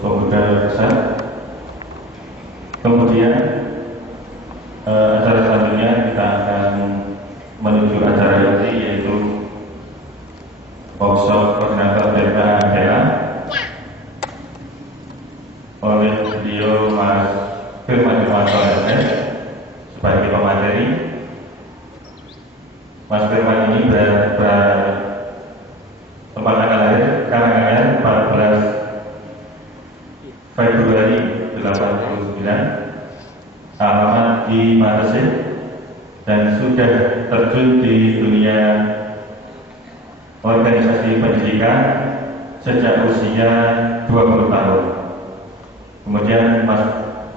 pemuda besar. Kemudian acara selanjutnya kita akan menuju acara inti, yaitu workshop koordinator daerah oleh beliau Mas Firman Irwanto MS sebagai pemateri. Mas Firman ini tempat tanggal lahir Karanganyar 14 Februari 89, alamat di Matesin, dan sudah terjun di dunia organisasi pendidikan sejak usia 20 tahun. Kemudian Mas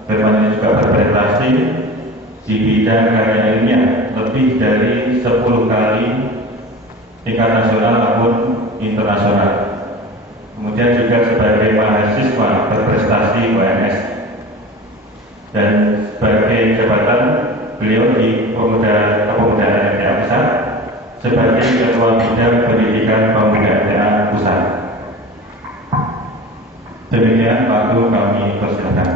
Firman ini juga berprestasi di bidang karya ilmiah lebih dari 10 kali tingkat nasional maupun internasional. Kemudian juga sebagai mahasiswa berprestasi UMS, dan sebagai jabatan beliau di Kepemudaan MTA Pusat sebagai Ketua Bidang Pendidikan Pemuda MTA Pusat. Demikian waktu kami persilakan.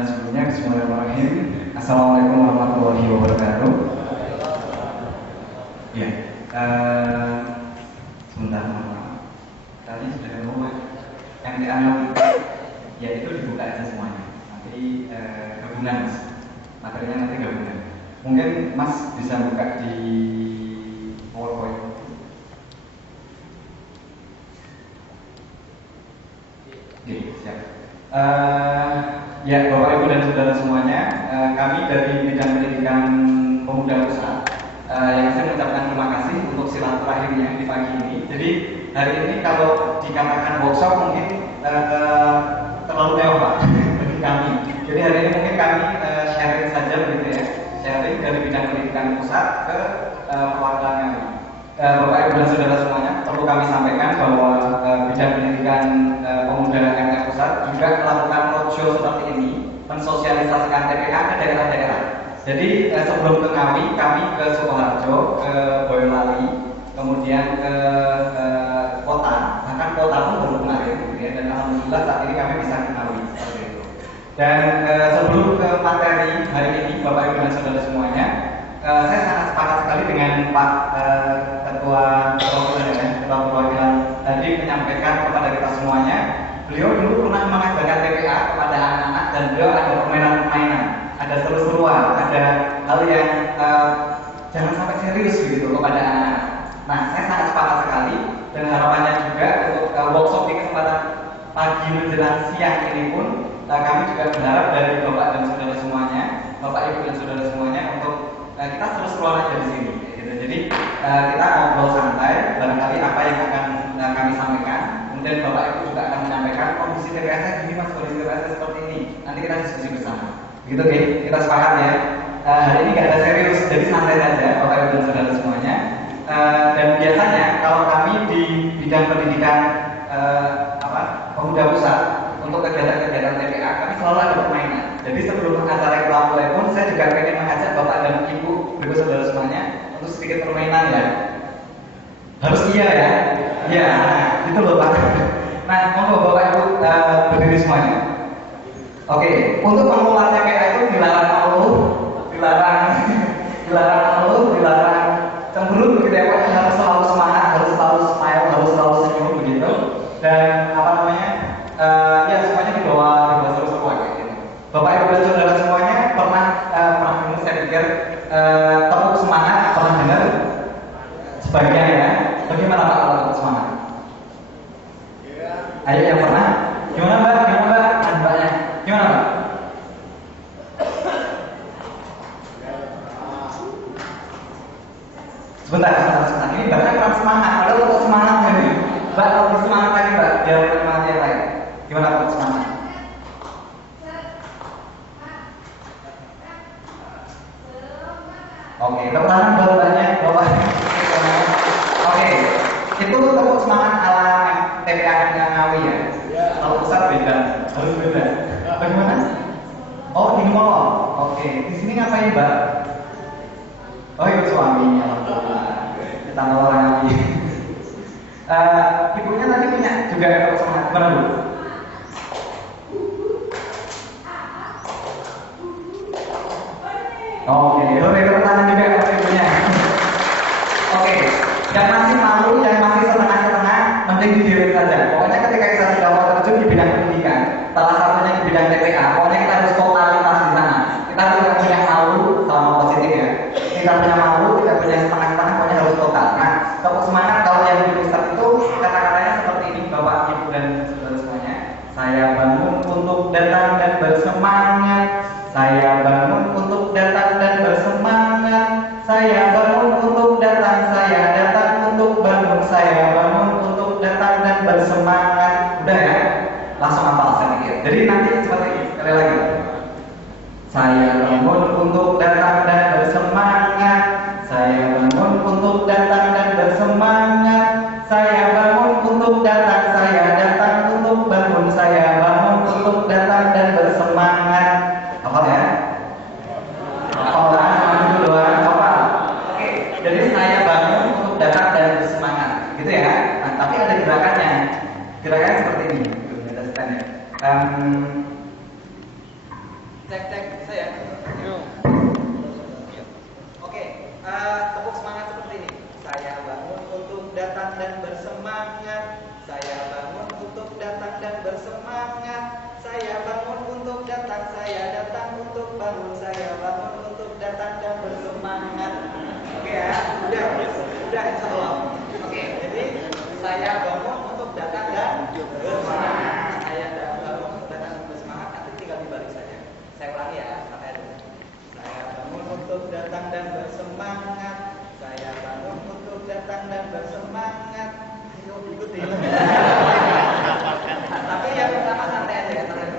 Sebelumnya bismillahirrahmanirrahim. Assalamualaikum warahmatullahi wabarakatuh. Ya, sebentar maaf. Tadi sudah ngomong MTA ya itu dibuka aja semuanya. Nanti gabungan Mas. Materinya nanti gabungan. Mungkin Mas bisa buka di PowerPoint. Oke, siap. Ya, Bapak Ibu dan Saudara semuanya, kami dari Bidang Pendidikan Pemuda Pusat yang saya mengucapkan terima kasih untuk silaturahimnya di pagi ini. Jadi hari ini kalau dikatakan workshop mungkin terlalu mewah Pak bagi kami. Jadi hari ini mungkin kami sharing saja begitu ya, sharing dari Bidang Pendidikan Pusat ke perwakilan kami. Bapak Ibu dan Saudara semuanya, perlu kami sampaikan bahwa Bidang Pendidikan Pemuda MTA Pusat juga melakukan roadshow seperti ini, mensosialisasikan TPA ke daerah-daerah. Jadi sebelum ke Ngawi, kami ke Sukoharjo, ke Boyolali, kemudian ke kota, bahkan kota pun baru kemarin, gitu ya. Dan alhamdulillah saat ini kami bisa ke Ngawi seperti itu. Dan sebelum ke materi hari ini, Bapak Ibu dan Saudara semuanya, saya sangat sepakat sekali dengan Pak Ketua Perwakilan tadi menyampaikan kepada kita semuanya. Beliau dulu pernah mengajarkan TPA kepada anak-anak, dan beliau ada permainan-permainan, ada seru-seruan, ada hal yang jangan sampai serius begitu kepada anak-anak. Nah, saya sangat sepakat sekali, dan harapannya juga untuk workshop di kesempatan pagi menjelang siang ini pun kami juga berharap dari Bapak dan Saudara semuanya, Bapak Ibu dan Saudara semuanya, untuk kita seru-seruan aja di sini. Gitu. Jadi kita ngobrol santai, barangkali apa yang akan kami sampaikan. Kemudian Bapak Ibu juga akan menyampaikan kondisi TPS gini Mas, kondisi TPS seperti ini. Nanti kita diskusi bersama. Begitu oke? Kita sepakat ya. Hari ini nggak ada serius, jadi santai saja Bapak Ibu dan Saudara semuanya. Dan biasanya kalau kami di bidang pendidikan Pemuda Pusat untuk kegiatan-kegiatan TPA, kami selalu ada permainan. Jadi sebelum acara kita mulai pun, saya juga ingin mengajak Bapak dan Ibu, Saudara semuanya untuk sedikit permainan ya. Harus iya ya. Iya, itu loh Pak. Nah, monggo Bapak Ibu berdiri semuanya. Oke, untuk pengelola TPA itu dilarang mengeluh, dilarang cemberut begitu ya Pak. Harus selalu semangat, harus selalu smile, harus selalu senyum begitu. Dan apa namanya? Ya semuanya dibawa seru-seruan kayak gitu. Bapak Ibu dan Saudara semuanya pernah dengar, saya pikir tepuk semangat pernah dengar sebagian ya. Bagaimana Pak kalau tepuk semangat? Ayo yang pernah? Gimana Mbak? Mbaknya? Gimana Mbak? Sebentar. Ini Mbaknya kurang semangat. Ada tepuk semangat nih. Mbak, tepuk semangat lagi Mbak. Biar semangat yang lain. Gimana tepuk semangat? Oke, tepuk tangan buat Mbaknya. Oke, itu tepuk semangat ala TPA-nya Ngawi ya. Kalau pusat beda, harus beda. Bagaimana? Oh di mall. Oke, di sini ngapain Mbak? Oh iya suami, alhamdulillah. Kita mau orang Ngawi. Ibunya tadi punya juga kalau semangat gimana Bu? Oke, boleh tepuk tangan juga untuk ibunya. Oke, yang masih malu, yang masih setengah-setengah, mending didirin saja. Pokoknya ketika kita sudah mau terjun di bidang pendidikan, salah satunya di bidang TPA, pokoknya kita harus totalitas di sana. Kita tidak punya malu, selama positif ya. Tidak punya malu, tidak punya setengah-setengah, pokoknya harus total. Nah, tepuk semangat kalau yang di pusat itu kata-katanya seperti ini, Bapak, Ibu, dan saudara semuanya. Saya bangun untuk datang dan bersemangat. Saya bangun untuk datang dan bersemangat. Saya bangun untuk datang, saya datang untuk bangun, saya bangun untuk datang dan bersemangat. Udah ya, langsung hafal saya pikir. Jadi nanti seperti ini, sekali lagi. Saya bangun untuk datang dan bersemangat. Saya bangun untuk datang dan bersemangat. Saya bangun untuk datang, saya datang untuk bangun, saya bangun untuk datang dan bersemangat. Hafal ya? Hafal lah, semangat dulu doang. Hafal. Oke, jadi saya bangun untuk datang dan bersemangat, gitu ya. Nah, tapi ada gerakannya. Gerakannya seperti ini. Ada stand ya. Cek saya. Oke, tepuk semangat seperti ini. Saya bangun untuk datang dan bersemangat. Saya bangun untuk datang dan bersemangat. Saya bangun untuk datang, saya datang untuk bangun, saya bangun untuk datang dan bersemangat. Oke ya, udah insya Allah. Oke, jadi saya bangun untuk datang dan bersemangat. Saya bangun untuk datang dan bersemangat. Nanti tinggal dibalik saja. Saya ulangi ya, saya bangun untuk datang dan bersemangat. Saya bangun untuk datang dan bersemangat. Ayo ikuti. Tapi yang pertama santai aja ya, santai.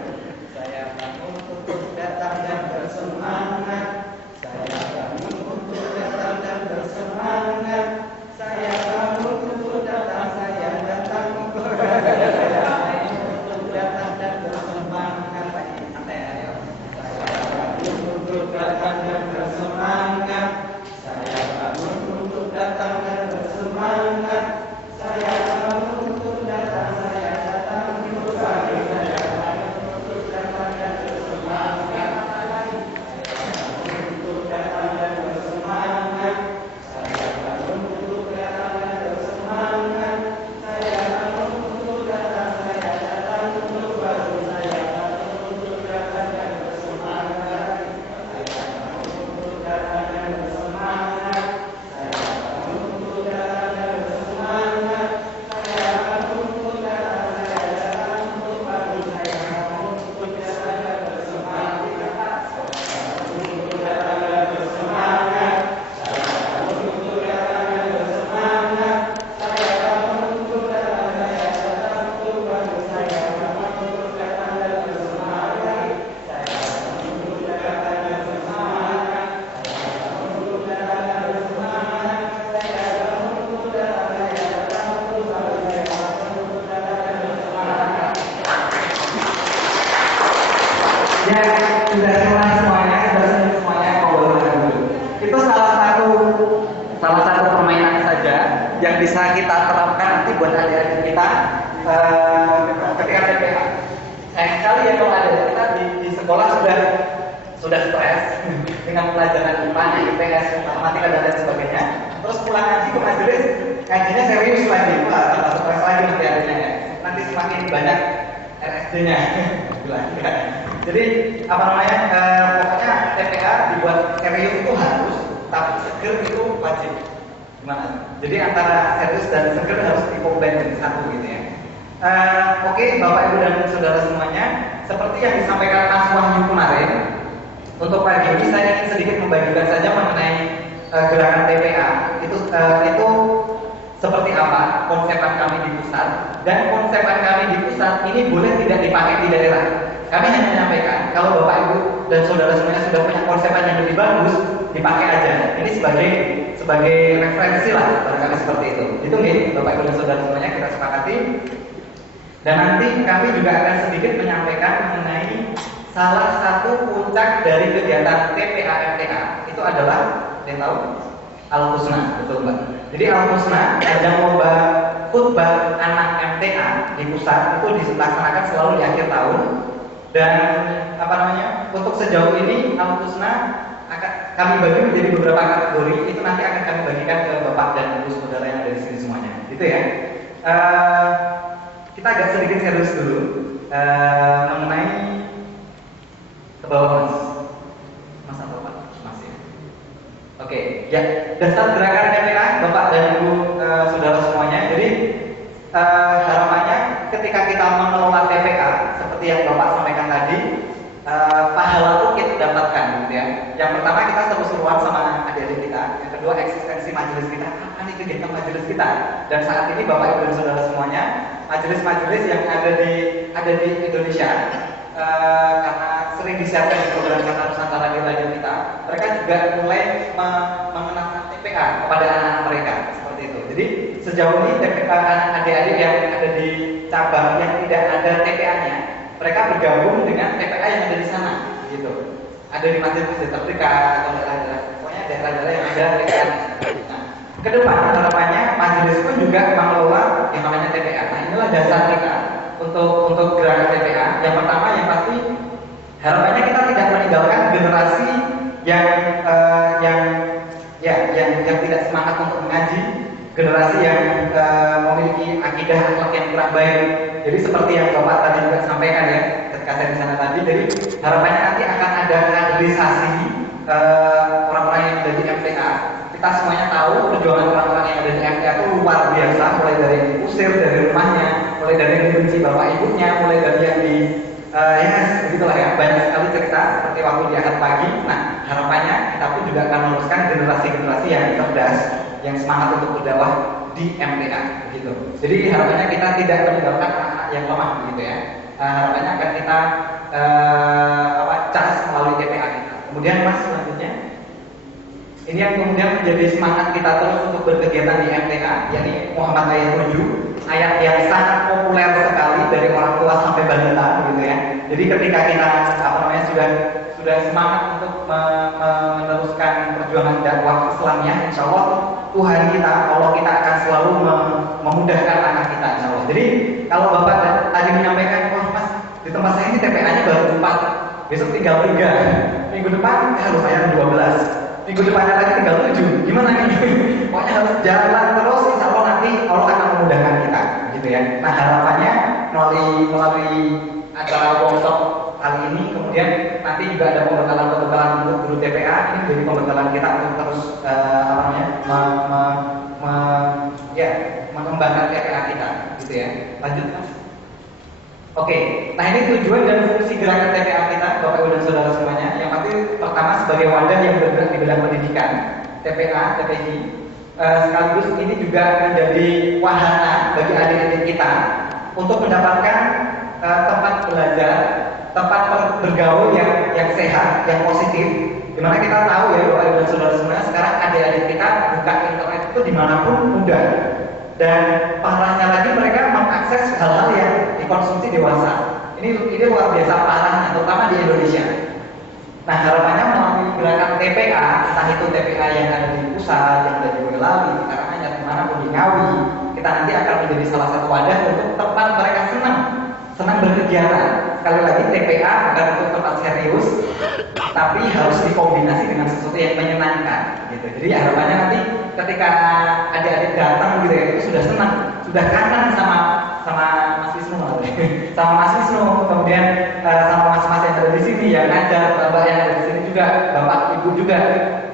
Saya bangun untuk datang dan bersemangat. Saya bangun untuk datang dan bersemangat. Saya bangun untuk datang, saya datang untuk datang dan bersemangat. Santai ayo. Saya bangun untuk datang dan bersemangat. Saya bangun untuk datang dan bersemangat. Saya bangun untuk datang, saya datang untuk bangun, saya bangun untuk datang dan bersemangat. Untuk datang dan bersemangat. Saya bangun untuk datang dan bersemangat. Saya bangun untuk datang, saya datang untuk bangun, saya bangun untuk datang dan bersemangat. Saya bangun untuk datang dan bersemangat. Saya bangun untuk datang dan bersemangat. Saya bangun untuk datang, saya datang untuk bangun, saya bangun untuk datang dan bersemangat. Untuk datang dan bersemangat. Saya bangun untuk datang dan bersemangat. Saya bangun untuk datang, saya datang untuk bangun, saya bangun untuk datang dan bersemangat. Saya bangun untuk datang dan bersemangat. Saya bangun untuk datang dan bersemangat. Saya bangun untuk datang, saya datang untuk bangun, saya bangun untuk datang dan bersemangat. Ya, sudah selesai semuanya, sudah selesai semuanya, kau boleh makan dulu. Itu salah satu permainan saja yang bisa kita terapkan nanti buat adik-adik kita ketika TPA. Sayang sekali ya kalau ada kita di sekolah sudah stres dengan pelajaran IPA, IPS, matematika dan lain sebagainya. Terus pulang ngaji ke majelis, ngajinya serius lagi, tambah stres lagi nanti adiknya ya. Nanti semakin banyak RSD-nya. Jadi apa namanya? Pokoknya TPA dibuat serius itu harus, tapi seger itu wajib. Gimana? Jadi antara serius dan seger harus dikombin jadi satu gitu ya. Oke, Bapak Ibu dan Saudara semuanya, seperti yang disampaikan Mas Wahyu kemarin, untuk pagi ini saya ingin sedikit membagikan saja mengenai gerakan TPA. Itu seperti apa konsepan kami di pusat, dan konsepan kami di pusat ini boleh tidak dipakai di daerah. Kami hanya menyampaikan kalau Bapak Ibu dan Saudara semuanya sudah punya konsepan yang lebih bagus, dipakai aja. Ini sebagai referensi lah barangkali seperti itu. Itu nih Bapak Ibu dan Saudara semuanya kita sepakati. Dan nanti kami juga akan sedikit menyampaikan mengenai salah satu puncak dari kegiatan TPA MTA itu adalah yang tahu Al-Husna, betul Mbak. Jadi Al-Husna ajang lomba khutbah anak MTA di pusat itu dilaksanakan selalu di akhir tahun. Dan untuk sejauh ini Al-Husna akan kami bagi menjadi beberapa kategori, itu nanti akan kami bagikan ke Bapak dan Ibu saudara yang ada di sini semuanya. Gitu ya. Kita agak sedikit serius dulu mengenai ke bawah Mas atau Pak? Mas ya. Oke, ya dasar gerakan TPA Bapak dan Ibu saudara semuanya. Jadi harapannya ketika kita mengelola TPA seperti yang Bapak sampaikan tadi, pahala itu kita dapatkan, gitu ya. Yang pertama kita seru-seruan sama adik-adik kita. Yang kedua eksistensi majelis kita. Apa nih kegiatan majelis kita? Dan saat ini Bapak Ibu dan saudara semuanya, majelis-majelis yang ada di Indonesia, karena sering disiarkan di program Kata Nusantara di radio kita, mereka juga mulai mengenalkan TPA kepada anak-anak mereka seperti itu. Jadi sejauh ini adik-adik yang ada di cabang yang tidak ada TPA-nya, mereka bergabung dengan TPA yang ada di sana, gitu. Ada di masjid-masjid terdekat atau pokoknya daerah-daerah yang ada TPA. Nah, ke depan harapannya majelis pun juga mengelola yang namanya TPA. Nah, inilah dasar kita untuk gerakan TPA. Yang pertama yang pasti harapannya kita tidak meninggalkan generasi yang tidak semangat untuk mengaji, generasi yang memiliki akidah akhlak yang kurang baik. Jadi seperti yang Bapak tadi juga sampaikan ya, ketika saya di sana tadi. Jadi harapannya nanti akan ada kaderisasi orang-orang yang ada di MTA. Kita semuanya tahu perjuangan orang-orang yang ada di MTA itu luar biasa, mulai dari yang diusir dari rumahnya, mulai dari yang dibenci bapak ibunya, mulai dari yang begitulah ya, banyak sekali cerita seperti waktu di Ahad pagi. Nah, harapannya kita pun juga akan meneruskan generasi-generasi yang cerdas, yang semangat untuk berdakwah di MTA, begitu. Jadi harapannya kita tidak meninggalkan anak-anak yang lemah, begitu ya. Harapannya akan kita cas melalui TPA kita. Kemudian Mas selanjutnya, ini yang kemudian menjadi semangat kita terus untuk berkegiatan di MTA, yakni Muhammad ayat 7, ayat yang sangat populer sekali dari orang tua sampai balita, gitu ya. Jadi ketika kita sudah semangat untuk meneruskan perjuangan dakwah Islamnya, insya Allah Tuhan kita, Allah kita akan selalu memudahkan anak kita, insya Allah. Jadi kalau Bapak tadi menyampaikan, wah Mas, di tempat saya ini TPA-nya baru 4, besok tinggal 3, minggu depan harus bayar 12, minggu depannya lagi tinggal 7, gimana nih? Pokoknya harus jalan terus, insya Allah nanti Allah akan memudahkan kita, gitu ya. Nah harapannya melalui acara workshop kali ini, kemudian nanti juga ada pembekalan untuk guru TPA. Ini menjadi pembekalan kita untuk terus mengembangkan TPA kita, gitu ya. Lanjut Mas. Oke, nah ini tujuan dan fungsi gerakan TPA kita, Bapak Ibu dan Saudara semuanya. Yang pasti pertama sebagai wadah yang bergerak di bidang pendidikan, TPA, TPI. Sekaligus ini juga menjadi wahana bagi adik-adik kita untuk mendapatkan tempat belajar, tempat bergaul yang sehat, yang positif. Dimana kita tahu ya Bapak Ibu dan Saudara semuanya, sekarang adik-adik kita buka internet itu dimanapun mudah. Dan parahnya lagi mereka mengakses hal-hal yang dikonsumsi dewasa. Ini luar biasa parahnya, terutama di Indonesia. Nah harapannya melalui gerakan TPA, entah itu TPA yang ada di pusat, yang ada di Boyolali, di Karanganyar, dimanapun di Ngawi, kita nanti akan menjadi salah satu wadah untuk tempat mereka senang berkegiatan. Sekali lagi TPA bukan untuk tempat serius, tapi harus dikombinasi dengan sesuatu yang menyenangkan, gitu. Jadi harapannya nanti ketika adik-adik datang gitu ya, itu sudah senang, sudah kangen sama Mas Wisnu, sama Mas Wisnu, kemudian sama mas-mas yang ada di sini, yang ngajar, bapak yang ada di sini juga, bapak ibu juga.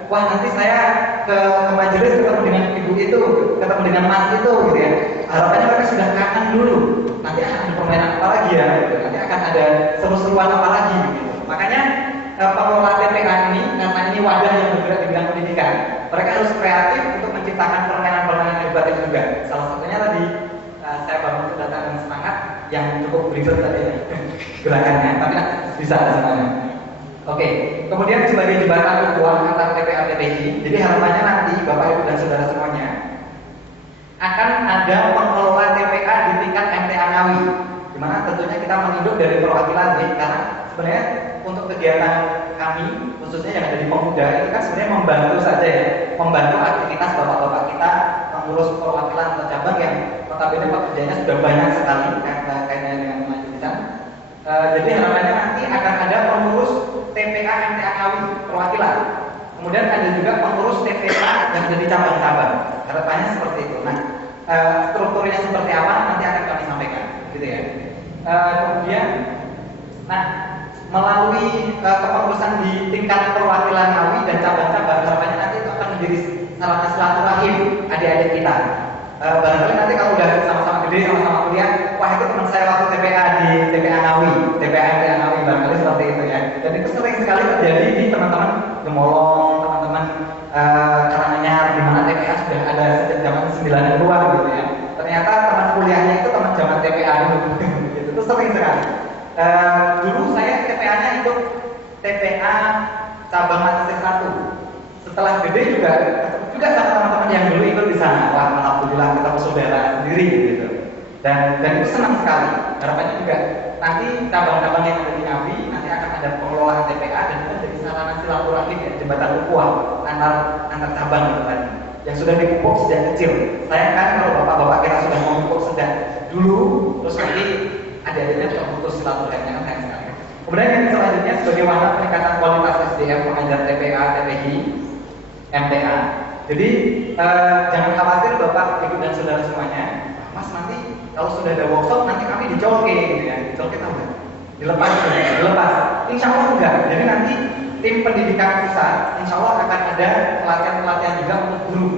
Wah nanti saya ke majelis ketemu dengan ibu itu, ketemu dengan mas itu, gitu ya. Harapannya mereka sudah kangen dulu. Nanti akan ada permainan apa lagi ya? Nanti akan ada seru-seruan apa lagi? Gitu. Makanya pengelola TPA ini, karena ini wadah yang bergerak di bidang pendidikan, mereka harus kreatif untuk menciptakan permainan-permainan edukatif juga. Salah satunya tadi saya bangun datang dengan semangat yang cukup berikut tadi gerakannya, tapi bisa semuanya. Oke, kemudian sebagai jembatan ukhuwah antar TPA TPI, jadi harapannya nanti Bapak Ibu dan Saudara semuanya akan ada pengelola TPA di tingkat MTA Ngawi. dimana tentunya kita menginduk dari perwakilan nih, karena sebenarnya untuk kegiatan kami khususnya yang ada di pemuda itu kan sebenarnya membantu saja ya, membantu aktivitas bapak-bapak kita mengurus perwakilan atau cabang yang notabene pekerjaannya sudah banyak sekali kaitannya dengan kelanjutan. Jadi harapannya nanti akan ada pengurus TPA MTA Ngawi perwakilan, kemudian ada juga pengurus TPA yang jadi cabang-cabang. Harapannya seperti itu. Nah, strukturnya seperti apa nanti akan kami sampaikan, gitu ya. Kemudian, nah, melalui kepengurusan di tingkat perwakilan Ngawi dan cabang-cabang, harapannya nanti itu akan menjadi sarana silaturahim adik-adik kita. Barangkali nanti kalau udah sama-sama gede, sama-sama kuliah, wah itu teman saya waktu TPA di TPA Ngawi, TPA MTA Ngawi, barangkali seperti itu ya. Dan itu sering sekali terjadi di teman-teman Gemolong, teman-teman Karanganyar, di mana TPA sudah ada sejak zaman 90-an gitu ya. Ternyata teman kuliahnya itu teman zaman TPA dulu, gitu. Itu sering sekali. Dulu saya TPA-nya ikut TPA cabang Matasik 1. Setelah gede juga sama teman-teman yang dulu ikut di sana. Wah, alhamdulillah kita bersaudara sendiri gitu. Dan itu senang sekali. Harapannya juga nanti cabang-cabang yang ada di Ngawi nanti akan ada pengelolaan TPA dan itu jadi sarana silaturahim ya, jembatan ukhuwah antar cabang gitu tadi. Yang sudah dipupuk sejak kecil. Saya kan kalau bapak-bapak kita sudah memupuk sejak dulu, terus nanti adik-adiknya sudah putus silaturahimnya kan sayang sekali. Kemudian yang selanjutnya sebagai wadah peningkatan kualitas SDM pengajar TPA, TPI, MTA. Jadi jangan khawatir bapak, ibu dan saudara semuanya. Mas nanti kalau sudah ada workshop nanti kami dicolke gitu ya. Dicolke tahu nggak? Dilepas. Insya Allah enggak. Jadi nanti tim pendidikan pusat insya Allah akan ada pelatihan-pelatihan juga untuk guru.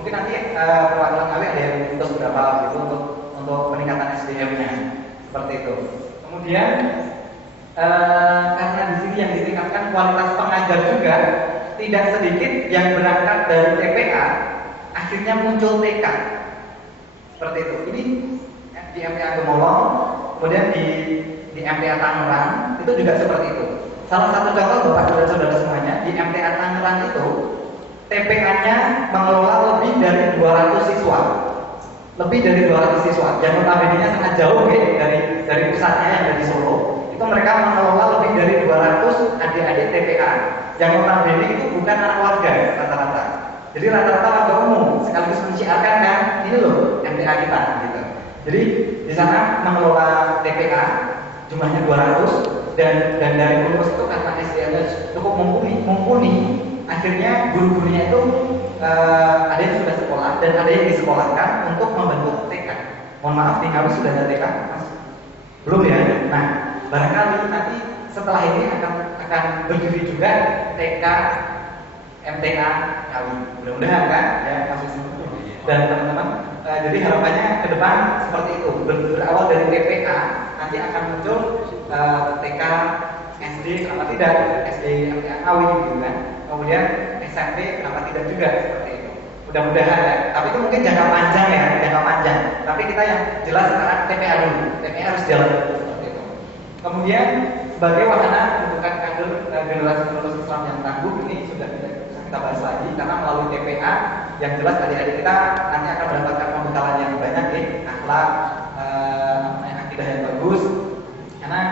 Mungkin nanti perwakilan kami ada yang untuk berapa gitu untuk peningkatan SDM-nya seperti itu. Kemudian karena di sini yang ditingkatkan kualitas pengajar juga, tidak sedikit yang berangkat dari TPA akhirnya muncul TK seperti itu. Ini di MTA Gemolong, kemudian di MTA Tangerang itu juga seperti itu. Salah satu contoh bapak dan saudara semuanya, di MTA Tangerang itu TPA-nya mengelola lebih dari 200 siswa. Lebih dari 200 siswa yang notabene sangat jauh ya, dari pusatnya yang ada di Solo. Itu mereka mengelola lebih dari 200 adik-adik TPA yang notabene itu bukan anak warga rata-rata. Jadi rata-rata warga umum sekaligus menciarkan kan ini loh MTA kita gitu. Jadi di sana mengelola TPA jumlahnya 200 dan dari pengurus itu karena SDM-nya cukup mumpuni, akhirnya guru-gurunya itu ada yang sudah sekolah dan ada yang disekolahkan untuk membentuk TK. Mohon maaf di Ngawi sudah ada TK, Mas? Belum ya? Nah, barangkali nanti setelah ini akan berdiri juga TK MTA Ngawi. Mudah-mudahan kan ya Mas Wisnu dan teman-teman. Jadi harapannya ke depan seperti itu. Berawal dari TPA nanti akan muncul TK SD kenapa tidak SD MTA Ngawi gitu kan. Kemudian SMP kenapa tidak juga seperti itu. Mudah-mudahan ya. Tapi itu mungkin jangka panjang ya, jangka panjang. Tapi kita yang jelas sekarang TPA dulu. TPA harus jalan seperti itu. Kemudian sebagai wahana pembentukan kader generasi penerus Islam yang tangguh ini sudah kita bahas lagi karena melalui TPA yang jelas adik-adik kita nanti akan mendapatkan pembekalan yang banyak akhlak, akidah yang bagus. Karena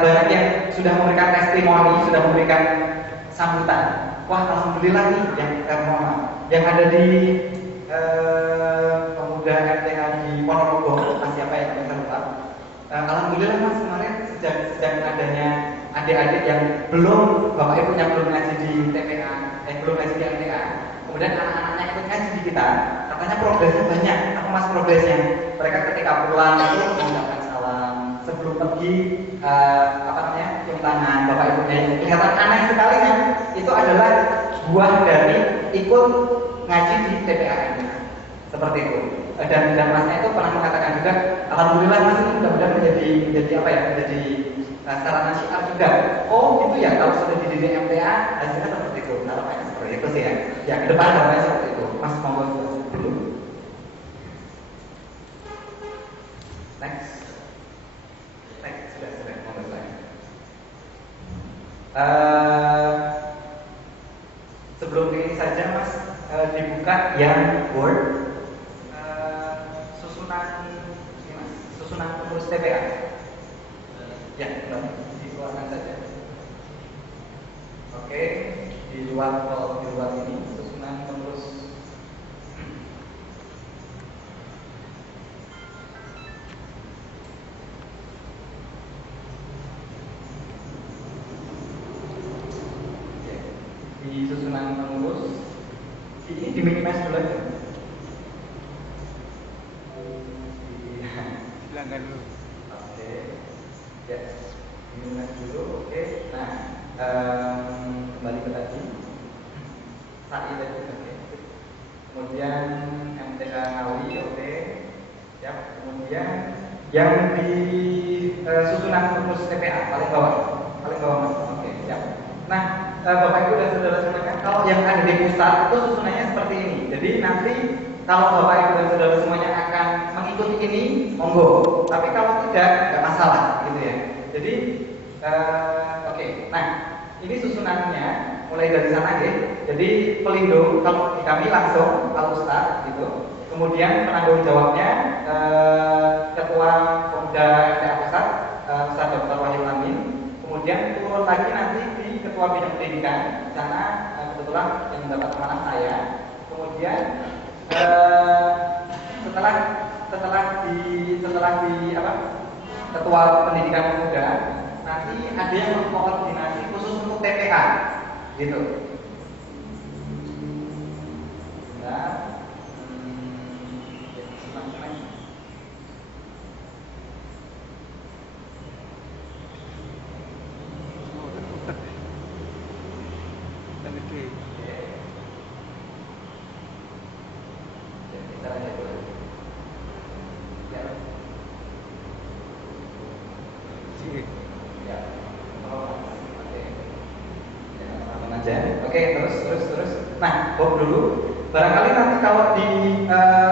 banyak yang sudah memberikan testimoni, sudah memberikan sambutan. Wah, alhamdulillah nih yang ada di pemuda MTA di Ponorogo, Mas siapa yang saya lupa. Alhamdulillah Mas kemarin sejak adanya adik-adik yang belum bapak ibunya belum ngaji di TPA, belum ngaji di MTA, kemudian anak-anaknya ikut ngaji di kita, katanya progresnya banyak. Apa Mas progresnya? Mereka ketika pulang itu mengucapkan salam, sebelum pergi cium tangan bapak ibunya. Kelihatan aneh sekali kan? Itu adalah buah dari ikut ngaji di TPA seperti itu. Dan masnya itu pernah mengatakan juga, alhamdulillah Mas ini mudah-mudahan menjadi apa ya? Menjadi sarana syiar juga. Oh itu ya, kalau sudah dididik MTA hasilnya seperti itu. Harapannya seperti itu sih ya. Ya ke depan harapannya seperti itu. Mas monggo dulu. Next sudah monggo saya. Sebelum ini saja Mas susunan pengurus TPA. Ya, belum dikeluarkan saja. Oke, di luar ini susunan pengurus. Di susunan pengurus ini di minimize dulu aja. Hilangkan dulu. Oke, ya, minimize dulu. Oke, nah kembali ke tadi. SAI tadi, oke. Kemudian MTK Ngawi, oke. Ya, kemudian yang di susunan pengurus TPA paling bawah mas. Oke, siap. Nah, Bapak Ibu dan Saudara semuanya, kalau yang ada di pusat itu susunannya seperti ini. Jadi nanti kalau Bapak Ibu dan Saudara semuanya akan mengikuti ini, monggo. Tapi kalau tidak, nggak masalah, gitu ya. Jadi, oke. Nah, ini susunannya mulai dari sana, ya. Jadi pelindung kalau di kami langsung kalau Ustaz, gitu. Kemudian penanggung jawabnya Ketua Pemuda MTA Pusat, Ustaz Dr. Wahyu Amin. Kemudian turun lagi nanti di Ketua Bidang Pendidikan, di sana kebetulan yang mendapat amanah saya. Kemudian setelah di Ketua Pendidikan Pemuda, nanti ada yang mengkoordinasi khusus untuk TPA, gitu. Nah, Oke, terus. Nah, Bob dulu. Barangkali nanti kalau di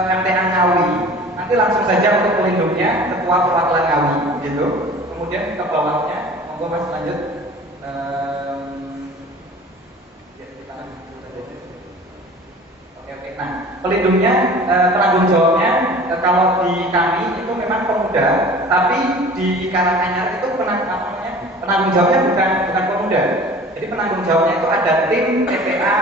MTA Ngawi, nanti langsung saja untuk pelindungnya Ketua Perwakilan Ngawi, gitu. Kemudian ke bawahnya, monggo Mas lanjut. Oke. Nah, pelindungnya, penanggung jawabnya, kalau di kami itu memang pemuda, tapi di Karanganyar itu penanggung jawabnya bukan pemuda. Jadi penanggung jawabnya itu ada tim TPA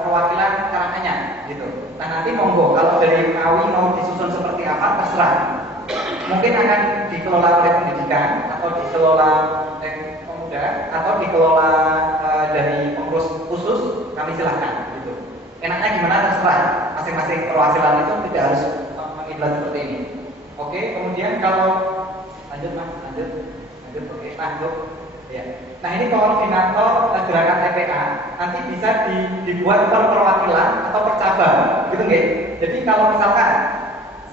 perwakilan Karanganyar, gitu. Nah nanti monggo kalau dari Ngawi mau disusun seperti apa terserah. Mungkin akan dikelola oleh pendidikan atau dikelola pemuda atau dikelola dari pengurus khusus, kami silahkan, gitu. Enaknya gimana terserah. Masing-masing perwakilan itu tidak harus mengiblat seperti ini. Oke, kemudian kalau lanjut Mas, lanjut. Oke, ya. Nah ini koordinator gerakan TPA nanti bisa dibuat per perwakilan atau per cabang, gitu nggak? Jadi kalau misalkan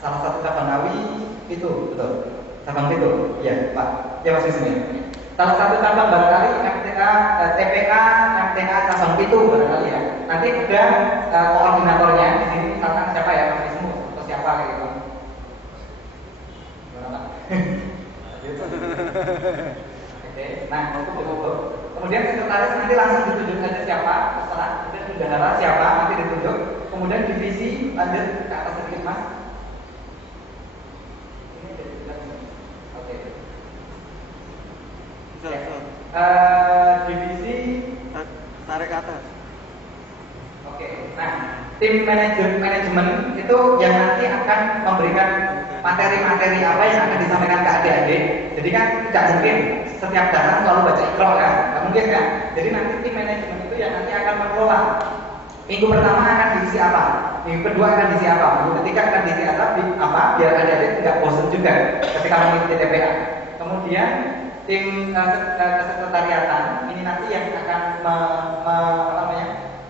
salah satu cabang Ngawi itu, betul, cabang itu, ya Pak, ya Mas Wisnu. Salah satu cabang barangkali TPA cabang itu barangkali ya. Nanti ada koordinatornya di sini, misalkan siapa ya Mas Wisnu atau siapa kayak gitu. Gimana Pak? Oke, nah kemudian sekretaris nanti langsung ditunjuk aja siapa, terserah. Kemudian bendahara siapa nanti ditunjuk. Kemudian divisi lanjut ke atas sedikit Mas. Ini oke. Divisi tarik ke atas. Oke, nah tim manajemen itu yang nanti akan memberikan materi-materi apa yang akan disampaikan ke adik-adik. Jadi kan tidak mungkin setiap datang selalu baca Iqra kan, nggak mungkin kan. Jadi nanti tim manajemen itu yang nanti akan mengelola. Minggu pertama akan diisi apa, minggu kedua akan diisi apa, minggu ketiga akan diisi apa, biar adik-adik tidak bosan juga ketika mengikuti TPA. Kemudian tim kesekretariatan ini nanti yang akan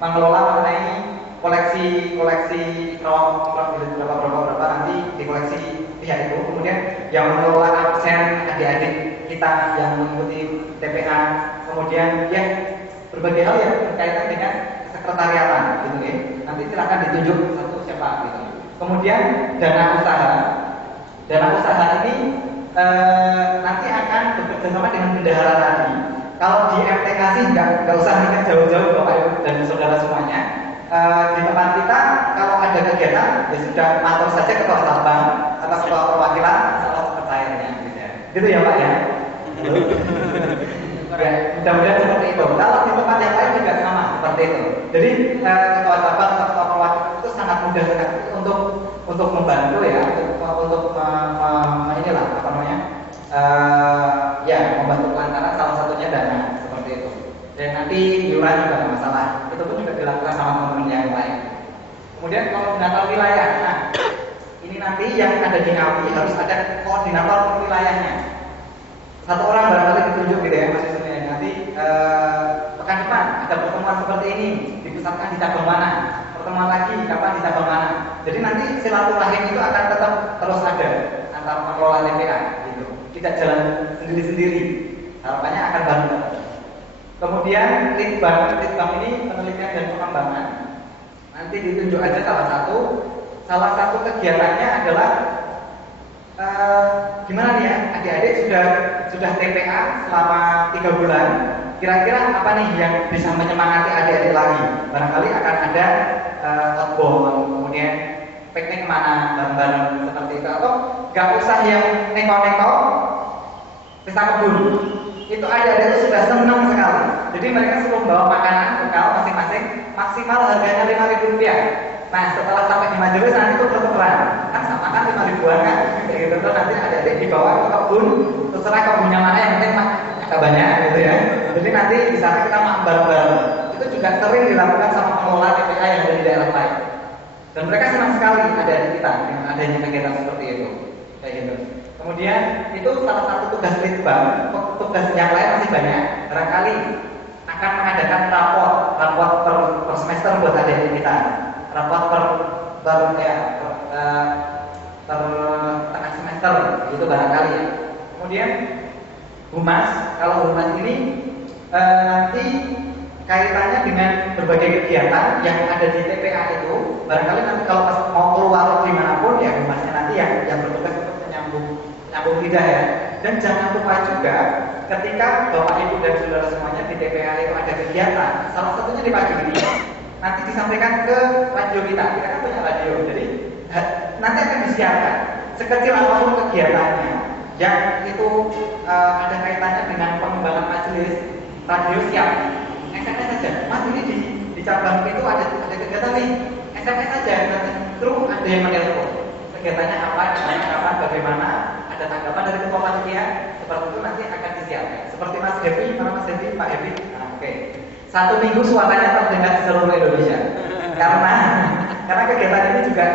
mengelola mengenai koleksi berapa nanti di koleksi pihak itu. Kemudian yang mengelola absen adik-adik kita yang mengikuti TPA. Kemudian ya berbagai hal yang berkaitan dengan sekretariatan, gitu ya. Nanti silakan ditunjuk satu siapa gitu. Kemudian dana usaha ini nanti akan bekerja sama dengan bendahara tadi. Kalau di MTK sih nggak usah mikir jauh-jauh Bapak Ibu dan saudara semuanya. di tempat kita kalau ada kegiatan ya sudah atur saja ketua cabang atau ketua perwakilan salah kepercayaannya gitu ya Pak ya. Ya, mudah-mudahan seperti itu. Kalau di tempat yang lain juga sama seperti itu. Jadi ketua cabang atau ketua perwakilan itu sangat mudah sekali untuk membantu ya, untuk inilah apa namanya, ya membantu kelancaran salah satunya dana seperti itu. Dan nanti iuran juga nggak masalah. Itu pun juga dilakukan sama teman-teman yang lain. Kemudian koordinator wilayah, nah ini nanti yang ada di Ngawi harus ada koordinator wilayahnya. Satu orang barangkali ditunjuk gitu ya Mas Yusuf. Nanti pekan depan ada pertemuan seperti ini, dipusatkan di cabang mana, pertemuan lagi kapan di cabang mana. Jadi nanti silaturahim itu akan tetap terus ada antar pengelola TPA gitu. Tidak jalan sendiri-sendiri. Harapannya akan bantu. Kemudian litbang ini penelitian dan pengembangan. Nanti ditunjuk aja salah satu kegiatannya adalah gimana nih ya, adik-adik sudah TPA selama 3 bulan. Kira-kira apa nih yang bisa menyemangati adik-adik lagi? Barangkali akan ada outbound, kemudian piknik kemana bareng-bareng seperti itu, atau nggak usah yang neko-neko pesta kebun. Itu adik-adik itu sudah senang sekali. Jadi mereka sebelum bawa makanan bekal masing-masing, maksimal harganya Rp5.000. Nah setelah sampai di majelis nanti itu bertukeran, kan sama kan 5.000-an kan, kayak gitu. Terus nanti adik-adik dibawa ke kebun, terserah kebunnya mana yang penting agak banyak gitu ya. Jadi nanti di sana kita makan bareng-bareng. Itu juga sering dilakukan sama pengelola TPA yang ada di daerah lain. Dan mereka senang sekali adik-adik kita dengan adanya kegiatan seperti itu, kayak gitu. Kemudian itu salah satu tugas litbang. Tugas yang lain masih banyak. Barangkali akan mengadakan raport per semester buat adik-adik kita. Raport per tengah semester itu barangkali ya. Kemudian humas, kalau humas ini nanti kaitannya dengan berbagai kegiatan yang ada di TPA itu. Barangkali nanti kalau pas mau keluar dimanapun ya humasnya nanti yang bertugas untuk menyambung lidah ya. Dan jangan lupa juga ketika Bapak Ibu dan saudara semuanya di TPA itu ada kegiatan, salah satunya di pagi ini nanti disampaikan ke radio kita kan punya radio, jadi nanti akan disiarkan sekecil apapun kegiatannya yang itu ada kaitannya dengan pengembangan majelis, radio siap, SMS saja. Mas ini di cabang itu ada kegiatan nih, SMS saja, terus ada yang menelpon kegiatannya apa, caranya kapan, bagaimana, ada tanggapan dari ketua panitia, seperti itu nanti akan disiapkan. Seperti Mas Devi, mana Mas Devi, Pak Devi, nah, oke. 1 minggu suaranya terdengar di seluruh Indonesia. Karena kegiatan ini juga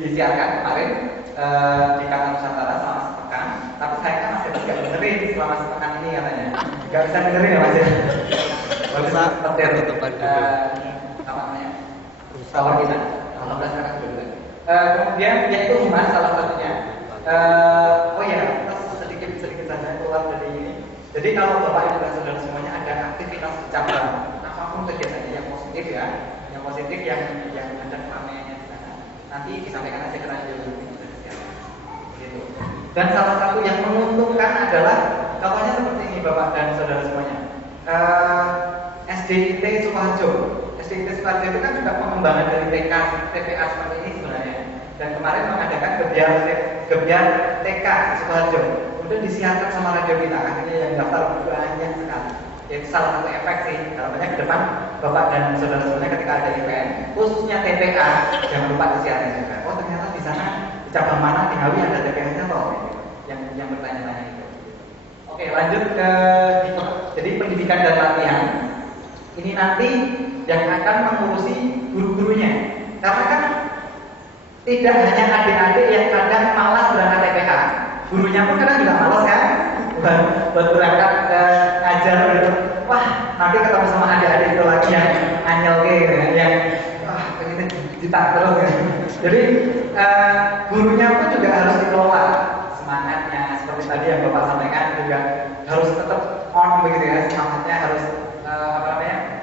disiarkan kemarin di Kantor Nusantara selama sepekan. Tapi saya kan masih tidak dengerin selama sepekan ini katanya. Gak bisa dengerin ya Mas ya. Bagus petir apa namanya? Tower kita. Alhamdulillah sekarang sudah. Kemudian yaitu humas salah satunya. Oh ya, terus sedikit saja keluar dari ini. Jadi kalau Bapak Ibu dan saudara semuanya ada aktivitas di cabang, apapun kegiatannya yang positif ya, yang positif yang ada keramaiannya di sana, nanti disampaikan aja ke radio gitu. Dan salah satu yang menguntungkan adalah contohnya seperti ini Bapak dan saudara semuanya. SDIT Sukoharjo. SDIT Sukoharjo itu kan juga pengembangan dari TPA seperti ini sebenarnya. Dan kemarin mengadakan gebiar TK Sukoharjo. Kemudian disiarkan sama radio kita, akhirnya yang daftar banyak sekali. Itu salah satu efek sih. Harapannya ke depan Bapak dan saudara-saudaranya ketika ada event, khususnya TPA, jangan lupa disiarkan juga. Oh ternyata di sana di cabang mana di Ngawi ada TPA-nya loh, yang bertanya-tanya itu. Oke, lanjut ke jadi pendidikan dan latihan. Ini nanti yang akan mengurusi guru-gurunya. Karena kan tidak hanya adik-adik yang kadang malas berangkat TPA. Gurunya pun kadang juga malas kan buat berangkat ngajar gitu. Wah nanti ketemu sama adik-adik itu lagi yang anyel gitu ya, yang ini ditak terus ya. Jadi gurunya pun juga harus dikelola semangatnya seperti tadi yang Bapak sampaikan, juga harus tetap on begitu ya, semangatnya harus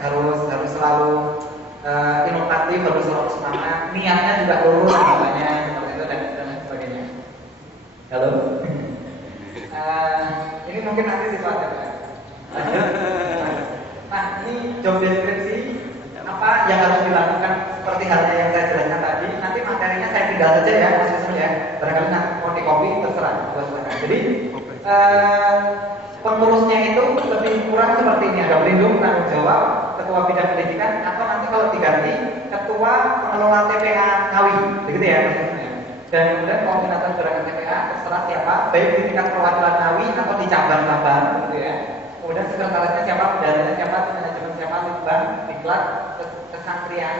harus selalu inovatif, harus selalu semangat, niatnya juga lurus namanya seperti itu dan sebagainya. Halo. Ini mungkin nanti situasi. Nah, ini job deskripsi apa yang harus dilakukan saja ya Mas Yusuf ya. Barangkali nanti mau di copy terserah. Jadi pengurusnya itu lebih kurang seperti ini, ada pelindung tanggung jawab, ketua bidang pendidikan, atau nanti kalau diganti ketua pengelola TPA Ngawi, begitu ya Mas Yusuf ya. Dan kemudian koordinator gerakan TPA terserah siapa, baik di tingkat perwakilan Ngawi atau di cabang-cabang, gitu ya. Kemudian sekretarisnya siapa, pendananya siapa, manajemen siapa, litbang, diklat, kesantrian,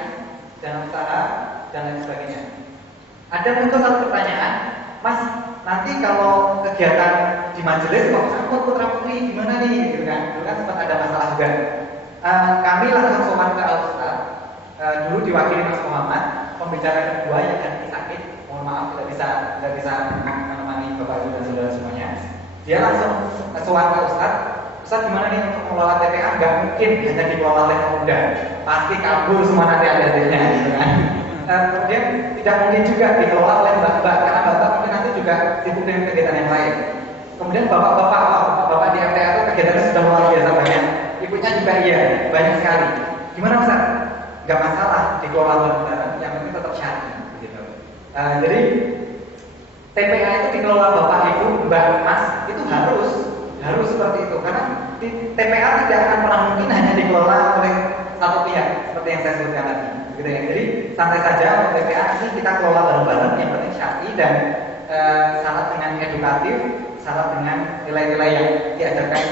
dan usaha, dan lain sebagainya. Ada muncul satu pertanyaan, Mas, nanti kalau kegiatan di majelis kok sangkut putra putri gimana nih, gitu kan? Dulu kan sempat ada masalah juga. Kami langsung sowan ke Al-Ustaz, dulu diwakili Mas Muhammad, pembicara kedua yang tadi sakit, mohon maaf tidak bisa menemani Bapak Ibu dan saudara semuanya. Dia langsung sowan ke Ustaz. Ustaz gimana nih untuk mengelola TPA? Nggak mungkin hanya dikelola oleh pemuda, pasti kabur semua nanti adik-adiknya, gitu kan? Kemudian tidak mungkin juga dikelola oleh mbak-mbak, karena mbak-mbak mungkin nanti juga sibuk dengan kegiatan yang lain. Kemudian bapak di MTA itu kegiatannya sudah luar biasa banyak. Ibunya juga iya, banyak sekali. Gimana Ustaz? Nggak masalah dikelola bareng-bareng, yang penting tetap syar'i, gitu. Jadi TPA itu dikelola bapak, ibu, mbak, mas, itu harus seperti itu, karena di TPA tidak akan pernah mungkin hanya dikelola oleh satu pihak seperti yang saya sebutkan tadi, gitu ya. Jadi santai saja untuk TPA ini kita kelola bareng-bareng, yang penting syar'i dan syarat dengan edukatif, syarat dengan nilai-nilai yang diajarkan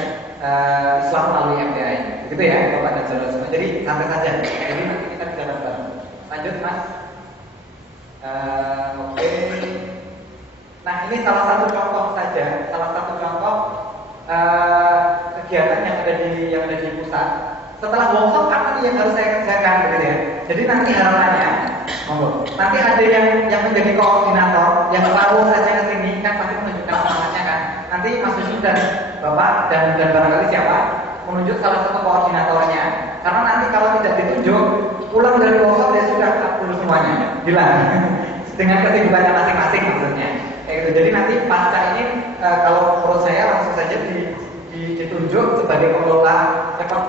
Islam melalui MTA ini, gitu ya, Bapak dan saudara semua. Jadi santai saja. Jadi nanti kita bisa bareng. Lanjut Mas. Oke. Nah ini salah satu contoh saja, salah satu contoh kegiatan yang ada di pusat. Setelah workshop apa nih yang harus saya kerjakan, gitu ya. Jadi nanti harapannya, nanti ada yang menjadi koordinator, yang selalu saja ke sini kan pasti menunjukkan semangatnya kan. Nanti Mas Yusuf dan Bapak dan barangkali siapa menunjuk salah satu koordinatornya. Karena nanti kalau tidak ditunjuk, pulang dari workshop ya sudah kabur semuanya, hilang dengan kesibukannya masing-masing maksudnya. Kayak gitu. Jadi nanti pasca ini kalau menurut saya langsung saja ditunjuk sebagai pengelola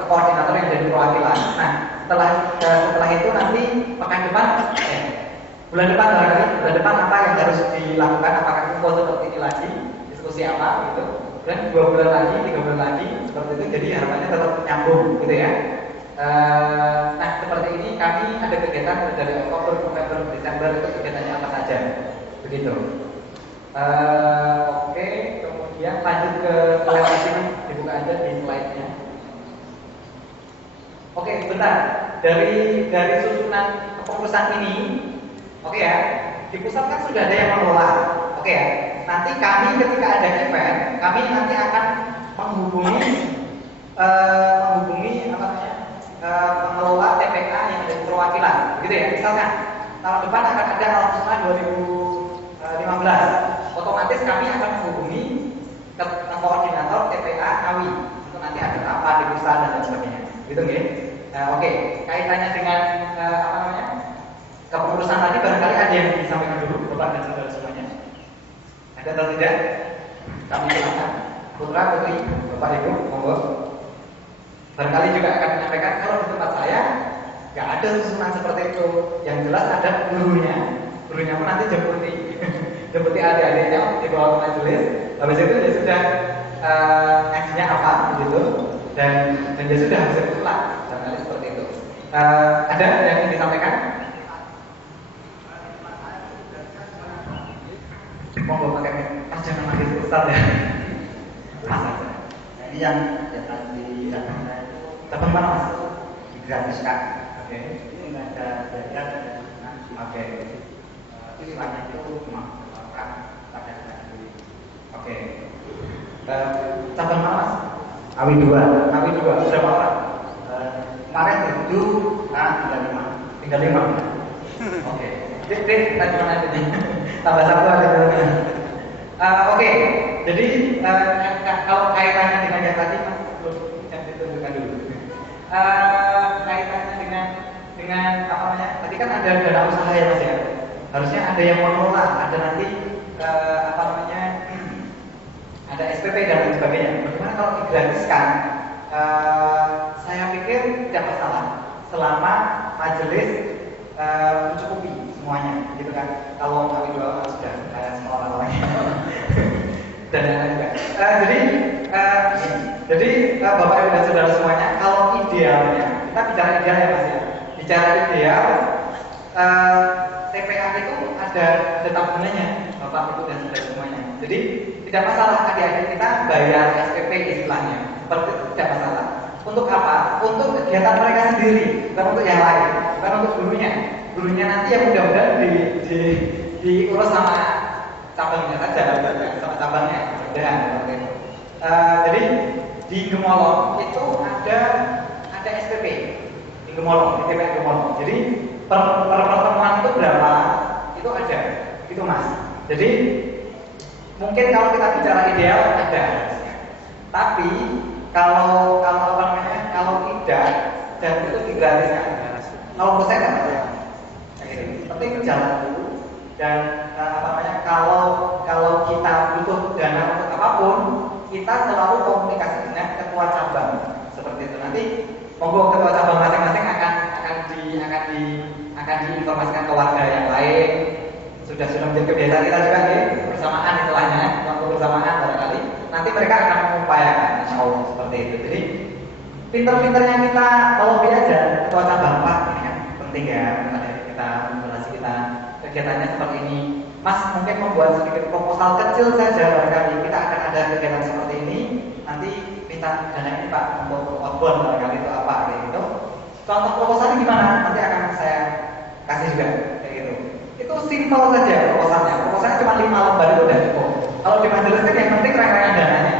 koordinator yang jadi perwakilan. Nah setelah itu nanti pekan depan, bulan depan apa yang harus dilakukan? Apakah kumpul seperti ini lagi, diskusi apa gitu? Dan 2 bulan lagi, 3 bulan lagi seperti itu. Jadi harapannya tetap nyambung, gitu ya. Nah seperti ini kami ada kegiatan dari Oktober, November, Desember itu kegiatannya apa saja, begitu. Oke, kemudian lanjut ke slide sini, dibuka aja di slide-nya. Oke, bentar. Dari susunan kepengurusan ini, oke ya, di pusat kan sudah ada yang mengelola, oke ya. Nanti kami ketika ada event, kami nanti akan menghubungi apa namanya, pengelola TPA yang ada di perwakilan, gitu ya. Misalkan tahun depan akan ada Al-Husna 2015, otomatis kami akan menghubungi ke koordinator TPA Ngawi untuk nanti ada apa di pusat dan sebagainya, gitu ya. Oke, kaitannya dengan apa namanya, kepengurusan tadi barangkali ada yang disampaikan dulu Bapak dan saudara semuanya. Ada atau tidak? Kami silakan. Putra, putri, Bapak Ibu, monggo. Barangkali juga akan menyampaikan kalau di tempat saya nggak ada susunan seperti itu. Yang jelas ada gurunya pun nanti jemputi adik-adiknya di bawah majelis. Habis itu dia sudah ngajinya apa gitu dan dia sudah bisa pulang. Barangkali seperti itu. Ada yang ingin disampaikan? Monggo pakai Mas, jangan pakai Ustaz ya. Mas aja. Ini yang tadi saya itu Teman Mas digratiskan. Oke. Ini nggak ada bayar dan Oke. Istilahnya itu melakukan pada saat ini. Oke. Cabang mana Mas? Awi 2. Ngawi 2. Berapa orang? Kemarin 7, sekarang tinggal 5. Oke. Dek, tadi mana tadi? Tambah 1 ada. Oke. Jadi kalau kaitannya dengan yang tadi Mas belum yang ditunjukkan dulu. Kaitannya dengan apa namanya? Tadi kan ada dana usaha ya Mas ya. Harusnya ada yang mengelola, ada nanti apa namanya? Ada SPP dan lain sebagainya. Bagaimana kalau digratiskan? Saya pikir tidak masalah selama majelis mencukupi. semuanya, gitu kan? Kalau kami dua sudah kayak sekolah lagi dan lain-lain. Jadi Bapak Ibu dan Saudara semuanya, kalau idealnya, kita bicara ideal ya Mas ya. Bicara ideal, TPA itu ada tabungannya, Bapak Ibu dan Saudara semuanya. Jadi tidak masalah adik-adik kita bayar SPP istilahnya, seperti itu tidak masalah. Untuk apa? Untuk kegiatan mereka sendiri, bukan untuk yang lain, bukan untuk gurunya. Gurunya nanti yang mudah-mudahan diurus sama cabangnya saja, sama cabangnya, mudah-mudahan seperti itu. Jadi di Gemolong itu ada SPP di Gemolong, di TPA Gemolong. Jadi per pertemuan itu berapa? Itu ada, itu Mas. Jadi mungkin kalau kita bicara ideal ada, tapi kalau apa namanya, kalau tidak dan itu digratiskan, 0% kan ya. Seperti berjalan dulu dan apa namanya, kalau kita butuh dana untuk apapun, kita selalu komunikasi dengan ketua cabang seperti itu. Nanti monggo ketua cabang masing-masing akan diinformasikan ke warga yang lain. Sudah menjadi kebiasaan kita juga ya, bersamaan istilahnya, waktu bersamaan barangkali. Nanti mereka akan mengupayakan, insya Allah seperti itu. Jadi pinter-pinternya kita lobby aja ketua cabang, Pak, ini kan penting ya, kita membatasi kita kegiatannya seperti ini. Mas mungkin membuat sedikit proposal kecil saja barangkali, kita akan ada kegiatan seperti ini. Nanti minta dana ini Pak untuk outbound barangkali itu apa gitu. Contoh proposalnya gimana? Nanti akan saya kasih juga kayak gitu. Itu simpel saja proposalnya. Proposalnya cuma 5 lembar itu udah cukup. Kalau di majelis kan yang penting rangkaian dananya.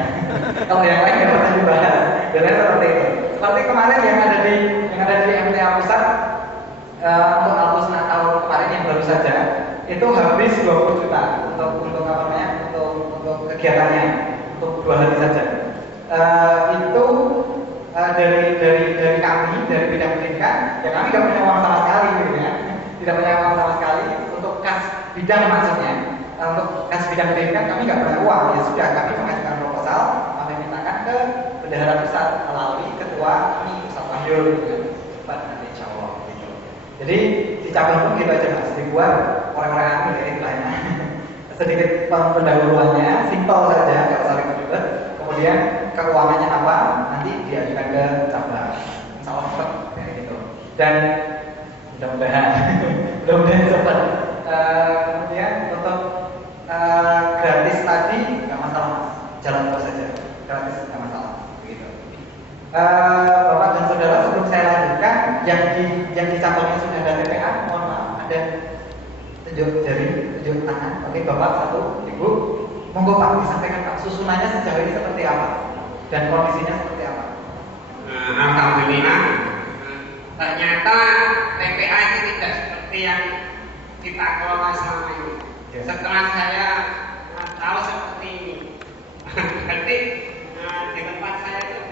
Kalau yang lain nggak pernah dibahas. Biasanya seperti itu. Seperti kemarin yang ada di MTA pusat untuk Alus Natal kemarin yang baru saja itu habis 20 juta untuk apa namanya, untuk kegiatannya untuk 2 hari saja. Itu dari kami, dari bidang pendidikan, ya kami tidak punya uang sama sekali gitu ya. Tidak punya uang sama sekali untuk kas bidang maksudnya. Untuk kas bidang pendidikan kami nggak punya uang, ya sudah kami mengajukan proposal, kami mintakan ke bendahara pusat melalui ketua kami Ustaz Wahyu gitu kan. Nanti insya Allah gitu. Jadi di cabang pun gitu aja Mas, dibuat orang-orang kami ya istilahnya. Sedikit pendahuluannya, simpel saja, nggak usah ribet-ribet. Kemudian keuangannya apa, nanti diajukan ke cabang. Insya Allah cepat kayak gitu. Dan mudah-mudahan cepat. Kemudian untuk gratis tadi nggak masalah Mas, jalan terus saja, gratis nggak masalah, begitu. Bapak dan saudara, sebelum saya lanjutkan, yang di cabangnya sudah ada TPA, mohon maaf, ada tunjuk jari, tunjuk tangan. Oke, Bapak satu, Ibu, monggo Pak disampaikan Pak, susunannya sejauh ini seperti apa dan kondisinya seperti apa? Alhamdulillah, ternyata TPA itu tidak seperti yang kita kelola selama ini. Setelah saya tahu seperti ini, berarti di tempat saya itu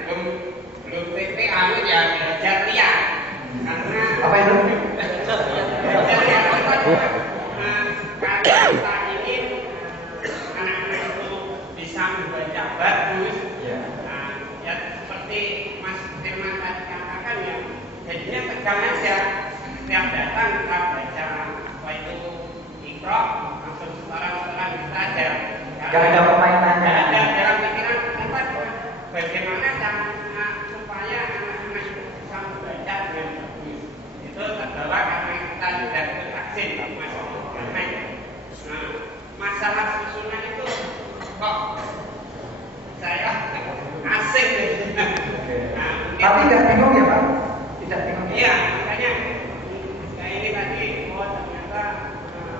belum TPA ya belajar liar. Karena Apa itu? belajar liar karena kita ingin anak-anak itu bisa membaca bagus. Ya seperti Mas Firman tadi katakan ya, jadinya tegang aja. Setiap datang kita baca apa itu Iqra, langsung sekarang kita aja. Gak ada permainannya. Gak ada dalam pikiran tempat bagaimana cara supaya anak-anak itu bisa membaca dengan bagus. Itu terbawa karena kita sudah bervaksin, Mas. Nah, masalah susunan itu kok saya asing deh. Nah, Tapi tidak bingung ya Pak? Tidak bingung. Iya, makanya kayak ini tadi, ternyata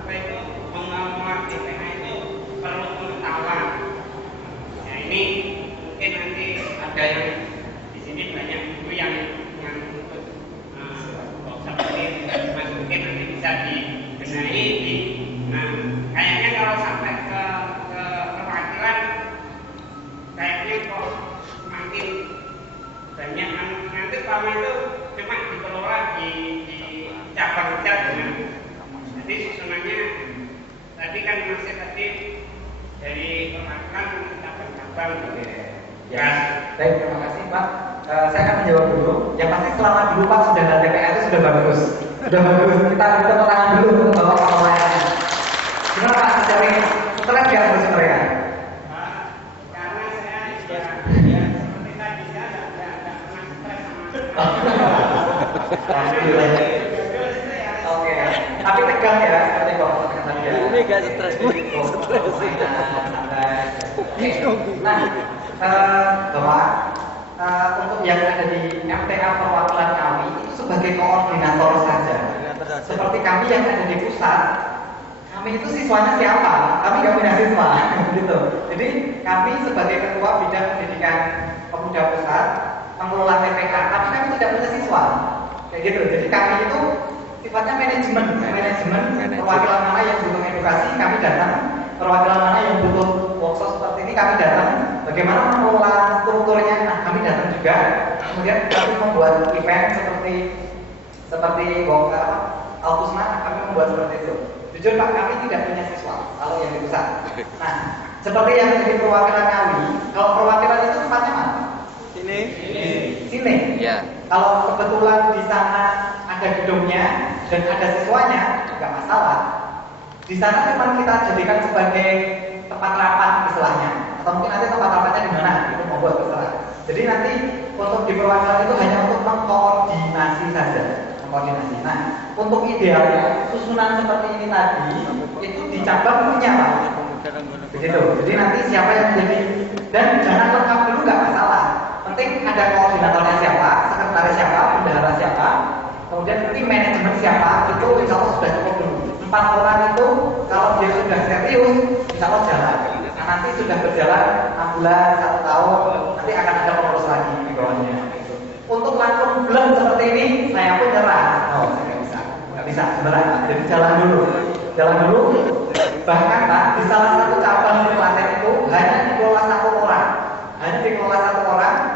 apa itu pengelolaan TPA itu perlu pengetahuan. Nah ini mungkin nanti ada yang di sini banyak guru yang untuk seperti Mas mungkin nanti bisa dibenahi. Nah, kayaknya kalau sampai ke perwakilan, kayaknya kok makin banyak nanti selama itu cuma dikelola di cabang saja. Jadi susunannya tadi kan masih tadi dari perwakilan cabang-cabang. Ya, baik, terima kasih Pak. Saya akan menjawab dulu. Yang pasti selama dulu Pak sudah ada TPA itu sudah bagus. Sudah bagus. Kita tepuk tangan dulu untuk Bapak Kapolanya. Gimana Pak sejauh ini? Stres nggak ngurus mereka? Karena saya ya seperti tadi saya nggak pernah stres sama Alhamdulillah. Oke. Tapi tegang ya, seperti Bapak katakan tadi ya. Ini gak stres. Nah, Bapak, untuk yang ada di MTA Perwakilan Ngawi itu sebagai koordinator saja. Seperti kami yang ada di pusat, kami itu siswanya siapa? Kami nggak punya siswa, gitu. Jadi kami sebagai ketua bidang pendidikan pemuda pusat mengelola TPK, tapi kami tidak punya siswa, kayak gitu. Jadi kami itu sifatnya manajemen perwakilan mana yang butuh edukasi kami datang, perwakilan mana yang butuh workshop seperti ini kami datang, bagaimana mengelola strukturnya, nah kami datang juga. Kemudian kami membuat event seperti Alkusma, kami membuat seperti itu. Jujur Pak, kami tidak punya siswa kalau yang di pusat. Nah, seperti yang menjadi perwakilan Ngawi, kalau perwakilan itu tempatnya mana? Sini. Ya. Kalau kebetulan di sana ada gedungnya dan ada siswanya, nggak masalah. Di sana memang kita jadikan sebagai tempat rapat istilahnya, atau mungkin nanti tempat rapatnya di mana, itu membuat terserah. Jadi nanti untuk di perwakilan itu hanya untuk mengkoordinasi saja, mengkoordinasi. Nah, untuk idealnya susunan seperti ini tadi itu di cabang punya Pak. Begitu. Jadi nanti siapa yang menjadi dan jangan lengkap dulu nggak masalah. Penting ada koordinatornya siapa, sekretaris siapa, bendahara siapa, kemudian tim manajemen siapa, itu insya Allah sudah cukup dulu. 4 orang itu kalau dia sudah serius, insya Allah jalan. Nah, nanti sudah berjalan 6 bulan, 1 tahun, nanti akan ada pengurus lagi di bawahnya. Untuk langsung belum seperti ini, saya pun nyerah. Oh, saya nggak bisa, sebenarnya. Jadi jalan dulu. Bahkan Pak, di salah satu cabang di Klaten itu hanya dikelola 1 orang.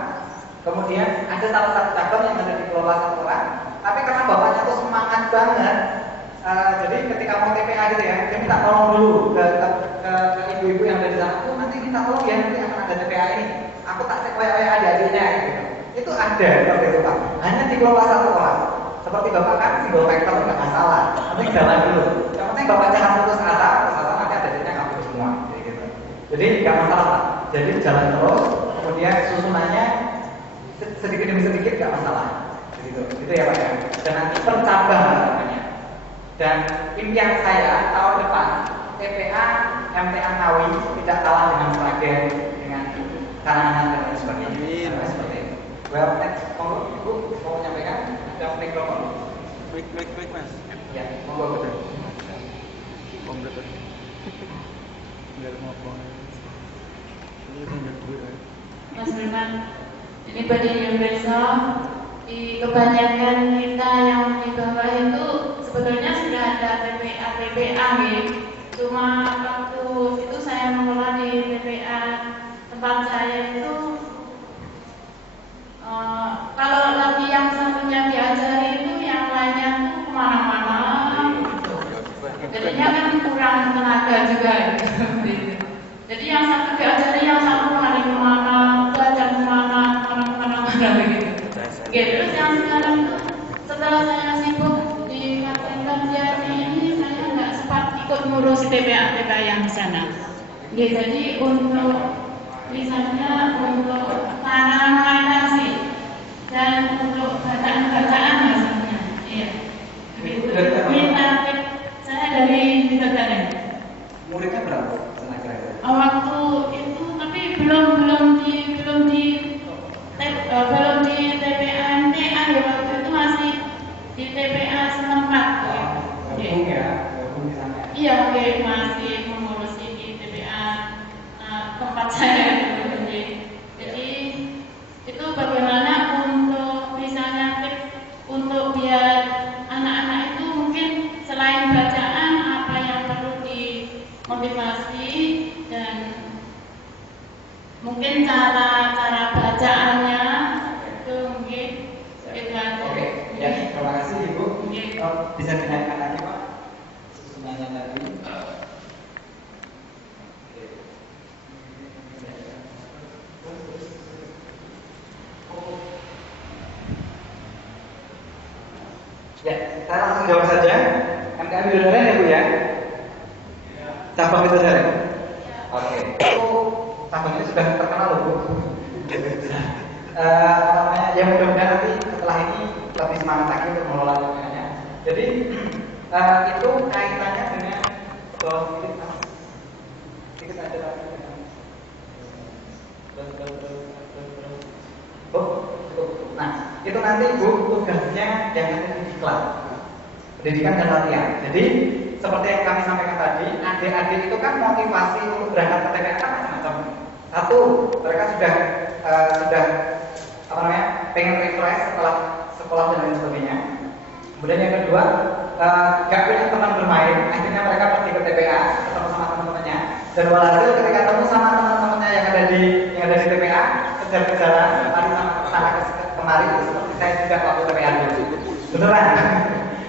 Kemudian ada salah satu cabang yang ada dikelola 1 orang. Tapi karena bapaknya tuh semangat banget, jadi ketika mau TPA gitu ya, dia minta tolong dulu ke ibu-ibu yang ada di sana. Oh, nanti minta tolong ya, nanti akan ada TPA ini. Aku tak cek adik-adiknya gitu. Itu ada seperti itu Pak. Hanya dikelola 1 orang. Seperti bapak kan single factor nggak masalah. Nanti jalan dulu. Yang penting bapak jangan putus asa, nanti adiknya nggak putus semua. Gitu. Jadi nggak masalah Pak. Jadi jalan terus. Kemudian susunannya sedikit demi sedikit nggak masalah. Gitu ya Pak ya. Dan nanti per cabang namanya. Dan impian saya tahun depan TPA MTA Ngawi tidak kalah dengan Sragen, dengan Karangan dan lain sebagainya. Seperti itu. Well, next, Ibu mau menyampaikan? Ada mikrofon? Baik Mas. Ya, monggo betul. Om betul. Biar mau buang. Ini sambil dulu. Mas Firman, ini bagi besok di kebanyakan kita yang di bawah itu sebetulnya sudah ada TPA gitu. Cuma waktu itu saya mengelola di TPA tempat saya itu kalau lagi yang satunya diajari itu yang lainnya tuh kemana-mana gitu. Jadinya kan kurang tenaga juga gitu. Jadi yang satu diajari, yang satu lari kemana, belajar kemana begitu. Oke, terus yang sekarang tuh setelah saya sibuk di Kabupaten Jati ini saya nggak sempat ikut ngurus TPA yang di sana. Oke, jadi untuk misalnya untuk tanam sih dan untuk bacaan maksudnya, iya. Begitu. Minta saya dari Bintang. Muridnya berapa? Waktu itu tapi belum di TPA MTA ya, waktu itu masih di TPA setempat. Gabung ya, gabung di sana. Iya, oke, masih mengurusi di TPA tempat saya gitu. Jadi itu bagaimana untuk misalnya untuk biar anak-anak itu mungkin selain bacaan apa yang perlu dimotivasi dan mungkin cara bacaannya itu mungkin itu aja. Oke, ya, terima kasih Ibu. Oke. Bisa dinaikkan lagi Pak susunannya tadi. Ya, saya langsung jawab saja. MKM Bidodaren ya Bu ya? Cabang Bidodaren? Oke, itu cabangnya sudah terkenal loh Bu. Ya mudah-mudahan nanti setelah ini lebih semangat lagi untuk mengelola lingkungannya. Jadi itu kaitannya dengan bawah sedikit aja lagi. Nah, itu nanti Bu tugasnya yang ada di diklat, pendidikan dan latihan. Jadi seperti yang kami sampaikan tadi, adik-adik itu kan motivasi untuk berangkat ke TPA kan macam-macam. Satu, mereka sudah pengen refresh setelah sekolah dan lain sebagainya. Kemudian yang kedua, gak punya teman bermain, akhirnya mereka pergi ke TPA ketemu sama teman-temannya. Dan walhasil ketika ketemu sama teman-temannya yang ada di TPA, kejar-kejaran, lari sama sana kemari, seperti saya juga waktu TPA dulu. Beneran,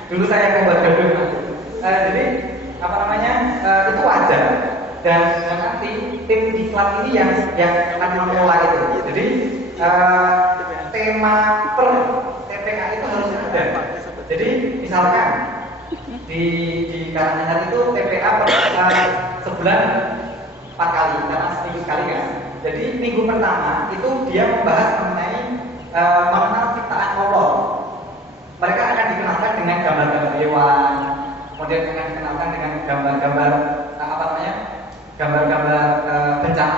dulu saya yang membuat gaduh. Jadi itu wajar. Dan nanti tim diklat ini yang akan mengelola itu. Jadi tema per TPA itu harus ada. Jadi misalkan di Karanganyar itu TPA per sebulan 4 kali, karena seminggu sekali kan. Jadi minggu pertama itu dia membahas mengenai mengenal ciptaan Allah. Mereka akan dikenalkan dengan gambar-gambar hewan, kemudian akan dikenalkan dengan gambar-gambar bencana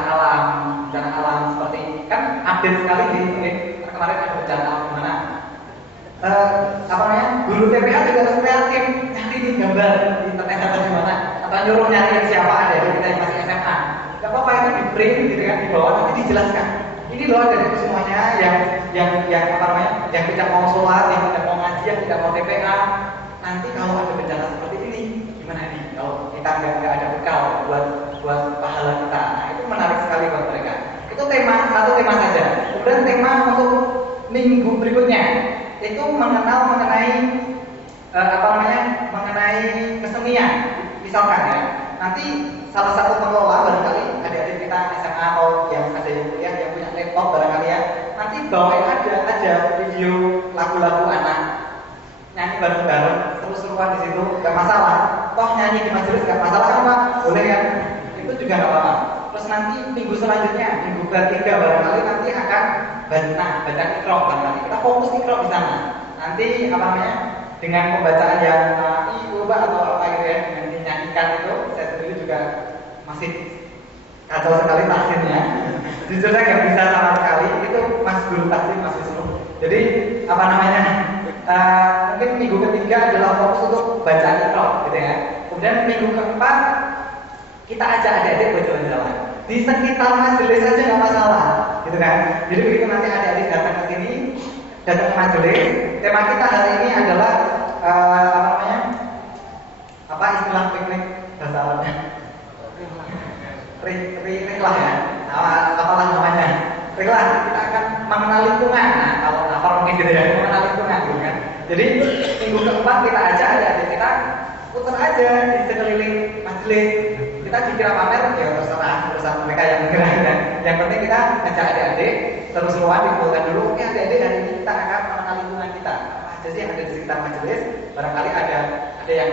alam seperti kan update sekali di kemarin ada bencana alam di mana. Guru TPA juga harus kreatif nyari nih gambar di internet atau di mana, atau nyuruh nyari yang siapa ada di kita yang masih SMA. Gak apa-apa itu di print gitu kan, di bawah nanti dijelaskan. Ini loh dari itu semuanya yang tidak mau sholat, yang tidak mau ngaji, yang tidak mau TPA. Nanti kalau ada bencana seperti ini gimana nih? Kalau kita nggak ada bekal buat pahala kita, nah itu menarik sekali buat mereka. Itu satu tema saja. Kemudian tema untuk minggu berikutnya itu mengenai kesenian. Misalkan ya, nanti salah satu pengelola barangkali adik-adik kita SMA atau yang ada yang kuliah yang punya laptop barangkali ya, nanti bawain aja video lagu-lagu anak nyanyi bareng-bareng seru-seruan di situ, gak masalah. Toh nyanyi di majelis gak masalah kan Pak? Boleh kan? Itu juga gak apa-apa. Terus nanti minggu selanjutnya, minggu ketiga barangkali nanti akan baca Iqra barangkali. Kita fokus Iqra di sana. Nanti dengan pembacaan yang atau apa gitu ya, dengan dinyanyikan itu, saya sendiri juga masih kacau sekali tahsinnya. Jujur saya nggak bisa sama sekali. Itu Mas Guru tahsin, Mas Wisnu. Jadi mungkin minggu ketiga adalah fokus untuk bacaan Iqra gitu ya. Kemudian minggu keempat kita ajak adik-adik buat jalan-jalan di sekitar majelis aja nggak masalah, gitu kan? Jadi begitu nanti adik-adik datang ke sini, datang ke majelis, tema kita hari ini adalah istilah piknik bahasa Arabnya? Rihlah ya, apalah namanya? Rihlah, kita akan mengenal lingkungan. Nah, kalau lapar mungkin gitu ya, mengenal lingkungan, gitu kan? Jadi minggu keempat kita ajak adik-adik kita putar aja di sekeliling majelis. Kita dikira pamer, ya terserah mereka yang mengira. Yang penting kita ajak adik-adik seru-seruan dikumpulkan dulu. Oke adik-adik, hari ini kita akan mengenal lingkungan kita. Apa aja sih yang ada di sekitar majelis? Barangkali ada yang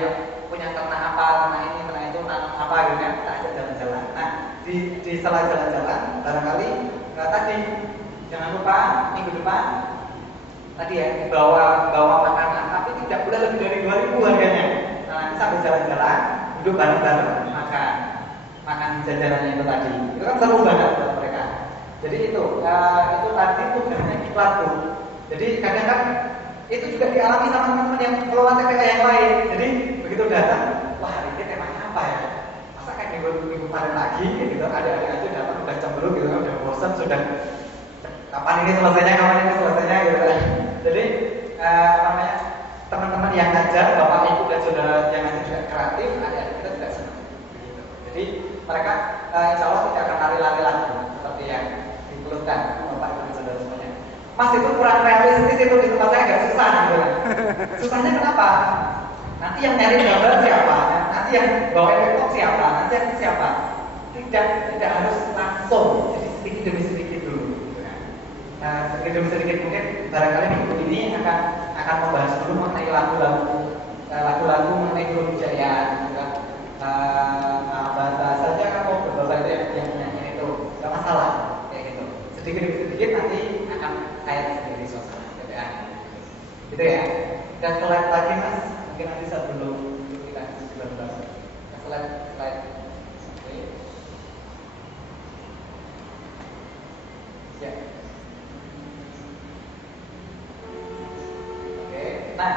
punya ternak apa, ternak ini, ternak itu, nanam apa gitu kan? Kita ajak jalan-jalan. Nah, di sela jalan-jalan barangkali tadi jangan lupa minggu depan tadi ya bawa makanan, tapi tidak boleh lebih dari 2.000 harganya. Nah, nanti sambil jalan-jalan duduk bareng-bareng makan jajanannya itu tadi. Itu kan seru banget buat mereka. Jadi itu tadi tugasnya diklat tuh. Jadi kadang kan itu juga dialami sama teman-teman yang kelola TPA yang lain. Jadi begitu datang, wah hari ini temanya apa ya? Masa kayak minggu kemarin lagi gitu, ada datang udah cemburu gitu, udah bosan sudah. Kapan ini selesainya gitu kan. Jadi teman-teman yang ngajar, bapak ibu dan saudara yang ngajar juga kreatif, adik-adik kita juga senang. Gitu. Jadi mereka insya Allah tidak akan lari-lari lagi seperti yang dikeluhkan bapak ibu dan saudara semuanya. Mas itu kurang realistis itu di tempat saya agak susah gitu kan. Susahnya kenapa? Nanti yang nyari gambar siapa? Nanti yang bawa laptop siapa? Nanti yang siapa? Tidak harus langsung, jadi sedikit demi sedikit dulu. Sedikit demi sedikit mungkin barangkali minggu ini akan membahas dulu mengenai lagu-lagu lagu-lagu mengenai kebudayaan, juga bahasa saja kalau beberapa itu yang nyanyi itu nggak masalah kayak gitu. Sedikit demi sedikit nanti akan kayak sendiri suasana TPA. Gitu ya. Dan slide lagi mas, mungkin nanti sebelum kita slide. Oke. Ya. Oke. Nah,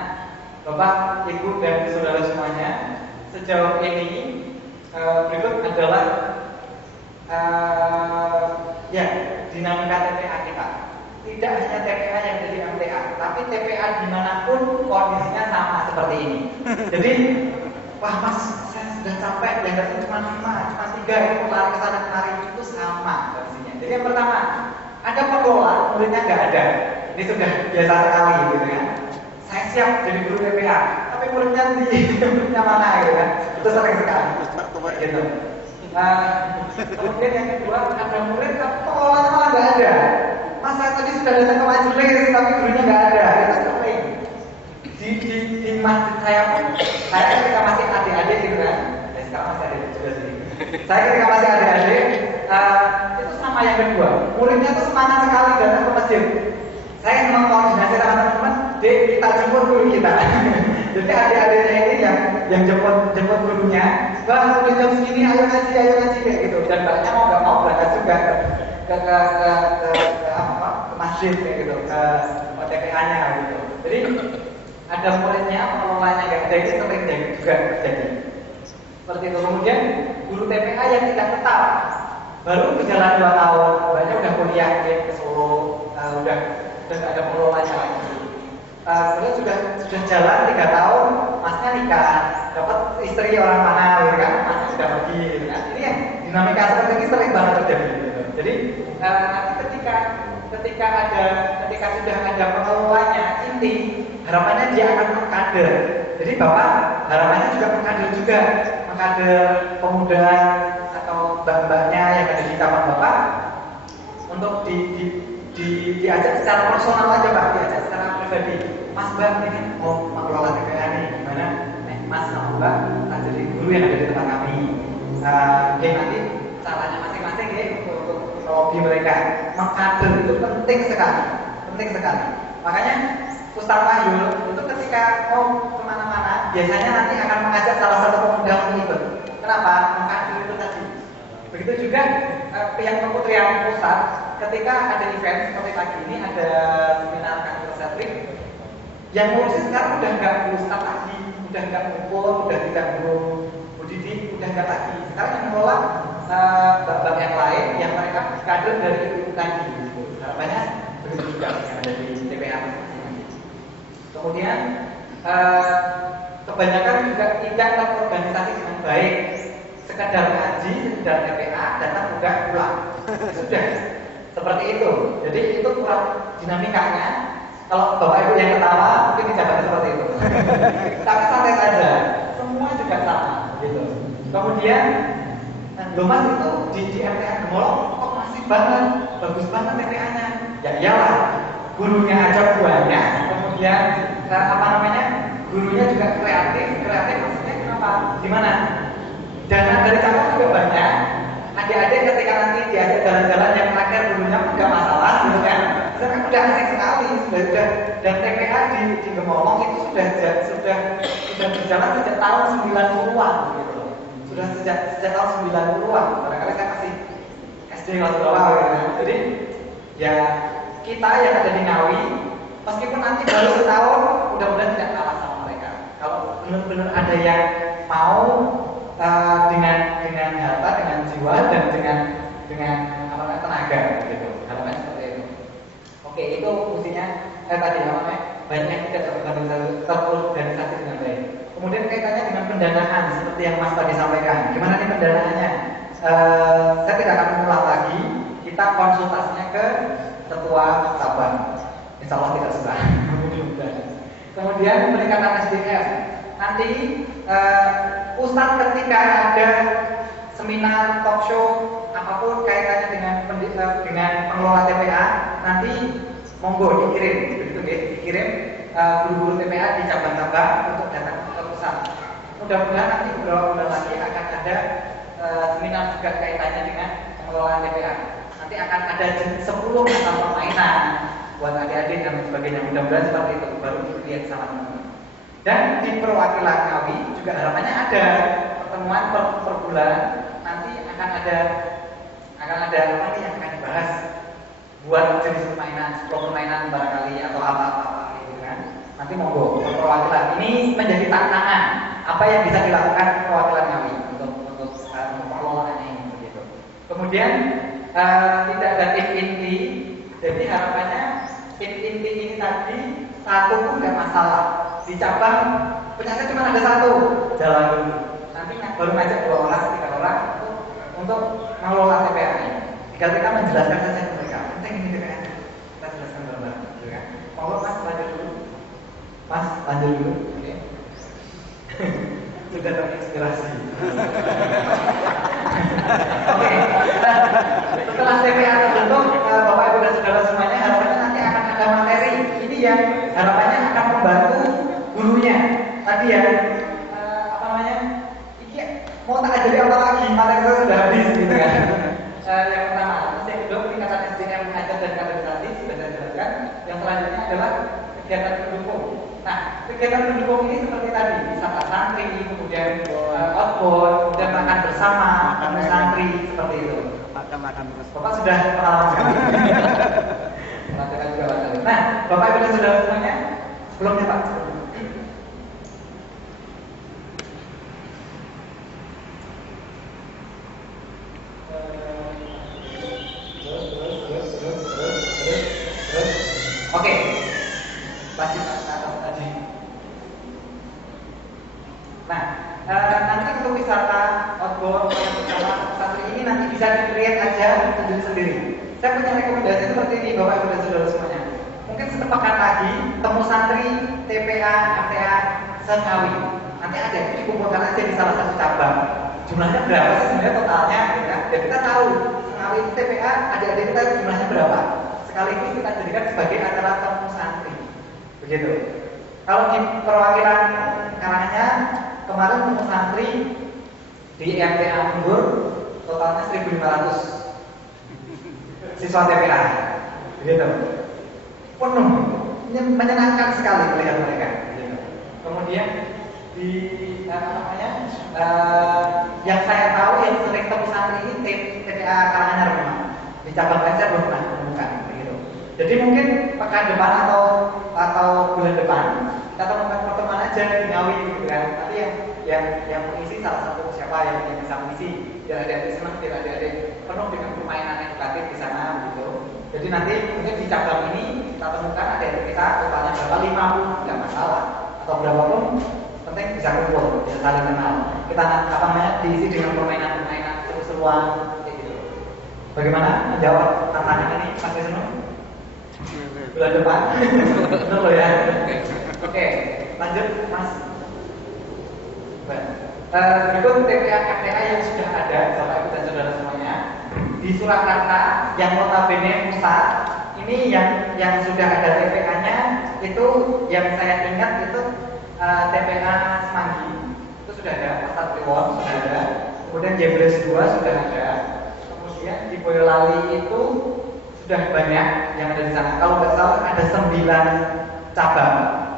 Bapak, Ibu dan saudara semuanya, sejauh ini berikut adalah ya dinamika TPA kita. Tidak hanya TPA yang dari MTA, tapi TPA dimanapun kondisinya sama seperti ini. Jadi, wah mas, saya sudah capek, yang datang cuma 5, cuma 3, itu lari ke sana kemari, itu sama kondisinya. Jadi yang pertama, ada pengelola, muridnya nggak ada. Ini sudah biasa sekali gitu kan. Saya siap jadi guru TPA, tapi muridnya muridnya mana gitu kan. Itu sering sekali. Gitu. Kemudian yang kedua, ada murid tapi pengelolanya malah nggak ada. Mas saya tadi sudah datang ke majelis tapi gurunya nggak ada. Itu sering. Di masjid saya pun, saya ketika masih adik-adik gitu kan. Ya sekarang masih adik juga sih. Saya ketika masih adik-adik, itu sama yang kedua. Muridnya tuh semangat sekali datang ke masjid. Saya memang koordinasi sama teman-teman, kita jemput guru kita. Jadi adik-adiknya ini yang jemput gurunya, bang udah jam segini, ayo ngaji kayak gitu. Dan banyak mau nggak mau berangkat juga ke masjid kayak gitu, ke TPA-nya gitu. Jadi ada muridnya, pengelolanya nggak ada, itu sering juga terjadi. Seperti itu. Kemudian guru TPA yang tidak tetap, baru berjalan 2 tahun, banyak udah kuliah ke Solo, udah nggak ada pengelolanya lagi. Kemudian sudah jalan 3 tahun, masnya nikah, dapat istri orang mana, gitu kan? Masnya sudah pergi, gitu kan? Ini yang dinamika seperti ini sering banget terjadi. Gitu. Jadi nanti ketika sudah ada pengelolanya, inti harapannya dia akan mengkader. Jadi bapak harapannya juga mengkader pemuda atau mbak-mbaknya yang ada di cabang bapak untuk diajak secara personal aja pak, diajak secara pribadi. Mas mbak ini mau mengelola TPA nih, gimana? Mas sama mbak tak jadi guru yang ada di tempat kami. Nanti caranya masing-masing ya untuk hobi mereka. Mengkader itu penting sekali. Makanya Ustaz Mahyul itu ketika mau kemana-mana biasanya nanti akan mengajak salah satu pemuda untuk ikut. Kenapa? Mengkader itu tadi. Begitu juga pihak kementerian pusat ketika ada event seperti pagi ini ada seminar kantor setrik yang ngurusin sekarang udah nggak Ustaz lagi, udah nggak ngumpul, udah tidak guru Budidi, udah nggak lagi. Sekarang yang mengelola bapak yang lain yang mereka kader dari ibu tadi. Harapannya begitu juga yang ada di TPA. Kemudian kebanyakan juga tidak terorganisasi dengan baik. Sekedar ngaji, sekedar TPA, datang udah pulang. Sudah seperti itu. Jadi itu kurang dinamikanya. Kalau bapak ibu yang ketawa, mungkin dijabatnya seperti itu. Tapi santai saja. Semua juga sama, gitu. Kemudian, Mas itu di MTA Gemolong kok masih banget, bagus banget TPA-nya. Ya iyalah, gurunya aja banyak. Kemudian gurunya juga kreatif maksudnya kenapa? Gimana? Dana dari cabang juga banyak. Adik-adik ketika nanti diajak jalan-jalan yang terakhir gurunya pun nggak masalah, gitu kan? Itu kan udah asik sekali, sudah. Dan TPA di Gemolong itu sudah berjalan sejak tahun 90-an, gitu. Sudah sejak tahun 90-an. Barangkali saya masih SD kelas berapa, gitu kan? Jadi ya kita yang ada di Ngawi, meskipun nanti baru setahun, mudah-mudahan tidak kalah sama mereka. Kalau benar-benar ada yang mau dengan harta, dengan jiwa dan dengan tenaga, gitu. Harapannya seperti itu. Oke, itu fungsinya tadi banyak yang tidak terorganisasi dengan baik. Kemudian kaitannya dengan pendanaan seperti yang Mas tadi sampaikan. Gimana nih pendanaannya? Saya tidak akan mengulang lagi. Kita konsultasinya ke ketua cabang. Insya Allah tidak susah. Kemudian peningkatan SDM. Nanti Ustadz ketika ada seminar, talk show, apapun kaitannya dengan pengelola TPA, nanti monggo dikirim, begitu ya, dikirim guru-guru TPA di cabang-cabang untuk datang ke pusat. Mudah-mudahan nanti beberapa bulan lagi akan ada seminar juga kaitannya dengan pengelolaan TPA. Nanti akan ada 10 mata permainan buat adik-adik dan sebagainya. Mudah-mudahan seperti itu, baru dilihat sama teman-teman. Dan di perwakilan Ngawi juga harapannya ada pertemuan per bulan. Nanti akan ada apa nih yang akan dibahas buat jenis permainan, permainan barangkali atau apa-apa gitu kan. Nanti monggo perwakilan ini menjadi tantangan apa yang bisa dilakukan perwakilan Ngawi untuk pengelolaannya ini begitu. Kemudian tidak ada tim inti, jadi harapannya tim inti ini tadi satu pun nggak masalah. Di cabang punya saya cuma ada satu, jalan dulu. Nanti baru ngajak 2 orang, 3 orang untuk mengelola TPA ini. Tinggal kita menjelaskan saja ke mereka. Penting ini TPA, kita jelaskan bareng-bareng, gitu kan? Monggo Mas lanjut dulu. Mas lanjut dulu, oke? Sudah terinspirasi. Oke. Setelah TPA terbentuk, Bapak Ibu dan Saudara semuanya harapannya nanti akan ada materi. Ini yang harapannya akan membantu gurunya. Tadi ya, apa namanya? Iki mau tak ajari apa lagi? Materi itu sudah habis, gitu kan? Yang pertama, yang kedua peningkatan SDM mengajar dan kaderisasi sudah saya jelaskan. Yang selanjutnya adalah kegiatan pendukung. Nah, kegiatan pendukung ini seperti tadi, wisata santri, kemudian outbound, kemudian makan bersama, makan santri, seperti itu. Makan terus. Bapak sudah pengalaman sekali. Melakukan juga kali. Nah, Bapak Ibu dan Saudara semuanya, sebelumnya Pak. Oke, lanjut tadi. Nah, nanti untuk wisata outbound, wisata santri ini nanti bisa di-create aja sendiri-sendiri. Saya punya rekomendasi seperti ini, Bapak Ibu dan Saudara semuanya. Mungkin sepekan lagi temu santri TPA, MTA se-Ngawi. Nanti ada itu dikumpulkan aja di salah satu cabang. Jumlahnya berapa sih sebenarnya totalnya? Ya, dan kita tahu Ngawi itu TPA, adik-adik kita jumlahnya berapa. Sekaligus kita jadikan sebagai acara temu santri. Begitu. Kalau di perwakilan Karanganyar kemarin temu santri di MTA Mundur totalnya 1.500 siswa TPA. Begitu. Penuh. Ini menyenangkan sekali melihat mereka. Begitu. Kemudian di yang saya tahu yang sering temu santri ini TPA Karanganyar memang. Di cabang lain saya belum pernah menemukan. Jadi mungkin pekan depan atau bulan depan kita temukan pertemuan aja di Ngawi gitu kan. Nanti yang mengisi salah satu siapa yang bisa mengisi. Biar adik-adik senang, biar adik-adik penuh dengan permainan edukatif di sana gitu. Jadi nanti mungkin di cabang ini kita temukan adik-adik kita totalnya berapa 50 nggak masalah atau berapapun penting bisa kumpul, bisa saling kenal. Kita diisi dengan permainan-permainan seru-seruan kayak gitu. Bagaimana menjawab tantangan ini Mas Wisnu? Bulan depan, betul loh ya. Oke, lanjut Mas. Berikut TPA MTA yang sudah ada, Bapak Ibu dan Saudara semuanya, di Surakarta yang notabene pusat. Ini yang sudah ada TPA-nya itu yang saya ingat itu TPA Semanggi itu sudah ada, Pasar Kliwon sudah ada, kemudian Jebres 2 sudah ada, kemudian di Boyolali itu sudah banyak yang ada di sana. Kalau nggak salah ada 9 cabang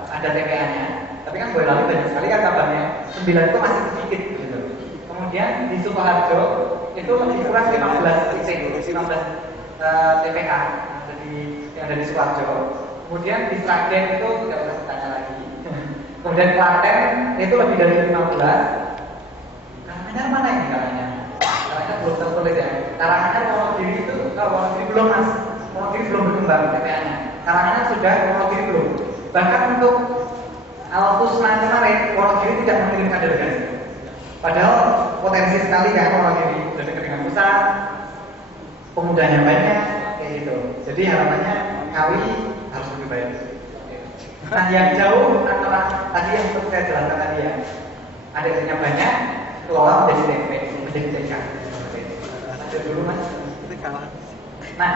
ada TPA-nya. Tapi kan Boyolali banyak sekali kan cabangnya. 9 itu masih sedikit gitu. Kemudian di Sukoharjo itu lebih kurang 15 titik, 15 TPA yang ada di Sukoharjo. Kemudian di Sragen itu tidak usah ditanya lagi. Kemudian Klaten itu lebih dari 15. Karanganyar mana ini Karanganyar? Karanganyar belum tertulis ya. Karanganyar Wonogiri itu Wonogiri belum Mas. Wonogiri belum berkembang TPA-nya. Karanganyar sudah, Wonogiri belum. Bahkan untuk Al-Husna kemarin Wonogiri tidak mengirimkan delegasi. Padahal potensi sekali kan Wonogiri sudah dekat dengan pusat, pemudanya banyak kayak gitu. Jadi harapannya Ngawi harus lebih baik. Nah yang jauh antara tadi yang seperti saya jelaskan tadi ya, adanya banyak, kelola menjadi TP, menjadi TK. Lanjut dulu Mas. Nah,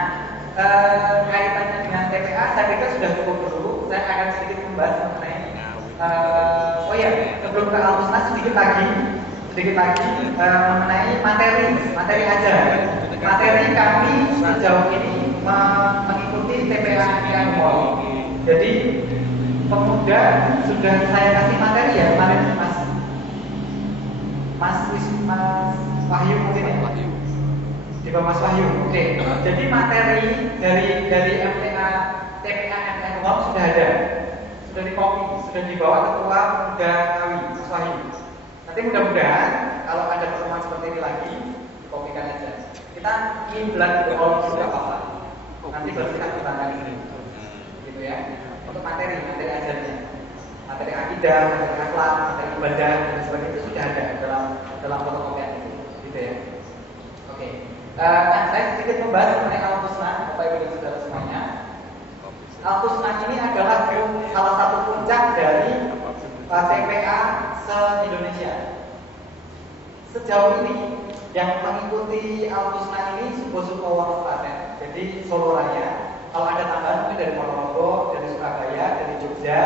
kaitannya dengan TPA saya pikir sudah cukup dulu. Saya akan sedikit membahas mengenai Oh iya, sebelum ke Al-Husna sedikit lagi mengenai materi aja. Materi kami sejauh ini mengikuti TPA Mall. Jadi pemuda sudah saya kasih materi ya kemarin Mas Wahyu mungkin ya. Di bawah Mas Wahyu. Oke. Jadi materi dari MTA TPA Mall sudah ada. Sudah dikopi, sudah dibawa ketua pemuda Ngawi, Mas Wahyu. Nanti mudah-mudahan kalau ada pertemuan seperti ini lagi, dikopikan aja. Kita kiblat ke kolom sudah apa? Nanti baru kita kembangkan ini, gitu ya. Untuk materi ajarnya, materi akidah, materi akhlak, materi ibadah dan sebagainya itu sudah ada dalam fotokopian itu, gitu ya. Oke. Nah, saya sedikit membahas mengenai Al-Husna, Bapak Ibu dan Saudara semuanya. Al-Husna ini adalah salah satu puncak dari TPA se-Indonesia. Sejauh ini yang mengikuti Al-Husna ini Subo-Subo Wonoklaten, jadi Solo Raya. Kalau ada tambahan mungkin dari Ponorogo, dari Surabaya, dari Jogja,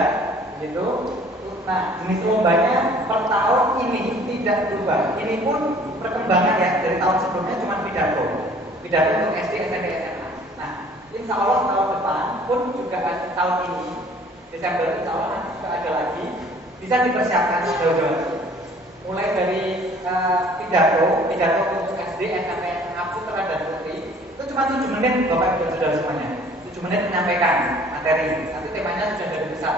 gitu. Nah, jenis lombanya per tahun ini tidak berubah. Ini pun perkembangan ya dari tahun sebelumnya cuma pidato untuk SD, SMP, SMA. Nah, insya Allah tahun depan pun juga tahun ini Desember insya Allah juga ada lagi, bisa dipersiapkan jauh-jauh. Mulai dari pidato untuk SD, SMP, SMA, putra dan putri itu cuma 7 menit Bapak Ibu dan Saudara semuanya. 7 menit menyampaikan materi. Nanti temanya sudah dari besar.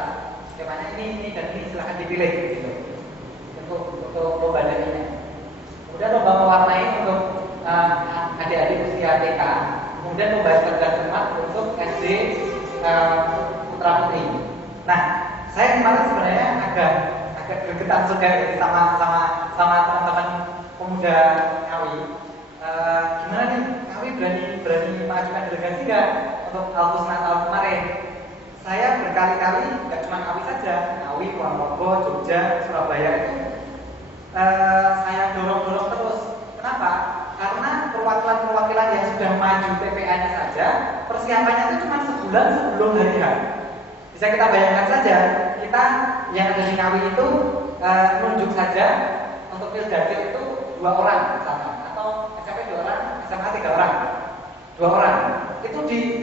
Temanya ini dan ini silahkan dipilih gitu. Untuk lomba daninya. Kemudian lomba mewarnai untuk adik-adik usia TK. Kemudian lomba cerdas cermat untuk SD putra putri. Nah, saya kemarin sebenarnya agak gregetan juga sama teman-teman pemuda Ngawi. Gimana nih Ngawi berani mengajukan delegasi nggak untuk Al-Husna tahun kemarin? Saya berkali-kali, nggak cuma Ngawi saja, Ngawi, Ponorogo, Jogja, Surabaya itu saya dorong terus. Kenapa? Karena perwakilan yang sudah maju TPA-nya saja, persiapannya itu cuma sebulan sebelum hari H. Bisa kita bayangkan saja, kita yang ada di Ngawi itu menunjuk saja untuk Pildatil itu 2 orang misalnya, atau SMP 2 orang, SMA 3 orang, 2 orang. Itu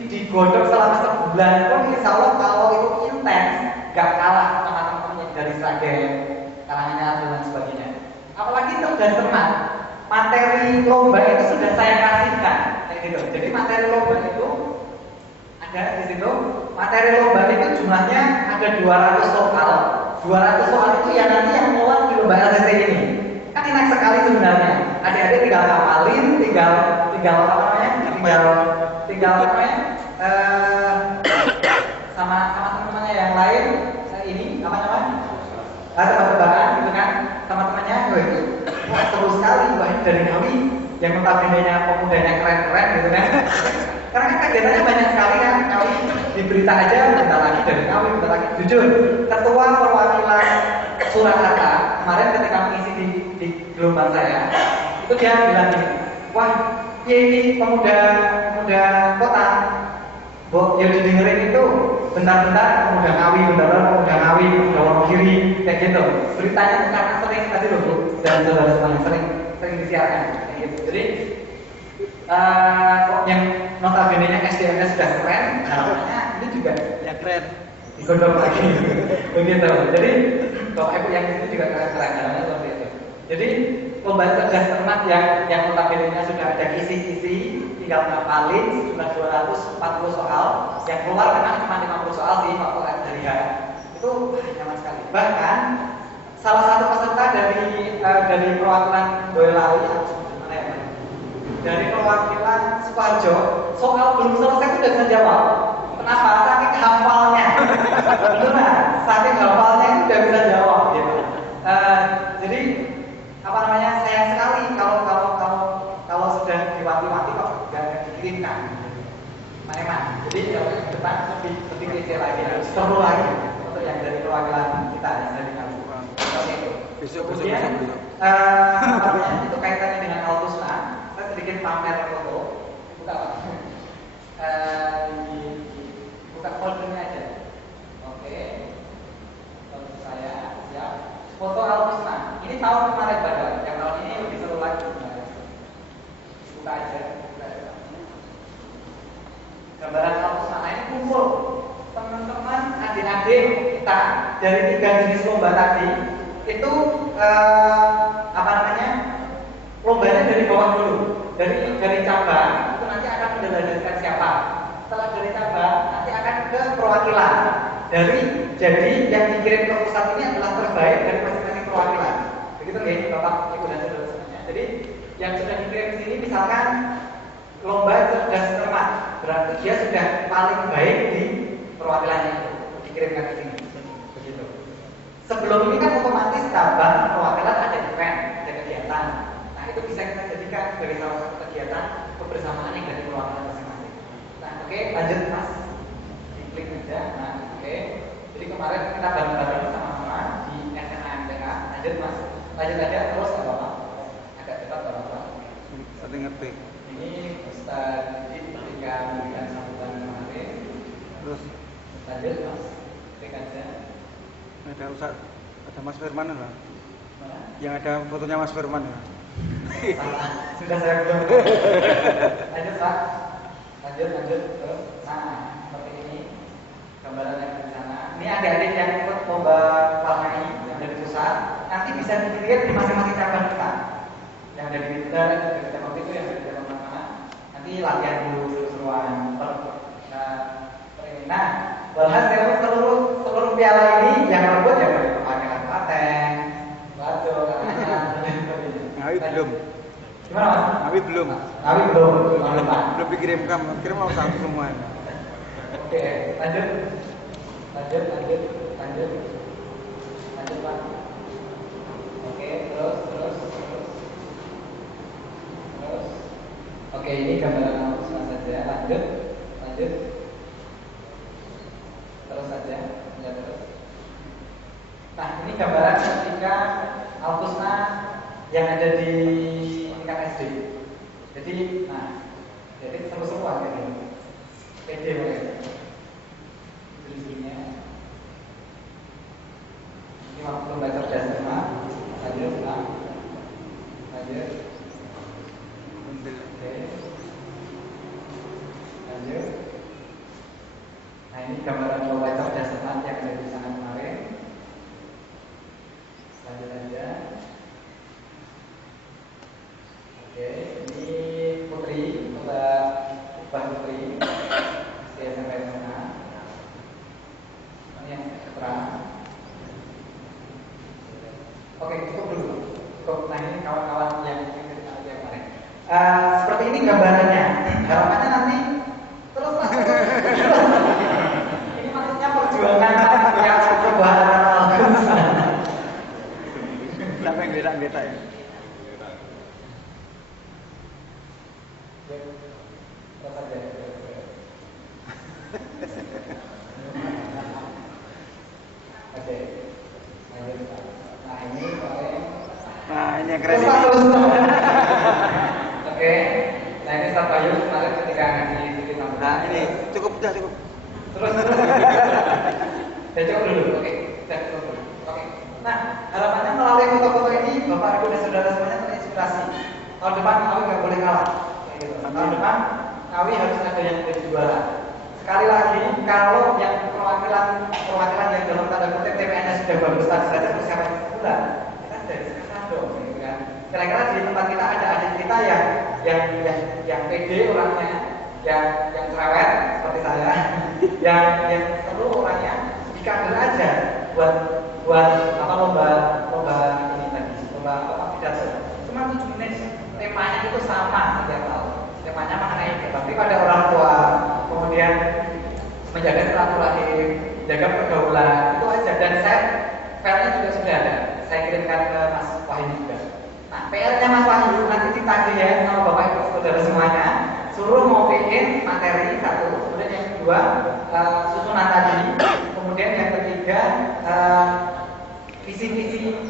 digodok selama sebulan pun insya Allah kalau itu intens gak kalah sama teman-teman yang dari Sragen, Karanganyar dan sebagainya. Apalagi cerdas cermat, materi lomba itu sudah saya kasihkan kayak gitu. Jadi materi lomba itu ada di situ. Materi lomba itu jumlahnya ada 200 soal. 200 soal itu ya nanti yang keluar di lomba LCT ini. Kan enak sekali sebenarnya. Adik-adik tinggal hafalin, tinggal apa namanya? Tinggal apa namanya? Sama teman-temannya yang lain ini apa namanya? Tebak-tebakan gitu kan sama temannya. Wah, seru sekali. Wah, ini dari Ngawi yang notabene-nya pemudanya keren-keren gitu kan. Karena kan kegiatannya banyak sekali kan. Ngawi di berita aja bentar lagi dari Ngawi, bentar lagi. Jujur, ketua perwakilan Surakarta kemarin ketika mengisi di gelombang saya, itu dia bilang gini, wah, ini pemuda kota, ya didengerin itu bentar-bentar pemuda Ngawi, pemuda Wonogiri, kayak gitu. Beritanya itu karena sering tadi loh Bu, dan saudara semuanya sering disiarkan, kayak gitu. Jadi yang notabene-nya SDM-nya sudah keren, harapannya ini juga yang keren digodok lagi, begitu. Jadi Bapak Ibu yang itu juga keren-keren, harapannya seperti itu. Jadi lomba cerdas cermat yang notabene-nya sudah ada kisi-kisi, tinggal ngapalin jumlah 240 soal, yang keluar memang cuma 50 soal sih waktu dari hari itu nyaman sekali. Bahkan salah satu peserta dari perwakilan Boyolali dari perwakilan Sukoharjo, soal belum selesai sudah bisa jawab. Kenapa? Saking hafalnya. Benar, saking hafalnya itu sudah bisa jawab gitu. Jadi apa namanya, sayang sekali kalau sudah diwanti-wanti kok nggak dikirimkan. Memang. Jadi kalau ke depan lebih kecil lagi, seru lagi untuk yang dari perwakilan kita yang dari kamu. Oke itu. Kemudian apa namanya, itu kaitannya dengan Al-Husna. Saya sedikit pamer foto. Buka apa? Buka foldernya aja. Oke. Foto saya. tahun kemarin padahal, yang tahun ini lebih seru lagi. Buka aja. Gambaran kampus mana ini kumpul teman-teman adik-adik kita dari 3 jenis lomba tadi itu lombanya dari bawah dulu, dari cabang itu nanti akan mendelegaskan siapa. Setelah dari cabang nanti akan ke perwakilan. Jadi yang dikirim ke pusat ini adalah terbaik dari masing-masing perwakilan. Begitu nggih, Bapak, Ibu dan Saudara semuanya. Jadi yang sudah dikirim ke sini misalkan lomba cerdas cermat, berarti dia sudah paling baik di perwakilannya itu, dikirimkan ke sini. Begitu. Sebelum ini kan otomatis cabang perwakilan ada event, ada kegiatan. Nah, itu bisa kita jadikan sebagai salah satu kegiatan kebersamaan yang dari perwakilan masing-masing. Nah, oke, lanjut Mas. Diklik aja. Nah, oke. Jadi kemarin kita bareng-bareng sama-sama di SMA MTK. Lanjut Mas. Lanjut aja terus enggak apa-apa. Agak cepat enggak apa-apa. Satu ngetik. Ini Ustaz ketika memberikan sambutan kemarin. Terus Lanjut Mas. Klik aja. ada Ustaz, ada Mas Firman lah. Mana? Yang ada fotonya Mas Firman ya. Salah. Sudah saya belum. Lanjut Pak. Lanjut. Terus. Nah, seperti ini gambaran yang di sana. Ini adik-adik yang ikut lomba warnai yang dari pusat. Nanti bisa dilihat di masing-masing cabang kita. Yang ada di Twitter, yang di cabang itu, yang ada di cabang mana. Nanti latihan dulu seru-seruan. Nah, walhasil seluruh piala ini yang rebut ya perwakilan Klaten, Bajo, Ngawi belum. Gimana Mas? Ngawi belum. Ngawi belum. Belum dikirimkan. Kirim mau satu semua. Oke, lanjut Pak. Oke, terus. Oke, ini gambaran kampus saja. Lanjut. Terus saja, ya terus. Nah, ini gambaran ketika Alpusna yang ada di tingkat SD. Jadi seru-seruan kayak gini. PD mereka. Isinya. Ini waktu lomba cerdas cermat. Lanjut. Oke. Lanjut. Nah, ini gambaran lomba cerdas cermat yang ada di sana kemarin. Lanjut aja. Oke, ini Putri, Mbak Putri, SMP SMA. Ini yang keterangan. Oke, cukup dulu. Nah, ini kawan-kawan yang kemarin. Seperti ini gambarannya. Harapannya nanti terus masuk. Ini maksudnya perjuangan yang perubahan Alkus. Sampai beda-beda ya. Terus aja. Oke. Lanjut. Nah, ini kemarin. Nah, ini yang keren. Oke. Nah, ini Ustaz Bayu kemarin ketika ngaji di sambutan. Nah, ini cukup. Terus. Ya cukup dulu. Oke. Cukup dulu. Oke. Nah, harapannya melalui foto-foto ini Bapak Ibu dan Saudara semuanya terinspirasi. Tahun depan Ngawi nggak boleh kalah. Kayak gitu. Tahun depan Ngawi harus ada yang menjadi juara. Sekali lagi, kalau yang perwakilan yang dalam tanda kutip TPN-nya sudah bagus saja persiapan sebulan, kita dari sekarang dong, gitu kan? Kira-kira di tempat kita ada adik kita yang pede orangnya, yang cerewet seperti saya, yang perlu orangnya dikader aja buat lomba ini tadi, lomba pidato. Cuma 7 menit, temanya itu sama setiap tahun. Temanya mengenai berbakti pada orang tua, kemudian menjaga silaturahim, jaga pergaulan, itu aja. Dan filenya juga sudah ada. Saya kirimkan ke Mas Wahyu juga. Nah, PR-nya Mas Wahyu nanti ditagih ya sama Bapak Ibu Saudara semuanya. Suruh ngopiin materi satu, kemudian yang kedua susunan tadi, kemudian yang ketiga visi-visi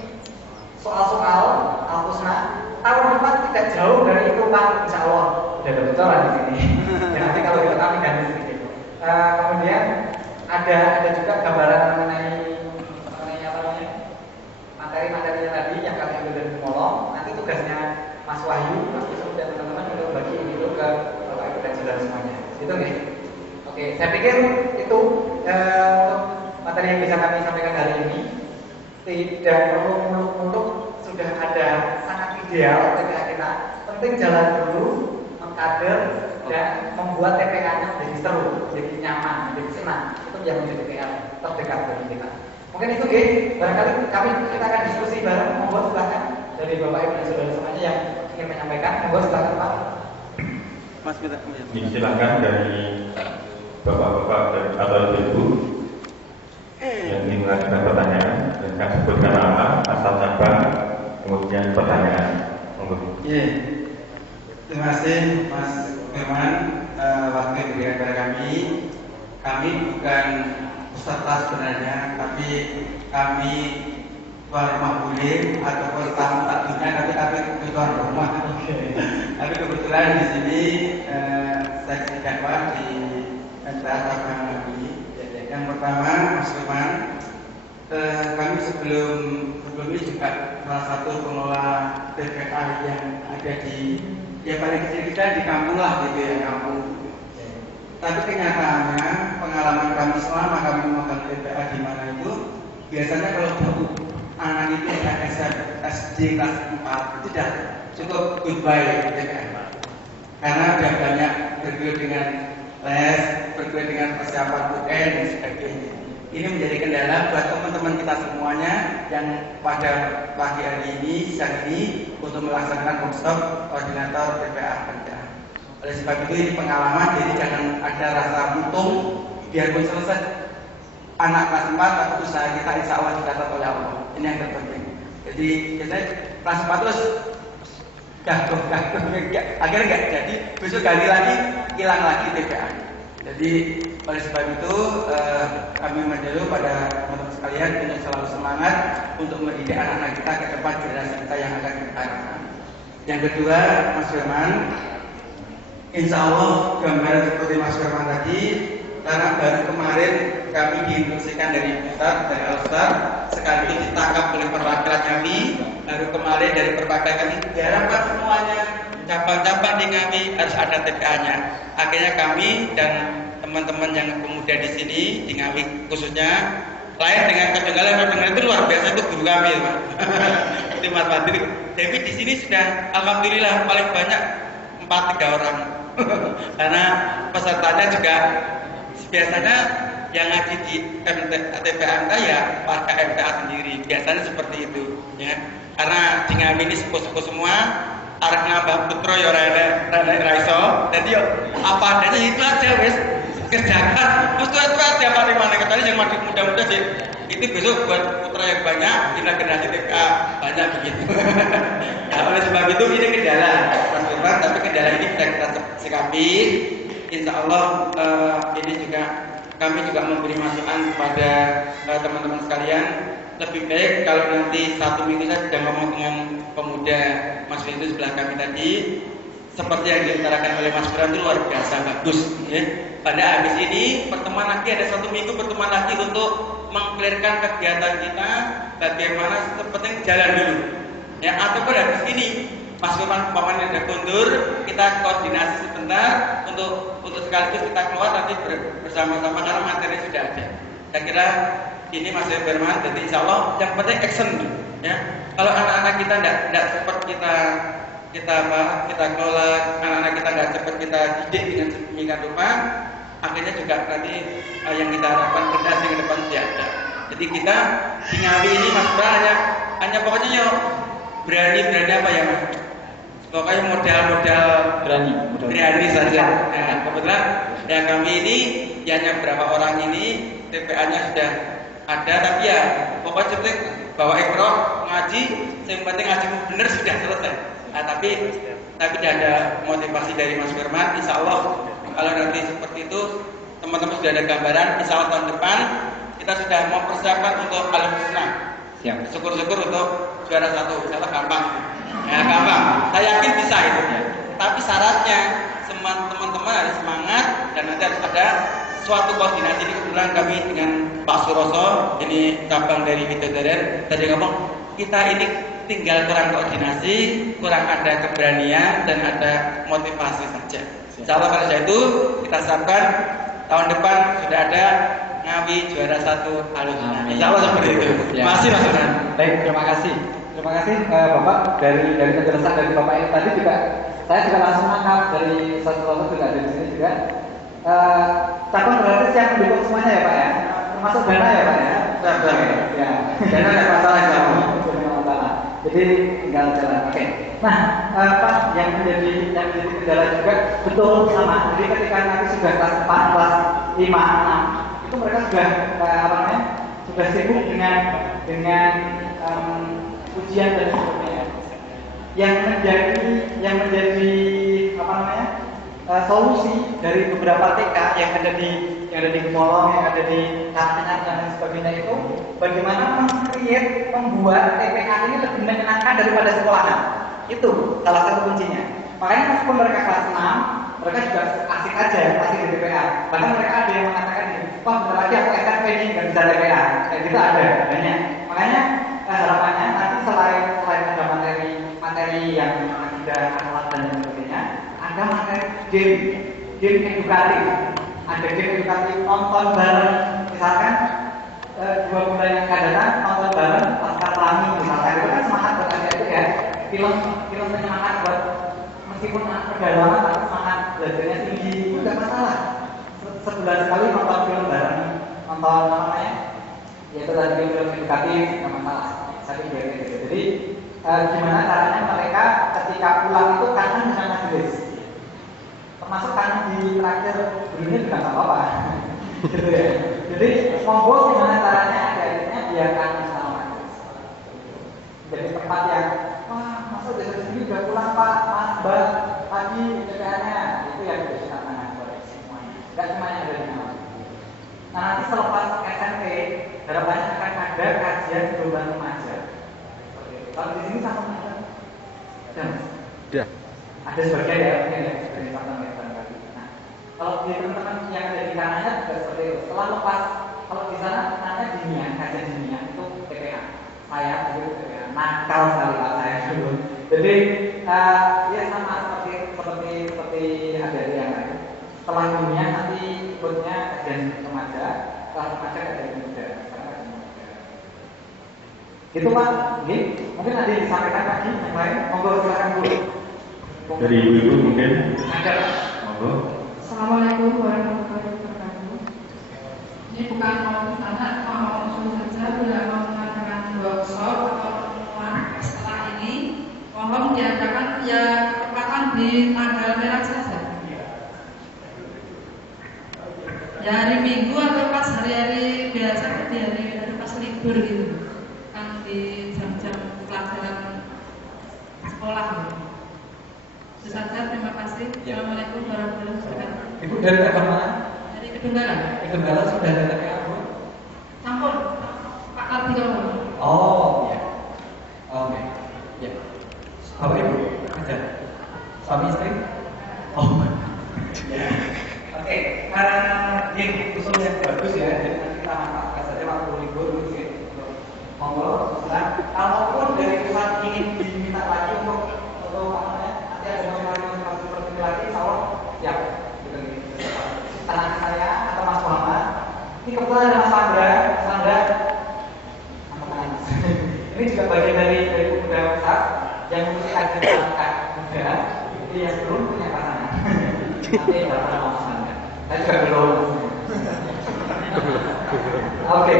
soal-soal Alpusna. Tahun depan tidak jauh dari itu Pak, insya Allah udah ada bocoran di sini. Ya, nanti kalau kita kami ganti sedikit. Kemudian ada juga gambaran mengenai apa namanya materi-materinya tadi yang kalian tugasnya Mas Wahyu, Mas Yusuf dan teman-teman untuk bagi itu ke Bapak Ibu dan saudara semuanya. Itu nih. Oke, saya pikir itu untuk materi yang bisa kami sampaikan hari ini. Tidak perlu muluk-muluk, sudah ada sangat ideal TPA kita. Penting jalan dulu, mengkader dan membuat TPA-nya menjadi seru, jadi nyaman, menjadi senang. Itu yang menjadi PR terdekat bagi kita. Mungkin itu barangkali kita akan diskusi bareng. Monggo silakan dari Bapak Ibu dan saudara semuanya yang ingin menyampaikan. Monggo silakan Pak. Mas minta. Silakan dari bapak-bapak atau ibu yang ingin mengajukan pertanyaan dan kami sebutkan nama, asal cabang, kemudian pertanyaan. Monggo. Terima kasih Mas Firman waktu yang diberikan kepada kami. Kami bukan peserta sebenarnya, tapi kami tuan rumah bule ataupun tamu tak dunia, tapi kami tuan rumah. Tapi kebetulan di sini saya dakwah di MTA Sabang kami. Yang pertama, Mas Firman, kami sebelum ini juga salah satu pengelola TPA yang ada di yang paling kecil kita di kampung lah gitu ya, kampung. Tapi kenyataannya pengalaman kami selama kami memegang TPA di mana itu biasanya kalau baru anak itu yang SD kelas 4 itu sudah cukup goodbye TPA. Karena sudah banyak bergelut dengan les, bergelut dengan persiapan UN dan sebagainya. Ini menjadi kendala buat teman-teman kita semuanya yang pada pagi hari ini, siang ini untuk melaksanakan workshop koordinator TPA kerja. Oleh sebab itu ini pengalaman, jadi jangan ada rasa untung, biarpun selesai anak kelas 4, tapi usaha kita insya Allah dicatat oleh Allah. Ini yang terpenting. Jadi biasanya kelas 4 terus gaduh, akhirnya enggak jadi, besok kali lagi hilang lagi TPA. Jadi oleh sebab itu kami menyeru pada teman-teman sekalian untuk selalu semangat untuk mendidik anak-anak kita ke depan, generasi kita yang akan kita harapkan. Yang kedua, Mas Firman, insya Allah gambaran seperti Mas Firman tadi, karena baru kemarin kami diinstruksikan dari Ustaz, dari Al-Ustaz, sekali ditangkap oleh perwakilan kami, baru kemarin dari perwakilan kami diharapkan semuanya cabang-cabang di kami harus ada TPA-nya. Akhirnya kami dan teman-teman yang pemuda di sini di Ngawi khususnya lain dengan Kedunggalan itu luar biasa, itu guru kami, Pak. Itu Mas Fadil. Tapi di sini sudah alhamdulillah paling banyak 3 orang. Karena pesertanya juga biasanya yang ngaji di TPA ya warga MTA sendiri. Biasanya seperti itu, ya. Karena di Ngawi ini sepuh-sepuh semua. Arek nambah putra ya ora iso. Dadi yo apa adanya itu aja wis kerjakan. Terus itu tiap hari mana katanya yang masih muda-muda sih. Itu besok buat putra yang banyak, kita generasi TPA banyak begitu. Nah, oleh sebab itu ini kendala, Mas Firman, tapi kendala ini kita sikapi. Insya Allah ini juga kami juga memberi masukan kepada teman-teman sekalian. Lebih baik kalau nanti 1 minggu saya sudah ngomong dengan pemuda Mas Firman itu sebelah kami tadi, seperti yang diutarakan oleh Mas Firman itu luar biasa bagus. Ya. Pada habis ini pertemuan lagi, ada 1 minggu pertemuan lagi untuk mengklirkan kegiatan kita, bagaimana penting jalan dulu. Ya, ataupun habis ini Mas Firman pamannya ada kondur, kita koordinasi sebentar untuk sekaligus kita keluar nanti bersama-sama karena materi sudah ada. Saya kira ini Mas Firman, jadi insya Allah yang penting action, ya. Kalau anak-anak kita tidak cepat kita kelola, anak-anak kita tidak cepat kita didik dengan sedemikian rupa, akhirnya juga nanti yang kita harapkan generasi ke depan tidak ada. Jadi kita di Ngawi ini Mas Bra hanya pokoknya yo berani apa ya Mas? Pokoknya modal berani saja. Nah, kebetulan ya kami ini ya hanya berapa orang ini TPA-nya sudah ada, tapi ya pokoknya seperti bawa ikro ngaji, yang penting ngaji benar sudah selesai. Nah, tapi tidak ada motivasi dari Mas Firman. Insya Allah kalau nanti seperti itu teman-teman sudah ada gambaran. Insya Allah tahun depan kita sudah mempersiapkan untuk Al-Husna. Syukur-syukur untuk juara 1. Insya Allah gampang. Ya gampang. Saya yakin bisa itu. Tapi syaratnya teman-teman harus semangat dan nanti harus ada suatu koordinasi. Ini kebetulan kami dengan Pak Suroso, ini cabang dari Widodaren, tadi ngomong kita ini tinggal kurang koordinasi, kurang ada keberanian dan ada motivasi saja. Insya Allah kalau sudah itu kita siapkan tahun depan sudah ada Ngawi juara 1 alumni. Insya Allah seperti itu. Masih Mas Burhan. Baik, terima kasih. Terima kasih Bapak dari penjelasan dari Bapak ini tadi juga saya juga langsung nangkap dari satu juga ada di sini juga. Cabang berarti yang mendukung semuanya ya Pak ya, termasuk dana ya Pak ya. Betul. Ya, dana ada masalah masalah. Jadi tinggal jalan. Oke. Nah, Pak yang menjadi kendala juga betul sama. Jadi ketika nanti sudah kelas 4, kelas 5, 6 itu mereka sudah sudah sibuk dengan ujian dan sebagainya. Yang menjadi solusi dari beberapa TK yang ada di Gemolong, yang ada di Katingan dan sebagainya itu bagaimana membuat TPK ini lebih menyenangkan daripada sekolahan. Itu salah satu kuncinya. Makanya meskipun mereka kelas 6, mereka juga asik aja, asik di TPA. Bahkan mereka ada yang mengatakan gini, wah bentar lagi aku SMP nih nggak bisa TPA. Kayak gitu ada banyak. Makanya harapannya nanti selain ada materi yang tidak akhlak dan sebagainya, ada materi game edukatif. Ada game edukatif nonton bareng, misalkan 2 bulan yang akan datang nonton bareng Laskar Pelangi misalkan, itu kan semangat buat adik itu ya. Film penyemangat buat meskipun pedalaman tapi semangat belajarnya tinggi itu nggak masalah. Sebulan sekali nonton film bareng, nonton yaitu tadi film edukatif nggak masalah. Saya pikir gitu. Jadi gimana caranya mereka ketika pulang itu kangen dengan majelis, termasuk kangen di terakhir dulunya juga nggak apa-apa. Gitu ya. Jadi monggo gimana caranya adik-adiknya biar kangen sama majelis. Jadi tempat yang masuk dari sini udah pulang Pak, Mas, Mbak, pagi kerjaannya itu yang bisa kita tangan buat semuanya. Gak cuma yang ada di awal. Nah nanti selepas SMP, harapannya akan ada kajian gelombang remaja. Kalau di sini sama ada? Ada. Ada sebagian ya, mungkin ya dari teman-teman tadi. Nah, kalau di teman-teman yang ada di kanannya juga seperti itu. Setelah lepas, kalau di sana nanya dinian, kajian dinian itu TPA. Saya dulu TPA, nakal sekali Pak saya dulu. Jadi ya sama seperti adik-adik yang lain. Setelah dunia nanti ikutnya kajian remaja, setelah remaja kajian muda. Gitu Pak, mungkin ada yang disampaikan lagi yang lain. Monggo silakan dulu. Dari ibu-ibu mungkin. Ada. Monggo. Assalamualaikum warahmatullahi wabarakatuh. Ini bukan mau tanya, mau saja bila mau mengadakan workshop atau pertemuan setelah ini, mohon diadakan ya ketepatan di tanggal merah saja. Ya hari Minggu atau pas hari-hari biasa, di hari pas libur gitu. Di jam-jam pelajaran sekolah. Itu saja, terima kasih. Assalamualaikum warahmatullahi wabarakatuh. Ibu dari daerah mana? Dari Kedunggalan. Kedunggalan sudah ada TPA Bu? Campur Pak Kartiko. Oh, ya. Oke. Ya. Bapak Ibu kerja? Suami istri? Oh. Ya. Oke. Ini usul yang bagus ya. Jadi nanti kita manfaatkan saja waktu libur mungkin. Monggo, kalaupun dari pusat ingin diminta lagi untuk nanti ada motivasi seperti ini lagi, insya Allah siap. Anak saya atau Mas Muhammad, ini kebetulan ada Mas Sandra, ini juga bagian dari pemuda pusat yang memiliki kajian anak muda, itu yang belum punya pasangan. Nanti bapak Mas Sandra, saya juga belum. Oke.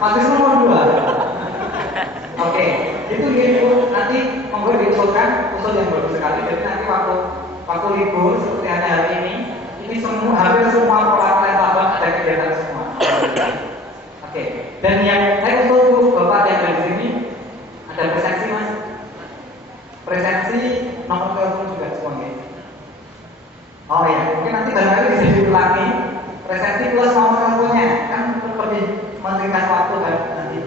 Masih nomor 2. Oke, itu gitu. Nanti monggo diusulkan usul yang bagus sekali. Jadi nanti waktu libur seperti hari ini hampir semua perwakilan Labang ada kegiatan semua. Oke. Dan yang saya usul Bapak yang dari sini ada presensi Mas. Presensi nomor telepon juga semuanya. Oh ya, mungkin nanti barangkali bisa diulangi. Presensi plus nomor teleponnya kan lebih memberikan waktu kan nanti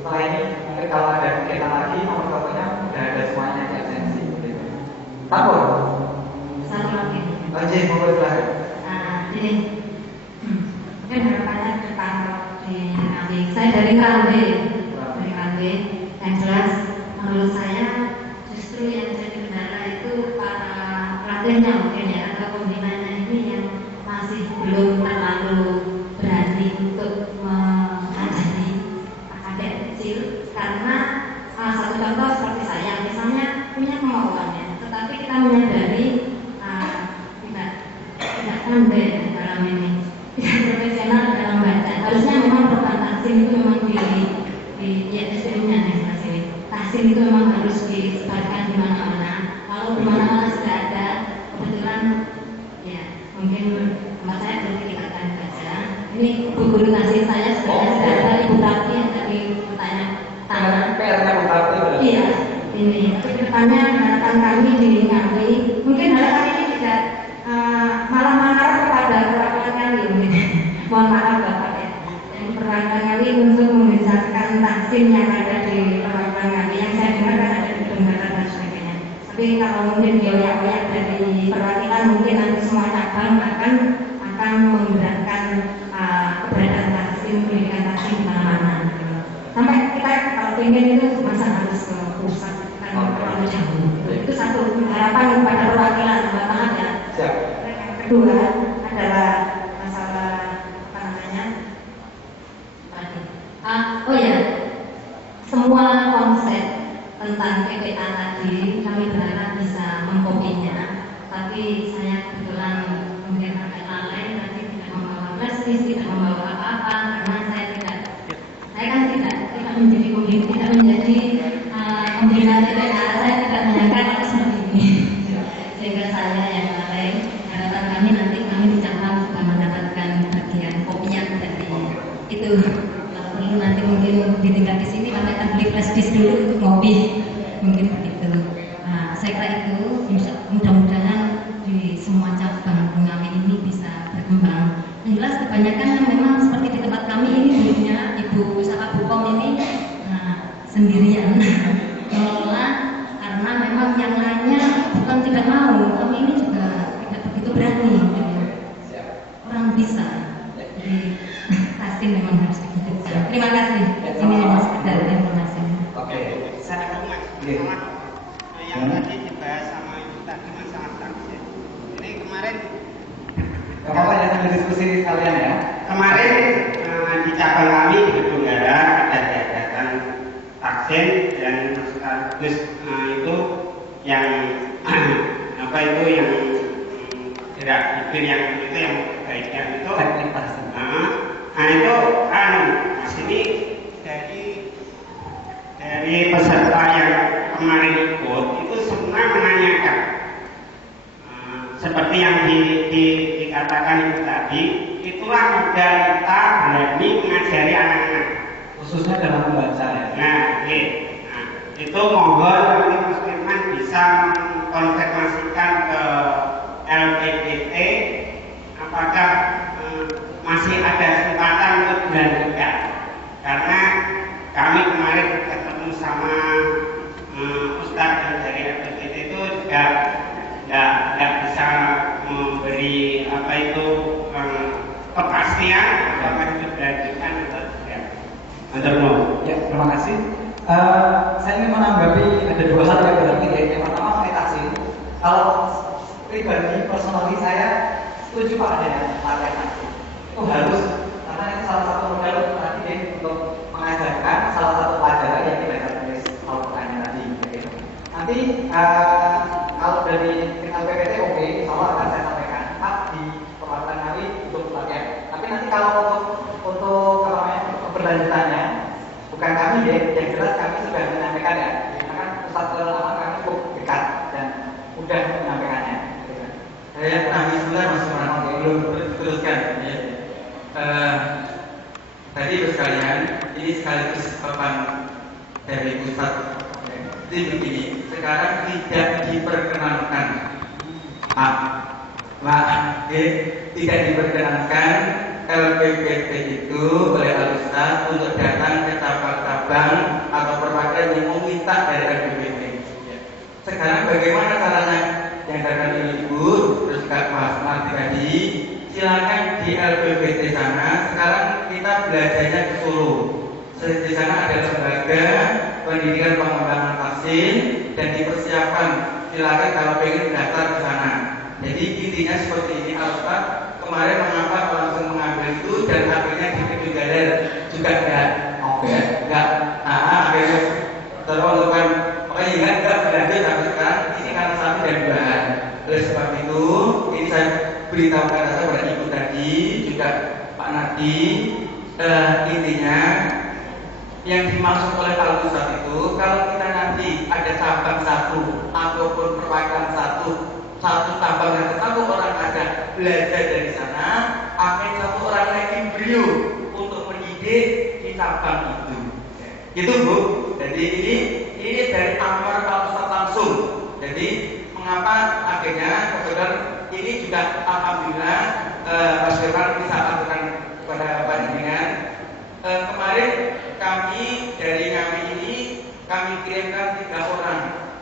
setelah ini mungkin kalau ada kegiatan lagi nomor teleponnya sudah ada semuanya di absensi. Takut? Satu lagi. Lanjut monggo silahkan. Ini mungkin harapannya ke depan di nanti. Saya dari Kalbe, yang jelas pembinanya mungkin ya, atau pembinanya ini yang masih belum terlalu berani untuk mengajari adik kecil, karena salah satu contoh seperti saya misalnya punya kemauannya, tetapi kita menyadari tidak pandai dalam ini, tidak profesional dalam baca. Harusnya memang program tahsin itu memang di ya SDM-nya nih Mas Dewi. Tahsin itu memang harus disebarkan di mana-mana. Kalau di mana-mana sudah ada, kebetulan ya mungkin tempat saya belum dikatakan baca. Ini Bu Guru tahsin saya sebenarnya sudah ada, Ibu Tati yang tadi bertanya. PR-nya Bu Tati. Iya, ini kedepannya harapan kami di Ngawi, mungkin harapan ini tidak malah mengarah kepada perwakilan kami mungkin. Mohon maaf Bapak ya, yang perwakilan kami untuk membesarkan tahsin yang ada di perwakilan kami, yang saya dengar kan ada di Donggala dan sebagainya. Tapi kalau mungkin dioyak-oyak dari perwakilan, mungkin nanti semua cabang akan menggerakkan keberadaan tahsin, pendidikan tahsin di mana-mana. Sampai kita kalau ingin itu masa harus ke pusat kan terlalu jauh. Itu satu harapan kepada perwakilan, maaf ya. Siap. Yang kedua adalah masalah apa namanya? Oh ya, semua konsep tentang PPA tadi kami berharap bisa mengkopinya. Tapi saya kebetulan mungkin agak lalai, tadi tidak membawa flash disk, tidak membawa apa-apa karena saya kan tidak menjadi pembina, tidak menjadi pembina PPA. Saya tidak menyangka kalau seperti ini. Sehingga saya yang lalai. Harapan kami nanti kami di cabang juga mendapatkan bagian kopian dari itu. Kalau perlu nanti mungkin ditinggal di sini, kami akan beli flash disk dulu untuk ngopi, mungkin begitu. Saya kira itu mudah-mudahan di semua cabang Ngawi ini bisa berkembang. Yang jelas kebanyakan memang seperti di tempat kami ini dulunya Ibu Sapa Bukom ini sendirian mengelola, karena memang yang lainnya bukan tidak mau, kami ini juga tidak begitu berani. Orang bisa, jadi pasti memang harus dihidupkan. Terima kasih. Ini hanya sekedar informasi. Oke. Saya masalah yang tadi dibahas sama Ibu tadi masalah tahsin. Ini kemarin Apa ya sambil diskusi kalian ya? Kemarin di cabang kami di Gedung Gara ada diadakan vaksin dan sekaligus itu yang apa itu yang gerak bibir yang itu yang baiknya itu Teknik tahsin. Itu mas ini dari peserta yang kemarin ikut itu semua menanyakan seperti yang dikatakan itu tadi, itulah modal kita berani mengajari anak-anak, Khususnya dalam membaca ya. Itu mohon nanti Mas Firman bisa mengkonfirmasikan ke LPPT apakah masih ada kesempatan untuk dilanjutkan, karena kami kemarin ketemu sama Ustadz dari LPPT itu juga tidak bisa memberi apa itu kepastian apakah itu dilanjutkan atau tidak. Ya, terima kasih. Saya ingin menanggapi ada dua hal yang berarti ya. Yang pertama mengenai tahsin. Kalau pribadi, personally saya setuju Pak ada latihan tahsin. Itu harus, karena itu salah satu modal nanti deh untuk mengajarkan salah satu pelajaran yang kita tulis kalau pertanyaan tadi. Gitu. Nanti kalau dari LPPT oke, insya Allah akan saya sampaikan Pak di perwakilan kami untuk latihan. Tapi nanti kalau untuk apa namanya keberlanjutannya bukan kami deh, yang jelas kami sudah menyampaikan ya, karena kan pusat pengalaman kami cukup dekat dan mudah menyampaikannya. Saya kami sebentar Mas Firman, belum teruskan. Ya. Tadi Ibu sekalian, ini sekaligus papan dari pusat. Jadi begini, sekarang tidak diperkenankan, tidak diperkenankan LPPT itu oleh Al-Ustaz untuk datang ke cabang-cabang atau perwakilan yang meminta dari LPPT. Sekarang bagaimana caranya? Yang datang Ibu, terus Kak Mas Marti tadi, silakan di LPPT sana. Sekarang kita belajarnya ke Solo. Di sana ada lembaga pendidikan pengembangan vaksin dan dipersiapkan. Silakan kalau pengen daftar di sana. jadi intinya seperti ini Ustaz. Kemarin mengapa langsung mengambil itu dan akhirnya di Galer juga enggak. Akhirnya terus kan makanya ingat enggak berlanjut sampai sekarang ini karena satu dan dua. Oleh sebab itu ini saya beritahukan saya kepada ibu tadi juga Pak Nadi, intinya yang dimaksud oleh Pak Ustaz itu kalau kita nanti ada cabang satu ataupun perwakilan satu cabang yang satu orang ada belajar dari sana, akhirnya satu orang lagi embrio untuk mendidik di cabang itu. Gitu Bu. Jadi ini dari Amar Pak Ustaz langsung. Jadi mengapa akhirnya kebetulan ini juga alhamdulillah Mas Firman bisa lakukan kepada panjenengan. Kemarin kami dari kami ini kami kirimkan 3 orang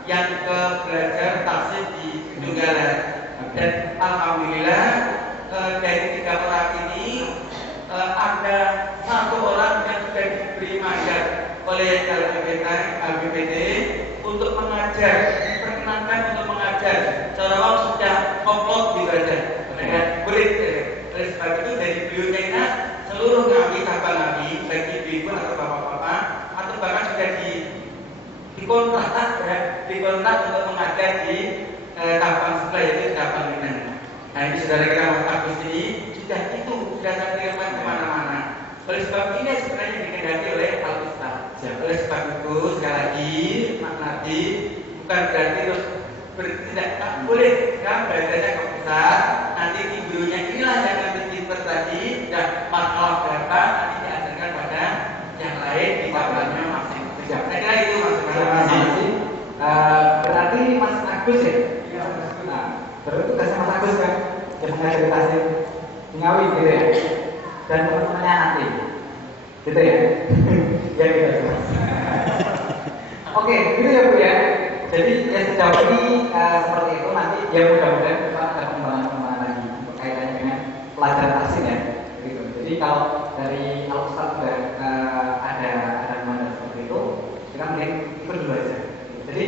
yang ke belajar tafsir di Donggala dan alhamdulillah dari 3 orang ini ada 1 orang yang sudah diberi mandat oleh LBPD untuk mengajar, diperkenankan untuk mengajar. Saudara sudah upload di badan, boleh. Oleh sebab itu dari beliaunya seluruh nabi cabang nabi, baik ibu atau bapak-bapak atau bahkan sudah dikontrak untuk mengajar di cabang sebelah yaitu cabang Medan. Nah ini saudara kita Mas Agus ini sudah saya kirimkan kemana-mana. Oleh sebab ini sebenarnya dikendaki oleh Al-Ustaz. Oleh sebab itu sekali lagi Mas Nadi bukan berarti terus bertindak tak boleh kan belajarnya ke pusat. Nanti ibunya inilah yang nanti pinter tadi dan masalah berapa nanti diajarkan pada yang lain di cabangnya masing-masing. Saya kira itu masing-masing. Berarti Mas Agus ya? Nah, berarti tugasnya Mas Agus kan yang mengajari tasir Ngawi gitu ya? Dan teman-temannya nanti gitu ya? Ya gitu Mas. Oke, gitu ya Bu ya. Jadi ya sejauh ini seperti itu nanti ya mudah-mudahan kita ada pengembangan lagi berkaitan dengan pelajaran tasir ya. Gitu. Jadi kalau dari Al-Ustaz sudah ada mandat seperti itu, kita mungkin itu dulu aja. Jadi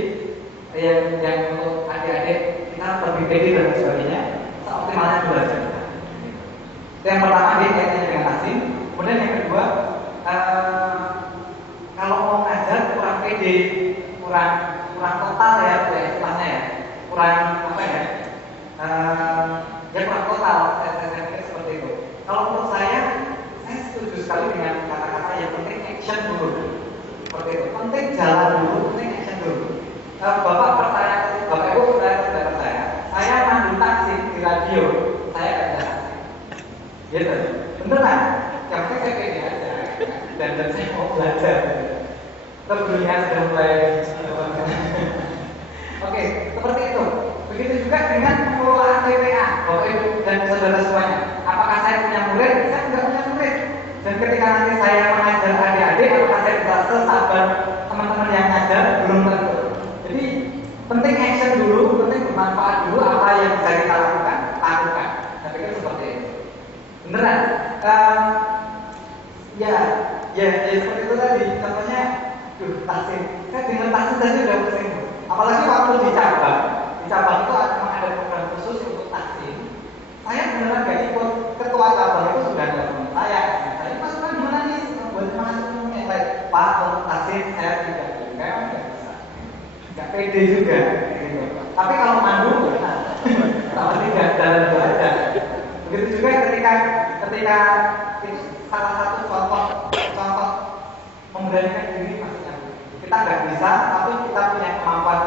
yang untuk adik-adik kita lebih pede dan sebagainya, seoptimalnya dulu aja. Yang pertama dia kaitannya dengan tasir. Kemudian yang kedua, kalau mau ngajar kurang pede, kurang total ya istilahnya ya, kurang apa ya, ya kurang total. Saya pikir seperti itu. Kalau menurut saya setuju sekali dengan kata-kata yang penting action dulu. Seperti itu. Penting jalan dulu, penting action dulu. Bapak pertanyaan, Bapak Ibu sudah percaya. Saya mandu taksi di radio, saya nggak bisa taksi. Gitu. Beneran? Yang penting saya pede aja. Dan saya mau belajar. Tentunya sudah mulai. Oke, seperti itu. Begitu juga dengan pengelolaan PPA, Bapak Ibu dan saudara semuanya. Apakah saya punya murid? Saya tidak punya murid. Dan ketika nanti saya mengajar adik-adik, apakah saya bisa sesabar teman-teman yang ngajar? Belum tentu. Jadi penting action dulu, penting bermanfaat dulu. Apa yang bisa kita lakukan? Saya pikir seperti itu. Beneran? Ya seperti itu tadi. Contohnya, tasir. Saya dengan tasir tadi udah pusing. Apalagi waktu di cabang itu memang ada program khusus untuk tasir. Saya beneran gak ikut. Ketua cabang itu sudah ada teman saya. Mas kan gimana nih buat semangat umumnya? Pak, untuk tasir saya tidak bisa. Gak pede juga. Gitu. Tapi kalau mandu, sama tidak jalan itu aja. Begitu juga ketika itu salah satu contoh memberanikan diri maksudnya. Kita nggak bisa, tapi kita punya kemampuan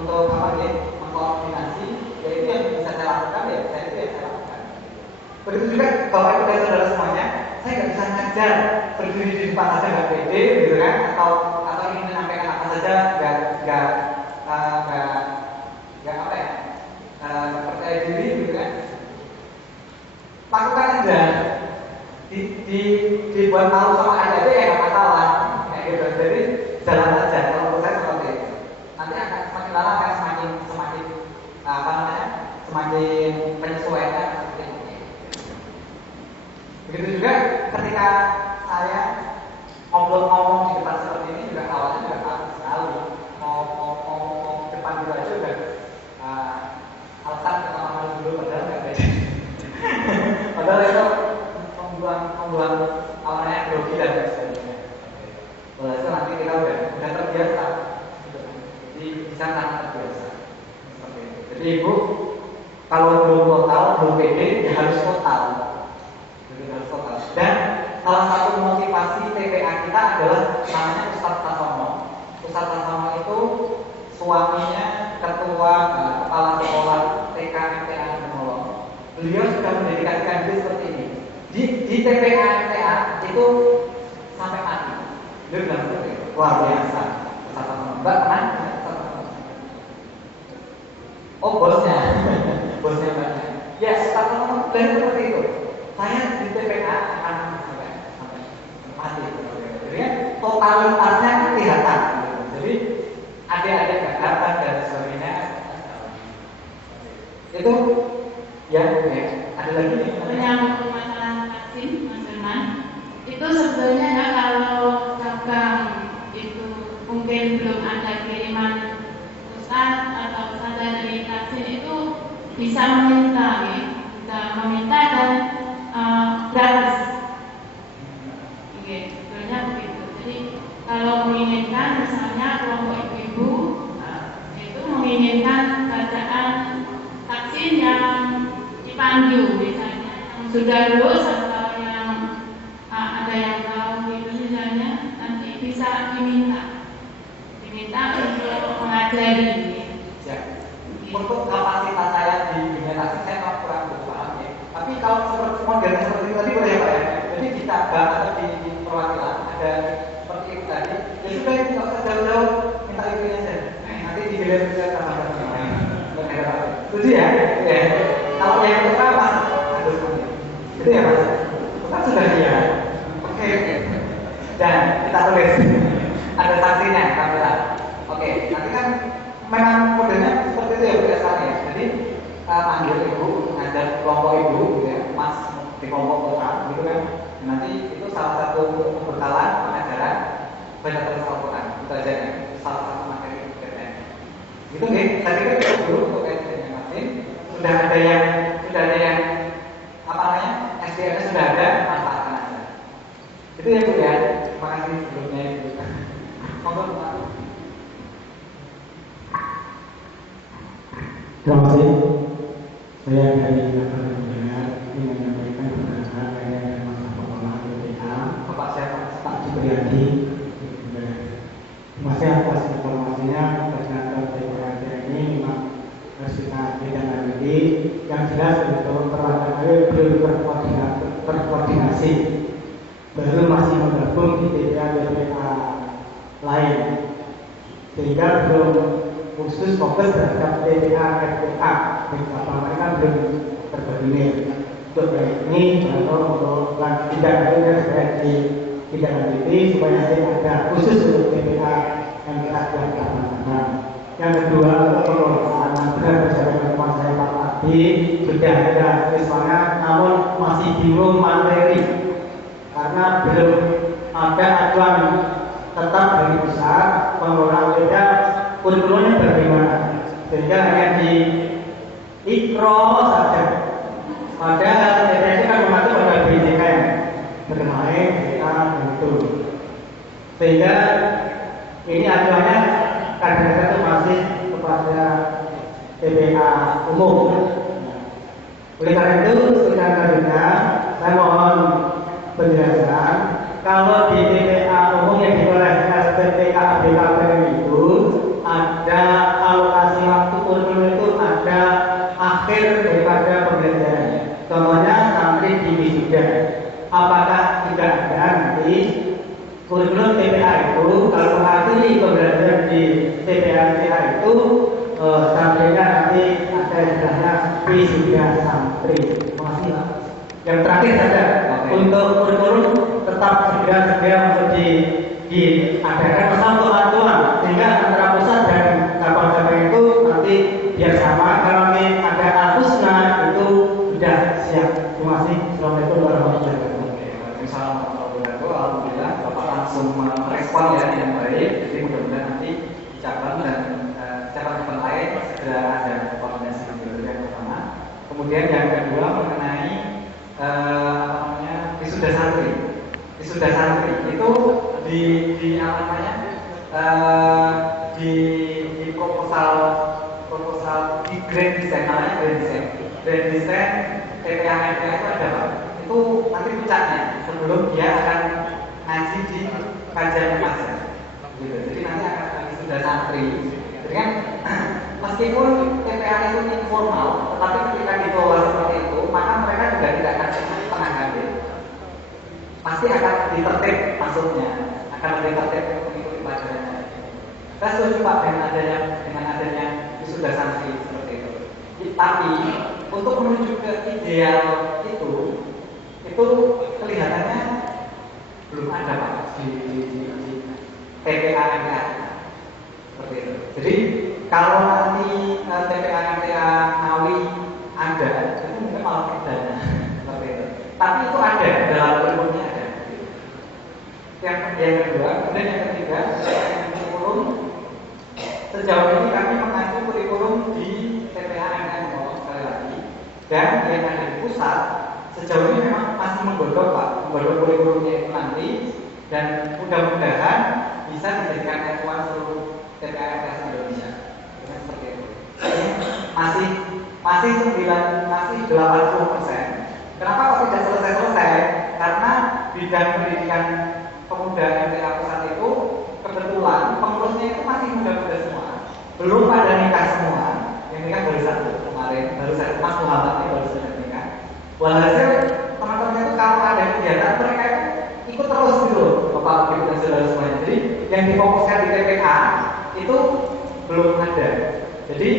untuk mengkoordinasi. Ya itu yang bisa saya lakukan, ya saya itu yang saya lakukan. Begitu juga Bapak Ibu dan saudara semuanya, saya nggak bisa ngajar berdiri di depan saja nggak pede, gitu kan? Atau ingin menyampaikan apa saja nggak apa ya? Percaya diri, gitu kan? Lakukan aja. Dibuat malu sama adik-adik ya nggak masalah, kayak gitu. Jadi jalan aja. Kalau menurut saya seperti itu. Nanti akan semakin lama akan semakin penyesuaian seperti ini. Begitu juga ketika saya ngomong di depan seperti ini juga awalnya juga takut sekali. Mau depan dulu aja udah alasan pertama kali Kalau belum total, belum PD, ya harus total. Jadi harus total. Dan salah satu motivasi TPA kita adalah namanya Ustadz Tasono. Ustadz Tasono itu suaminya ketua kepala sekolah TK MTA Demolong. Beliau sudah mendedikasikan diri seperti ini. Di TPA MTA itu sampai mati. Beliau bilang seperti itu. Luar biasa. Ustadz Tasono. Mbak kan? Oh bosnya. Bosnya banyak. Ya, Ustadz dan seperti itu. Saya di TPA akan sampai mati. Jadi totalitasnya kelihatan. Jadi ada gagasan dan sebagainya. Itu ya. Ada lagi nih. Menyangkut masalah vaksin, Mas Firman, itu sebenarnya ya kalau cabang itu mungkin belum ada kiriman pusat atau pusat dari vaksin itu bisa meminta, bisa meminta dan gratis. Oke, sebenarnya begitu. Jadi kalau menginginkan, misalnya kelompok ibu-ibu itu menginginkan bacaan vaksin yang dipandu, misalnya yang sudah lulus atau yang ada yang tahu itu misalnya nanti bisa diminta untuk mengajari. Untuk kapasitas saya di dunia taksi saya kurang paham ya. Tapi kalau seperti model seperti itu tadi boleh Pak ya. Jadi di cabang atau di perwakilan ada seperti itu tadi. Ya sudah itu nggak usah jauh-jauh minta itu aja. Nanti digelar juga sama-sama yang lain. Setuju ya? Ya. Kalau yang pertama harus itu ya Mas. Bukan sudah dia. Oke. Dan kita tulis ada saksinya kamera. Oke. Nanti kan memang modelnya seperti itu ya biasanya ya. Jadi panggil ibu, ngajak kelompok ibu gitu ya, mas di kelompok kota gitu kan. Nanti itu salah satu pembekalan pengajaran baca tulis Al-Quran. Itu aja ya, salah satu materi kerjanya. Gitu nih, saya kira itu dulu untuk kajian masing. Sudah ada yang apa namanya? SDM-nya sudah ada, manfaatkan aja. Itu ya Bu ya. Terima kasih sebelumnya Ibu. Monggo Pak. Terima kasih. Saya dari Nasional Mendengar ingin menyampaikan pendapat saya dan masa pengelola BPA Bapak siapa? Pak Supriyadi. Terima kasih atas informasinya. Ternyata BPA ini memang harus kita bidang lagi. Yang jelas untuk perwakilan belum terkoordinasi, baru masih menggabung di BPA lain, sehingga belum khusus fokus terhadap TPA FPA. Beberapa mereka belum terkoordinir. Untuk ini atau untuk tidak ada seperti tidak lanjuti supaya nanti ada khusus untuk TPA FPA dan teman-teman. Yang kedua untuk pengelolaan benar bersama teman saya Pak tadi sudah ada misalnya, namun masih bingung materi karena belum ada acuan tetap dari pusat pengelolaan beda kurikulumnya bagaimana, sehingga hanya di ikro saja. Padahal TPS kan mengatur pada BJKM bermain kita itu, sehingga ini acuannya kadang-kadang itu masih kepada TPA umum. Oleh karena itu, selanjutnya saya mohon penjelasan kalau di TPA umum yang dimulai SPPK BKPM itu ada alokasi waktu kurikulum itu ada akhir daripada pembelajaran. Contohnya sampai di wisuda. Apakah tidak ada nanti kurikulum TPA itu kalau mengakhiri pembelajaran di TPA itu sampainya nanti ada istilahnya wisuda santri. Terima kasih. Yang terakhir saja untuk kurikulum tetap segera untuk diadakan bersama aturan sehingga antara pusat dan cabang-cabang itu nanti biar sama. Kalau ini ada akusna itu sudah siap. Terima kasih. Assalamualaikum warahmatullahi wabarakatuh. Alhamdulillah Bapak langsung merespon ya dengan baik. Jadi mudah-mudahan nanti cabang dan cabang-cabang lain segera ada koordinasi yang pertama. Kemudian yang kedua mengenai wisuda santri. Wisuda santri itu di apa namanya di proposal 3 grand design, namanya grand design TPA itu ada Pak. Itu nanti puncaknya sebelum dia akan ngaji di kajian remaja gitu. Jadi nanti akan bagi sudah santri. Jadi kan meskipun TPA itu informal, tetapi ketika dikelola seperti itu, maka mereka juga tidak akan setengah habis. Pasti akan ditertib masuknya, akan lebih tertib mengikuti pelajarannya. Saya setuju Pak dengan adanya wisuda santri seperti itu. Tapi untuk menuju ke ideal itu kelihatannya belum ada Pak di TPA seperti itu. Jadi kalau nanti TPA Ngawi ada, itu mungkin malah perdana seperti itu. Tapi itu ada dalam kurikulumnya ada. Yang kedua, kemudian yang ketiga, kurikulum sejauh ini kami mengacu kurikulum di TPA sekali lagi, dan yang ada di pusat sejauh ini memang masih menggodok Pak, menggodok kurikulumnya itu nanti, dan mudah-mudahan bisa dijadikan acuan seluruh TPA Indonesia. Seperti itu. Masih 80%. Kenapa kok tidak selesai? Karena bidang pendidikan pemuda MTA pusat itu kebetulan pengurusnya itu masih muda-muda semua, belum pada nikah semua. Yang nikah baru satu kemarin, baru satu Mas Muhammad ini baru saja nikah. Walhasil teman-teman itu kalau ada kegiatan mereka itu ikut terus gitu, Bapak Ibu dan saudara semuanya. Jadi yang difokuskan di TPA itu belum ada. Jadi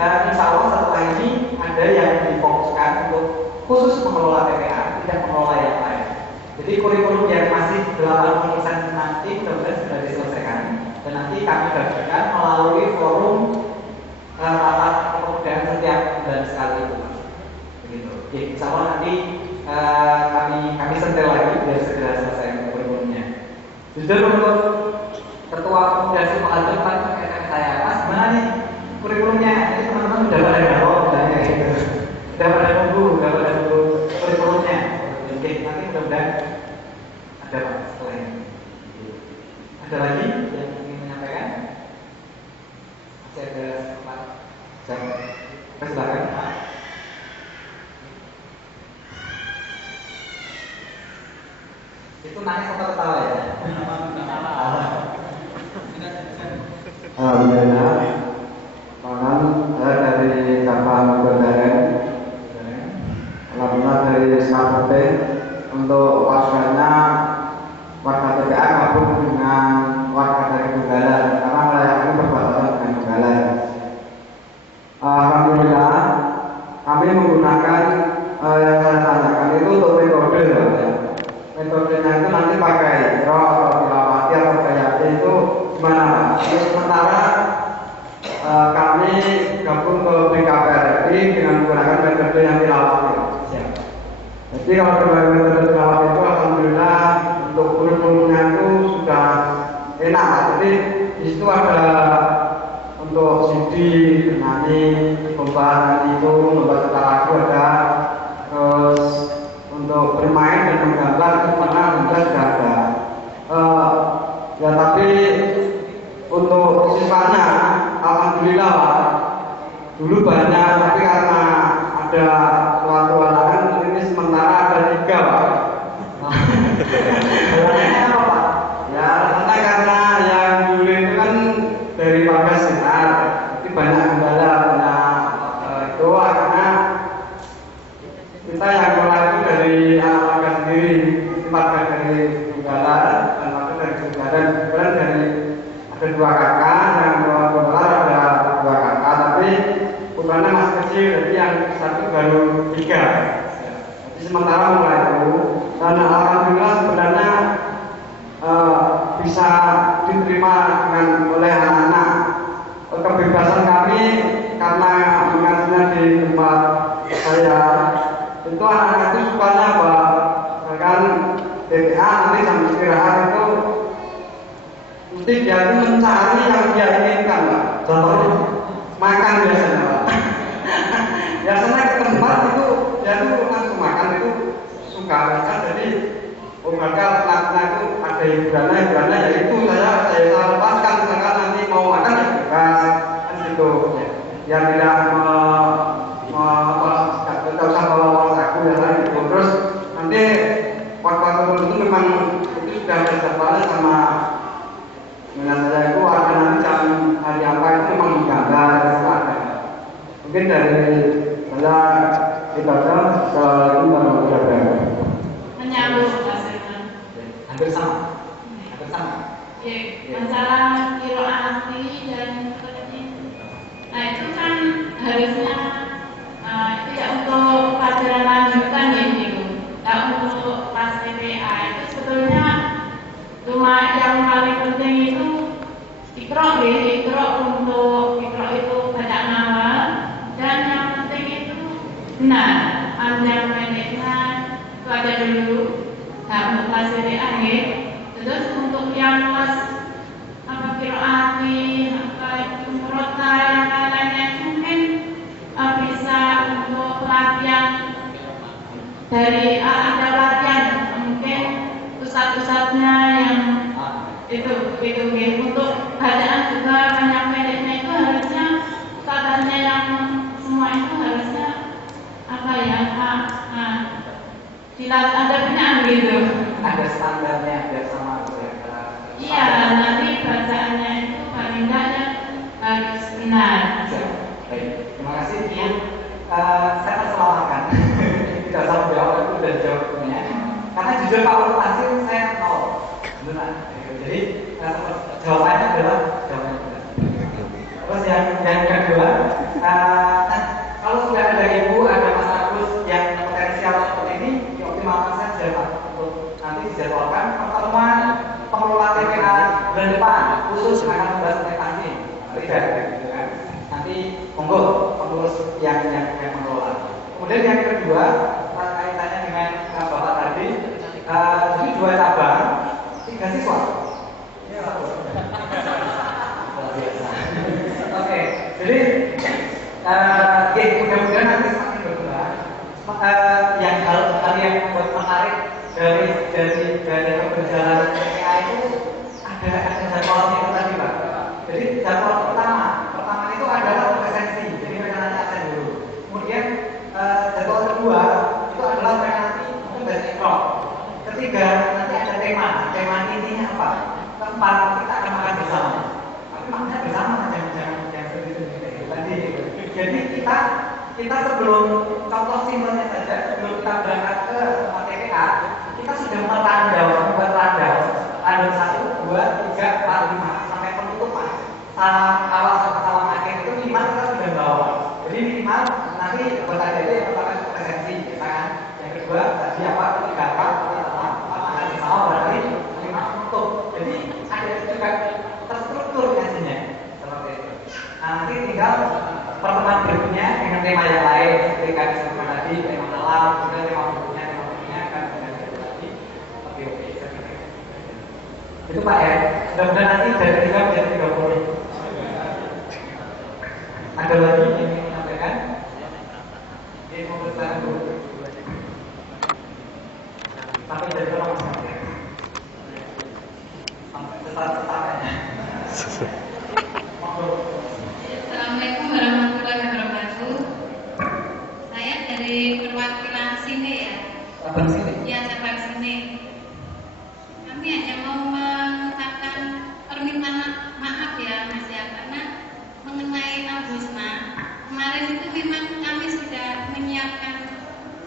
insya Allah setelah ini ada yang difokuskan untuk khusus mengelola TPA, tidak mengelola yang lain. Jadi kurikulum yang masih 80% nanti mudah-mudahan sudah diselesaikan, dan nanti kami bagikan melalui forum rapat kepemudaan setiap bulan sekali itu. Begitu. Jadi insya Allah nanti kami sentil lagi biar segera selesai kurikulumnya. Jujur untuk Ketua Pemuda Sukoharjo katakan saya, Mas gimana nih kurikulumnya? Jadi teman-teman udah pada jawab, udah pada nunggu kurikulumnya. Oke, nanti mudah-mudahan ada Pak setelah ini. Ada lagi yang ingin menyampaikan? Masih ada 4 jam. Silakan Pak. Itu nangis atau ketawa ya? Alhamdulillah. Mohon saya dari cabang Bendaren. Alhamdulillah dari SKPT untuk warganya, warga TPA gabung dengan warga dari Donggala karena melayani perbatasan dengan Donggala. Alhamdulillah kami menggunakan yang saya tanyakan itu untuk metode ya. Metodenya itu nanti pakai roh atau tilawati atau kayati itu gimana? Sementara kami gabung ke BKPRI dengan menggunakan metode yang tilawati. Jadi kalau dengan metode tilawati itu alhamdulillah untuk kurikulumnya itu sudah enak. Jadi di situ ada untuk CD, nyanyi, lomba nyanyi itu, lomba cetak lagu ada, terus untuk bermain dan menggambar itu pernah sudah ada. Ya tapi untuk siswanya alhamdulillah Pak, dulu banyak tapi karena ada suatu halangan ini sementara ada 3 Pak. Halangannya apa Pak? Ya alasannya karena yang dulu itu kan dari Bagas Sinar, jadi banyak kendala, itu karena kita yang mulai itu dari anak warga sendiri, warga dari Donggala dan warga dari Donggala, dan kemudian dari ada 2 kakak, yang Donggala ada 2 kakak, tapi putranya masih kecil, jadi yang satu baru 3. Jadi sementara mulai itu, dan alhamdulillah sebenarnya bisa diterima oleh anak-anak. Kebebasan kami karena mengajinya di tempat saya itu anak-anak itu sukanya apa? Bahkan TPA nanti jam istirahat itu mesti dia itu mencari yang dia inginkan Pak. Contohnya makan biasanya Pak. Biasanya ke tempat itu dia itu langsung makan itu suka mereka. Jadi bakal anaknya itu ada hiburannya ya itu saya lepaskan, misalkan nanti mau makan ya bebas kan gitu. Yang tidak Sekitarnya Assalamualaikum warahmatullahi wabarakatuh. Menyambung Mas Firman. Hampir sama. Hampir sama. Ya, masalah kiroati dan nah itu kan harusnya itu ya untuk pelajaran lanjutan ya gitu. Nah untuk pas TPA itu sebetulnya cuma yang paling penting itu ikro untuk ikro itu banyak nama dan yang penting itu benar panjang pendeknya itu ada dulu. Nah untuk kelas TPA ya. Terus untuk yang kelas kiroati rota yang lainnya mungkin bisa untuk pelatihan dari ada pelatihan mungkin pusat-pusatnya yang itu untuk bacaan juga banyak pendeknya itu harusnya katanya yang semua itu harusnya apa ya ada binaan gitu, ada standarnya biar sama iya nanti bacaannya itu paling enggak harus benar. Baik, terima kasih Bu. Saya terselamakan. Tidak usah menjawab, itu sudah jawabnya. Karena jujur kalau pasti saya tahu, benar. Jadi jawabannya adalah jawabannya benar. Terus yang kedua, kalau sudah ada Ibu, ada Mas Agus yang potensial seperti ini, dioptimalkan saja Pak untuk nanti dijadwalkan pertemuan pengelola TPA bulan depan khusus akan membahas tentang ini. Tidak, gitu kan? Nanti monggo pengurus yang mengelola. Kemudian yang kedua kaitannya dengan Bapak tadi, jadi 2 cabang, 3 siswa. Oke, jadi mudah-mudahan nanti semakin berkembang. Yang hal yang membuat menarik dari perjalanan TPA itu ada jadwalnya itu tadi Pak. Jadi jadwal pertama itu adalah presensi, jadi mereka nanti absen dulu. Kemudian jadwal kedua itu adalah mereka nanti mungkin bahasa ekor. Ketiga nanti ada tema intinya apa. Keempat kita akan makan bersama. Tapi makannya bersama jangan sendiri tadi. Jadi kita sebelum contoh simpelnya saja sebelum kita berangkat ke tempat TPA kita sudah membuat randau 1, 2, 3, 4, 5 sampai penutupan. Salam awal sampai salam akhir itu minimal kita sudah bawa. Jadi minimal nanti buat aja yang pertama itu presensi, ya kan? Yang kedua tadi apa? Ketiga apa? Makan bersama berarti 5 penutup. Jadi ada juga terstruktur nasinya seperti itu. Nah, nanti tinggal pertemuan berikutnya dengan tema yang lain seperti kami sebutkan tadi tema alam, kemudian tema berikutnya akan dengan lagi. Oke, itu Pak ya. Mudah-mudahan nanti dari 3 menjadi 30. Ada lagi yang ingin menyampaikan? Ini mau bertanya dulu. Sampai jadi orang sampai. Tetap-tetapnya. Assalamualaikum warahmatullahi wabarakatuh. Saya dari perwakilan sini ya. Cabang sini? Ya, cabang sini. Kami hanya mau mengucapkan permintaan maaf ya Mas ya, karena mengenai Agusna kemarin itu memang kami sudah menyiapkan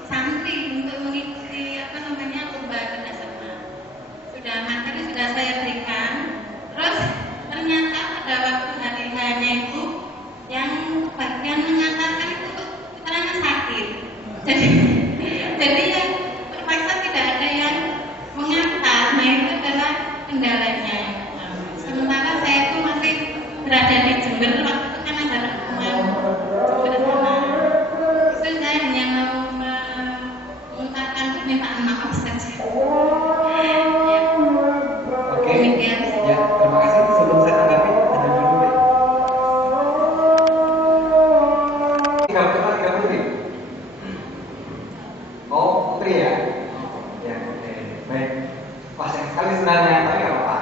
santri untuk mengikuti lomba kerjasama. Materi sudah saya berikan. Terus ternyata pada waktu hari hanya itu yang bagian mengantarkan itu keterangan sakit. Jadi yang terpaksa tidak ada yang mengantar. Nah itu adalah kendalanya. Sementara saya itu masih berada di Jember, waktu itu kan ada rekaman Jember sana. Itu saya hanya mau mengucapkan permintaan maaf saja. Oke, ya, terima kasih. Sebelum saya tanggapi, ada dulu deh. 3 putri. Oh, putri ya? Ya, oke. Baik. Wah, sayang sekali sebenarnya, tapi nggak apa-apa.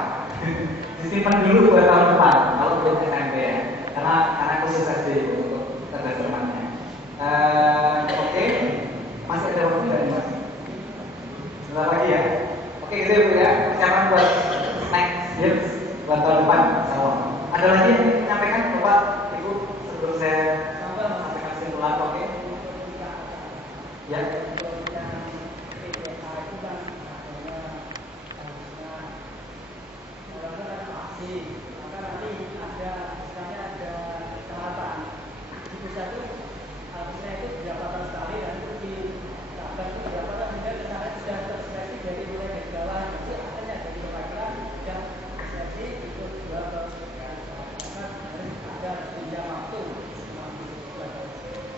Disimpan dulu buat tahun depan, kalau belum SMP ya. Karena khusus SD untuk tanda temannya. Oke, masih ada waktu nggak nih Mas? Sebentar lagi ya. Oke, gitu ya Bu ya. Persiapan buat next year buat tahun depan. Ada lagi yang ingin menyampaikan Bapak Ibu sebelum saya sampaikan kesimpulan? Oke. Ya.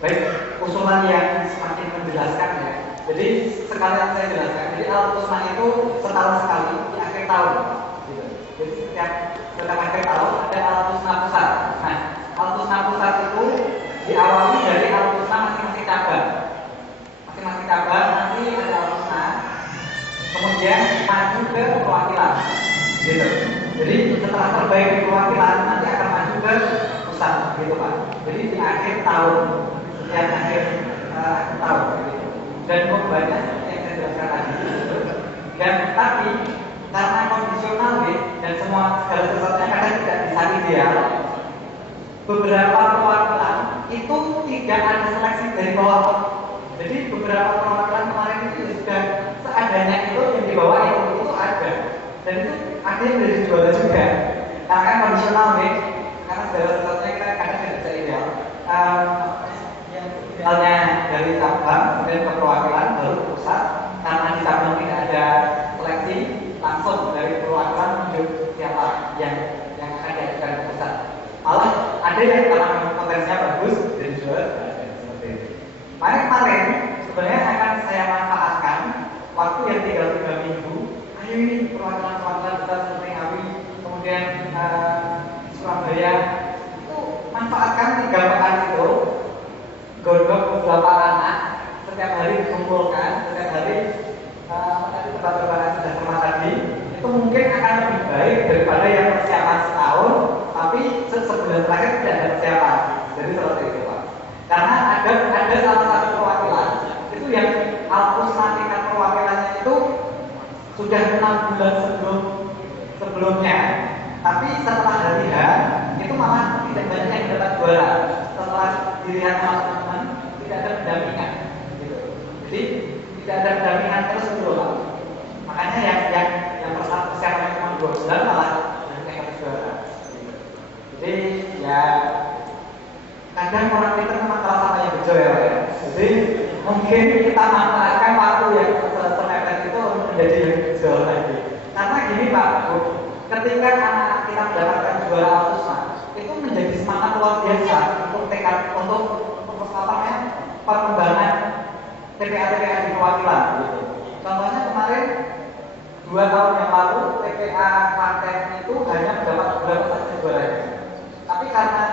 Baik, usulan yang semakin menjelaskan ya. Jadi sekalian saya jelaskan. Jadi Al-Pusna itu setahun sekali di akhir tahun. Gitu. Jadi setiap akhir tahun ada Al-Pusna pusat. Nah, Al-Pusna pusat itu diawali dari Al-Pusna masing-masing cabang. Masing-masing cabang nanti ada Al-Pusna, kemudian maju ke perwakilan. Gitu. Jadi setelah terbaik di perwakilan nanti akan maju ke pusat, gitu Pak. Jadi di akhir tahun. Yang akhir tahun gitu. Dan korbannya seperti yang saya jelaskan tadi gitu. Dan tapi karena kondisional dan semua segala sesuatunya kadang tidak bisa ideal, beberapa perwakilan itu tidak ada seleksi dari bawah. Jadi beberapa perwakilan kemarin itu sudah seadanya itu yang dibawa itu ada, dan itu ada yang dari jualan juga. Karena kan kondisional karena segala sesuatunya kita kadang tidak bisa ideal. Misalnya dari cabang kemudian ke perwakilan baru ke pusat, karena di cabang tidak ada seleksi, langsung dari perwakilan menuju siapa yang akan diajukan ke pusat. Malah ada yang karena potensinya bagus dan jual seperti itu. Kemarin sebenarnya akan saya manfaatkan waktu yang tinggal 3 minggu. Ayo ini perwakilan-perwakilan besar seperti Ngawi, kemudian Surabaya, itu manfaatkan 3 pekan itu. Gondok beberapa anak setiap hari dikumpulkan, setiap hari tadi tebak-tebakan sudah sama tadi, itu mungkin akan lebih baik daripada yang persiapan setahun, tapi sebulan terakhir tidak ada persiapan. Jadi seperti itu Pak. Karena ada salah satu perwakilan itu yang Al-Pusna tingkat perwakilannya itu sudah 6 bulan sebelumnya, tapi setelah hari H itu malah tidak banyak yang dapat juara. Setelah dilihat teman-teman tidak ada pendampingan gitu. Jadi tidak ada pendampingan terus gitu Pak. Makanya yang persiapan cuma 2 bulan malah yang harus juara gitu. Jadi ya kadang orang pintar memang kalah sama yang bejo ya Pak ya. Jadi mungkin kita manfaatkan waktu yang semepet itu menjadi yang bejo lagi. Karena gini Pak Bu, ketika anak kita mendapatkan juara Al-Pusna itu menjadi semangat luar biasa untuk tekad untuk pengembangan TPA di perwakilan gitu. Contohnya kemarin 2 tahun yang lalu TPA Klaten itu hanya mendapat beberapa saja juaranya. Tapi karena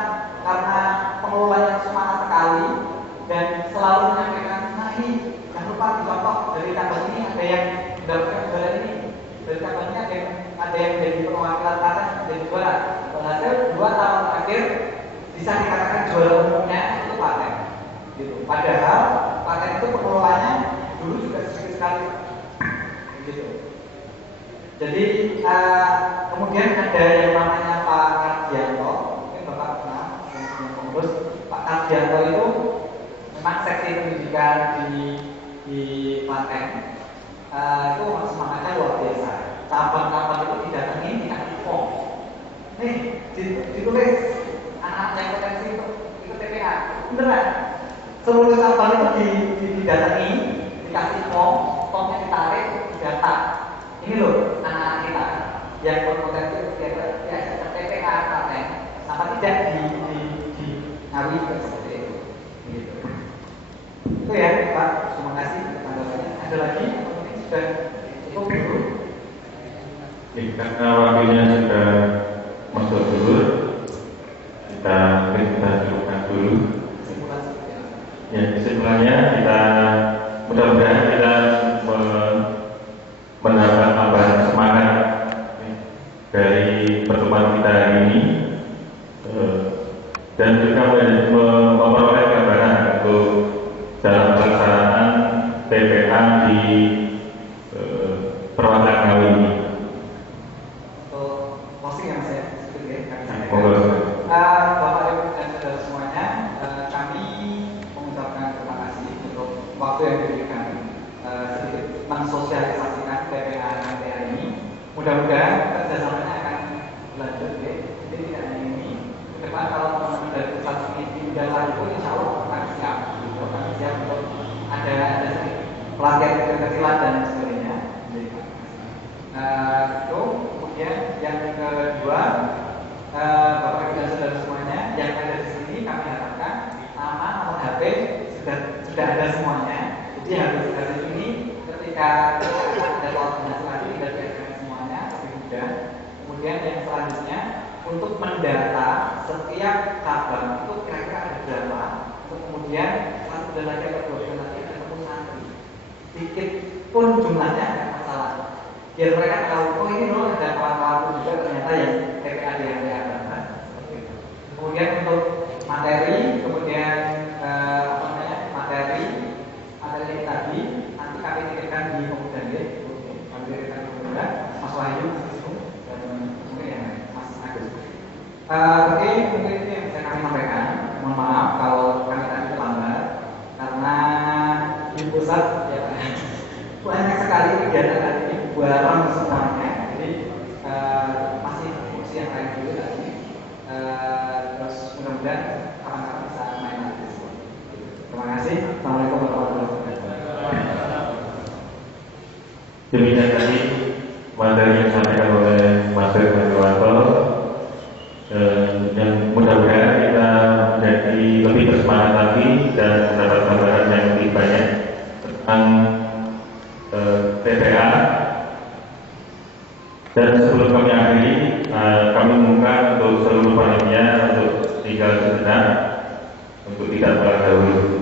pengelola yang semangat sekali dan selalu menyampaikan, nah ini jangan lupa dicontoh dari cabang ini ada yang mendapatkan juara ini, dari cabang ini ada yang menjadi perwakilan Klaten menjadi juara. Hasil 2 tahun terakhir bisa dikatakan juara umumnya itu Klaten gitu. Padahal Klaten itu pengelolanya dulu juga sedikit sekali gitu. Jadi kemudian ada yang namanya Pak Kardianto, mungkin Bapak kenal yang punya pengurus. Pak Kardianto itu memang seksi pendidikan di Klaten itu semangatnya luar biasa. Cabang-cabang itu didatangi, dikasih form. Nih, ditulis anak yang potensi untuk ikut TPA. Beneran. Seluruh cabang itu didatangi, dikasih formnya ditarik, didata. Ini loh anak-anak kita yang berpotensi untuk diajak TPA Klaten, apa tidak di Ngawi seperti itu. Gitu. Itu ya Pak, terima kasih tanggapannya. Ada lagi? Mungkin sudah cukup dulu. Karena waktunya sudah masuk dulu, kita cukupkan dulu. Ya, kesimpulannya kita mudah-mudahan kita mendapat tambahan semangat dari pertemuan kita hari ini dan juga memperoleh gambaran untuk dalam pelaksanaan TPA di perwakilan Ngawi ini. waktu yang diberikan sedikit mensosialisasikan PPA NTA ini. Mudah-mudahan kerjasamanya akan berlanjut ya. Jadi tidak hanya ini. Ke depan kalau teman-teman dari pusat ini dan lagi pun insya Allah akan siap. Akan siap untuk ada pelatihan kecil-kecilan dan sebagainya. Itu kemudian yang kedua, Bapak Ibu dan Saudara semuanya yang ada di sini kami harapkan nama, nomor HP sudah ada semuanya. Jadi harus ini ketika ada koordinasi lagi tidak diadakan semuanya lebih mudah. Kemudian yang selanjutnya untuk mendata setiap cabang itu kira-kira ada berapa. Kemudian satu bulan lagi atau 2 bulan lagi ada ketemu santri. Sedikit pun jumlahnya tidak masalah. Biar mereka tahu, oh ini loh ada kawan-kawan juga ternyata yang TPA yang ada. Kemudian untuk materi, kemudian materi ini tadi nanti kami titipkan di pemuda ya, kami titipkan di pemuda, Mas Wahyu, dan mungkin ya Mas Agus. Oke, mungkin itu yang bisa kami sampaikan. Mohon maaf kalau kami tadi terlambat karena di pusat ya banyak sekali kegiatan tadi ini bareng semuanya, jadi masih fungsi yang lain dulu tadi. Terus mudah-mudahan kawan-kawan bisa main lagi. Terima kasih. Assalamualaikum warahmatullahi wabarakatuh. Demikian tadi materi yang disampaikan oleh Mas Hermanto, yang mudah-mudahan kita menjadi lebih bersemangat lagi dan mendapat gambaran yang lebih banyak tentang TPA. Dan sebelum kami akhiri, kami umumkan untuk seluruh panitianya untuk tinggal sejenak untuk tidak terlalu dahulu.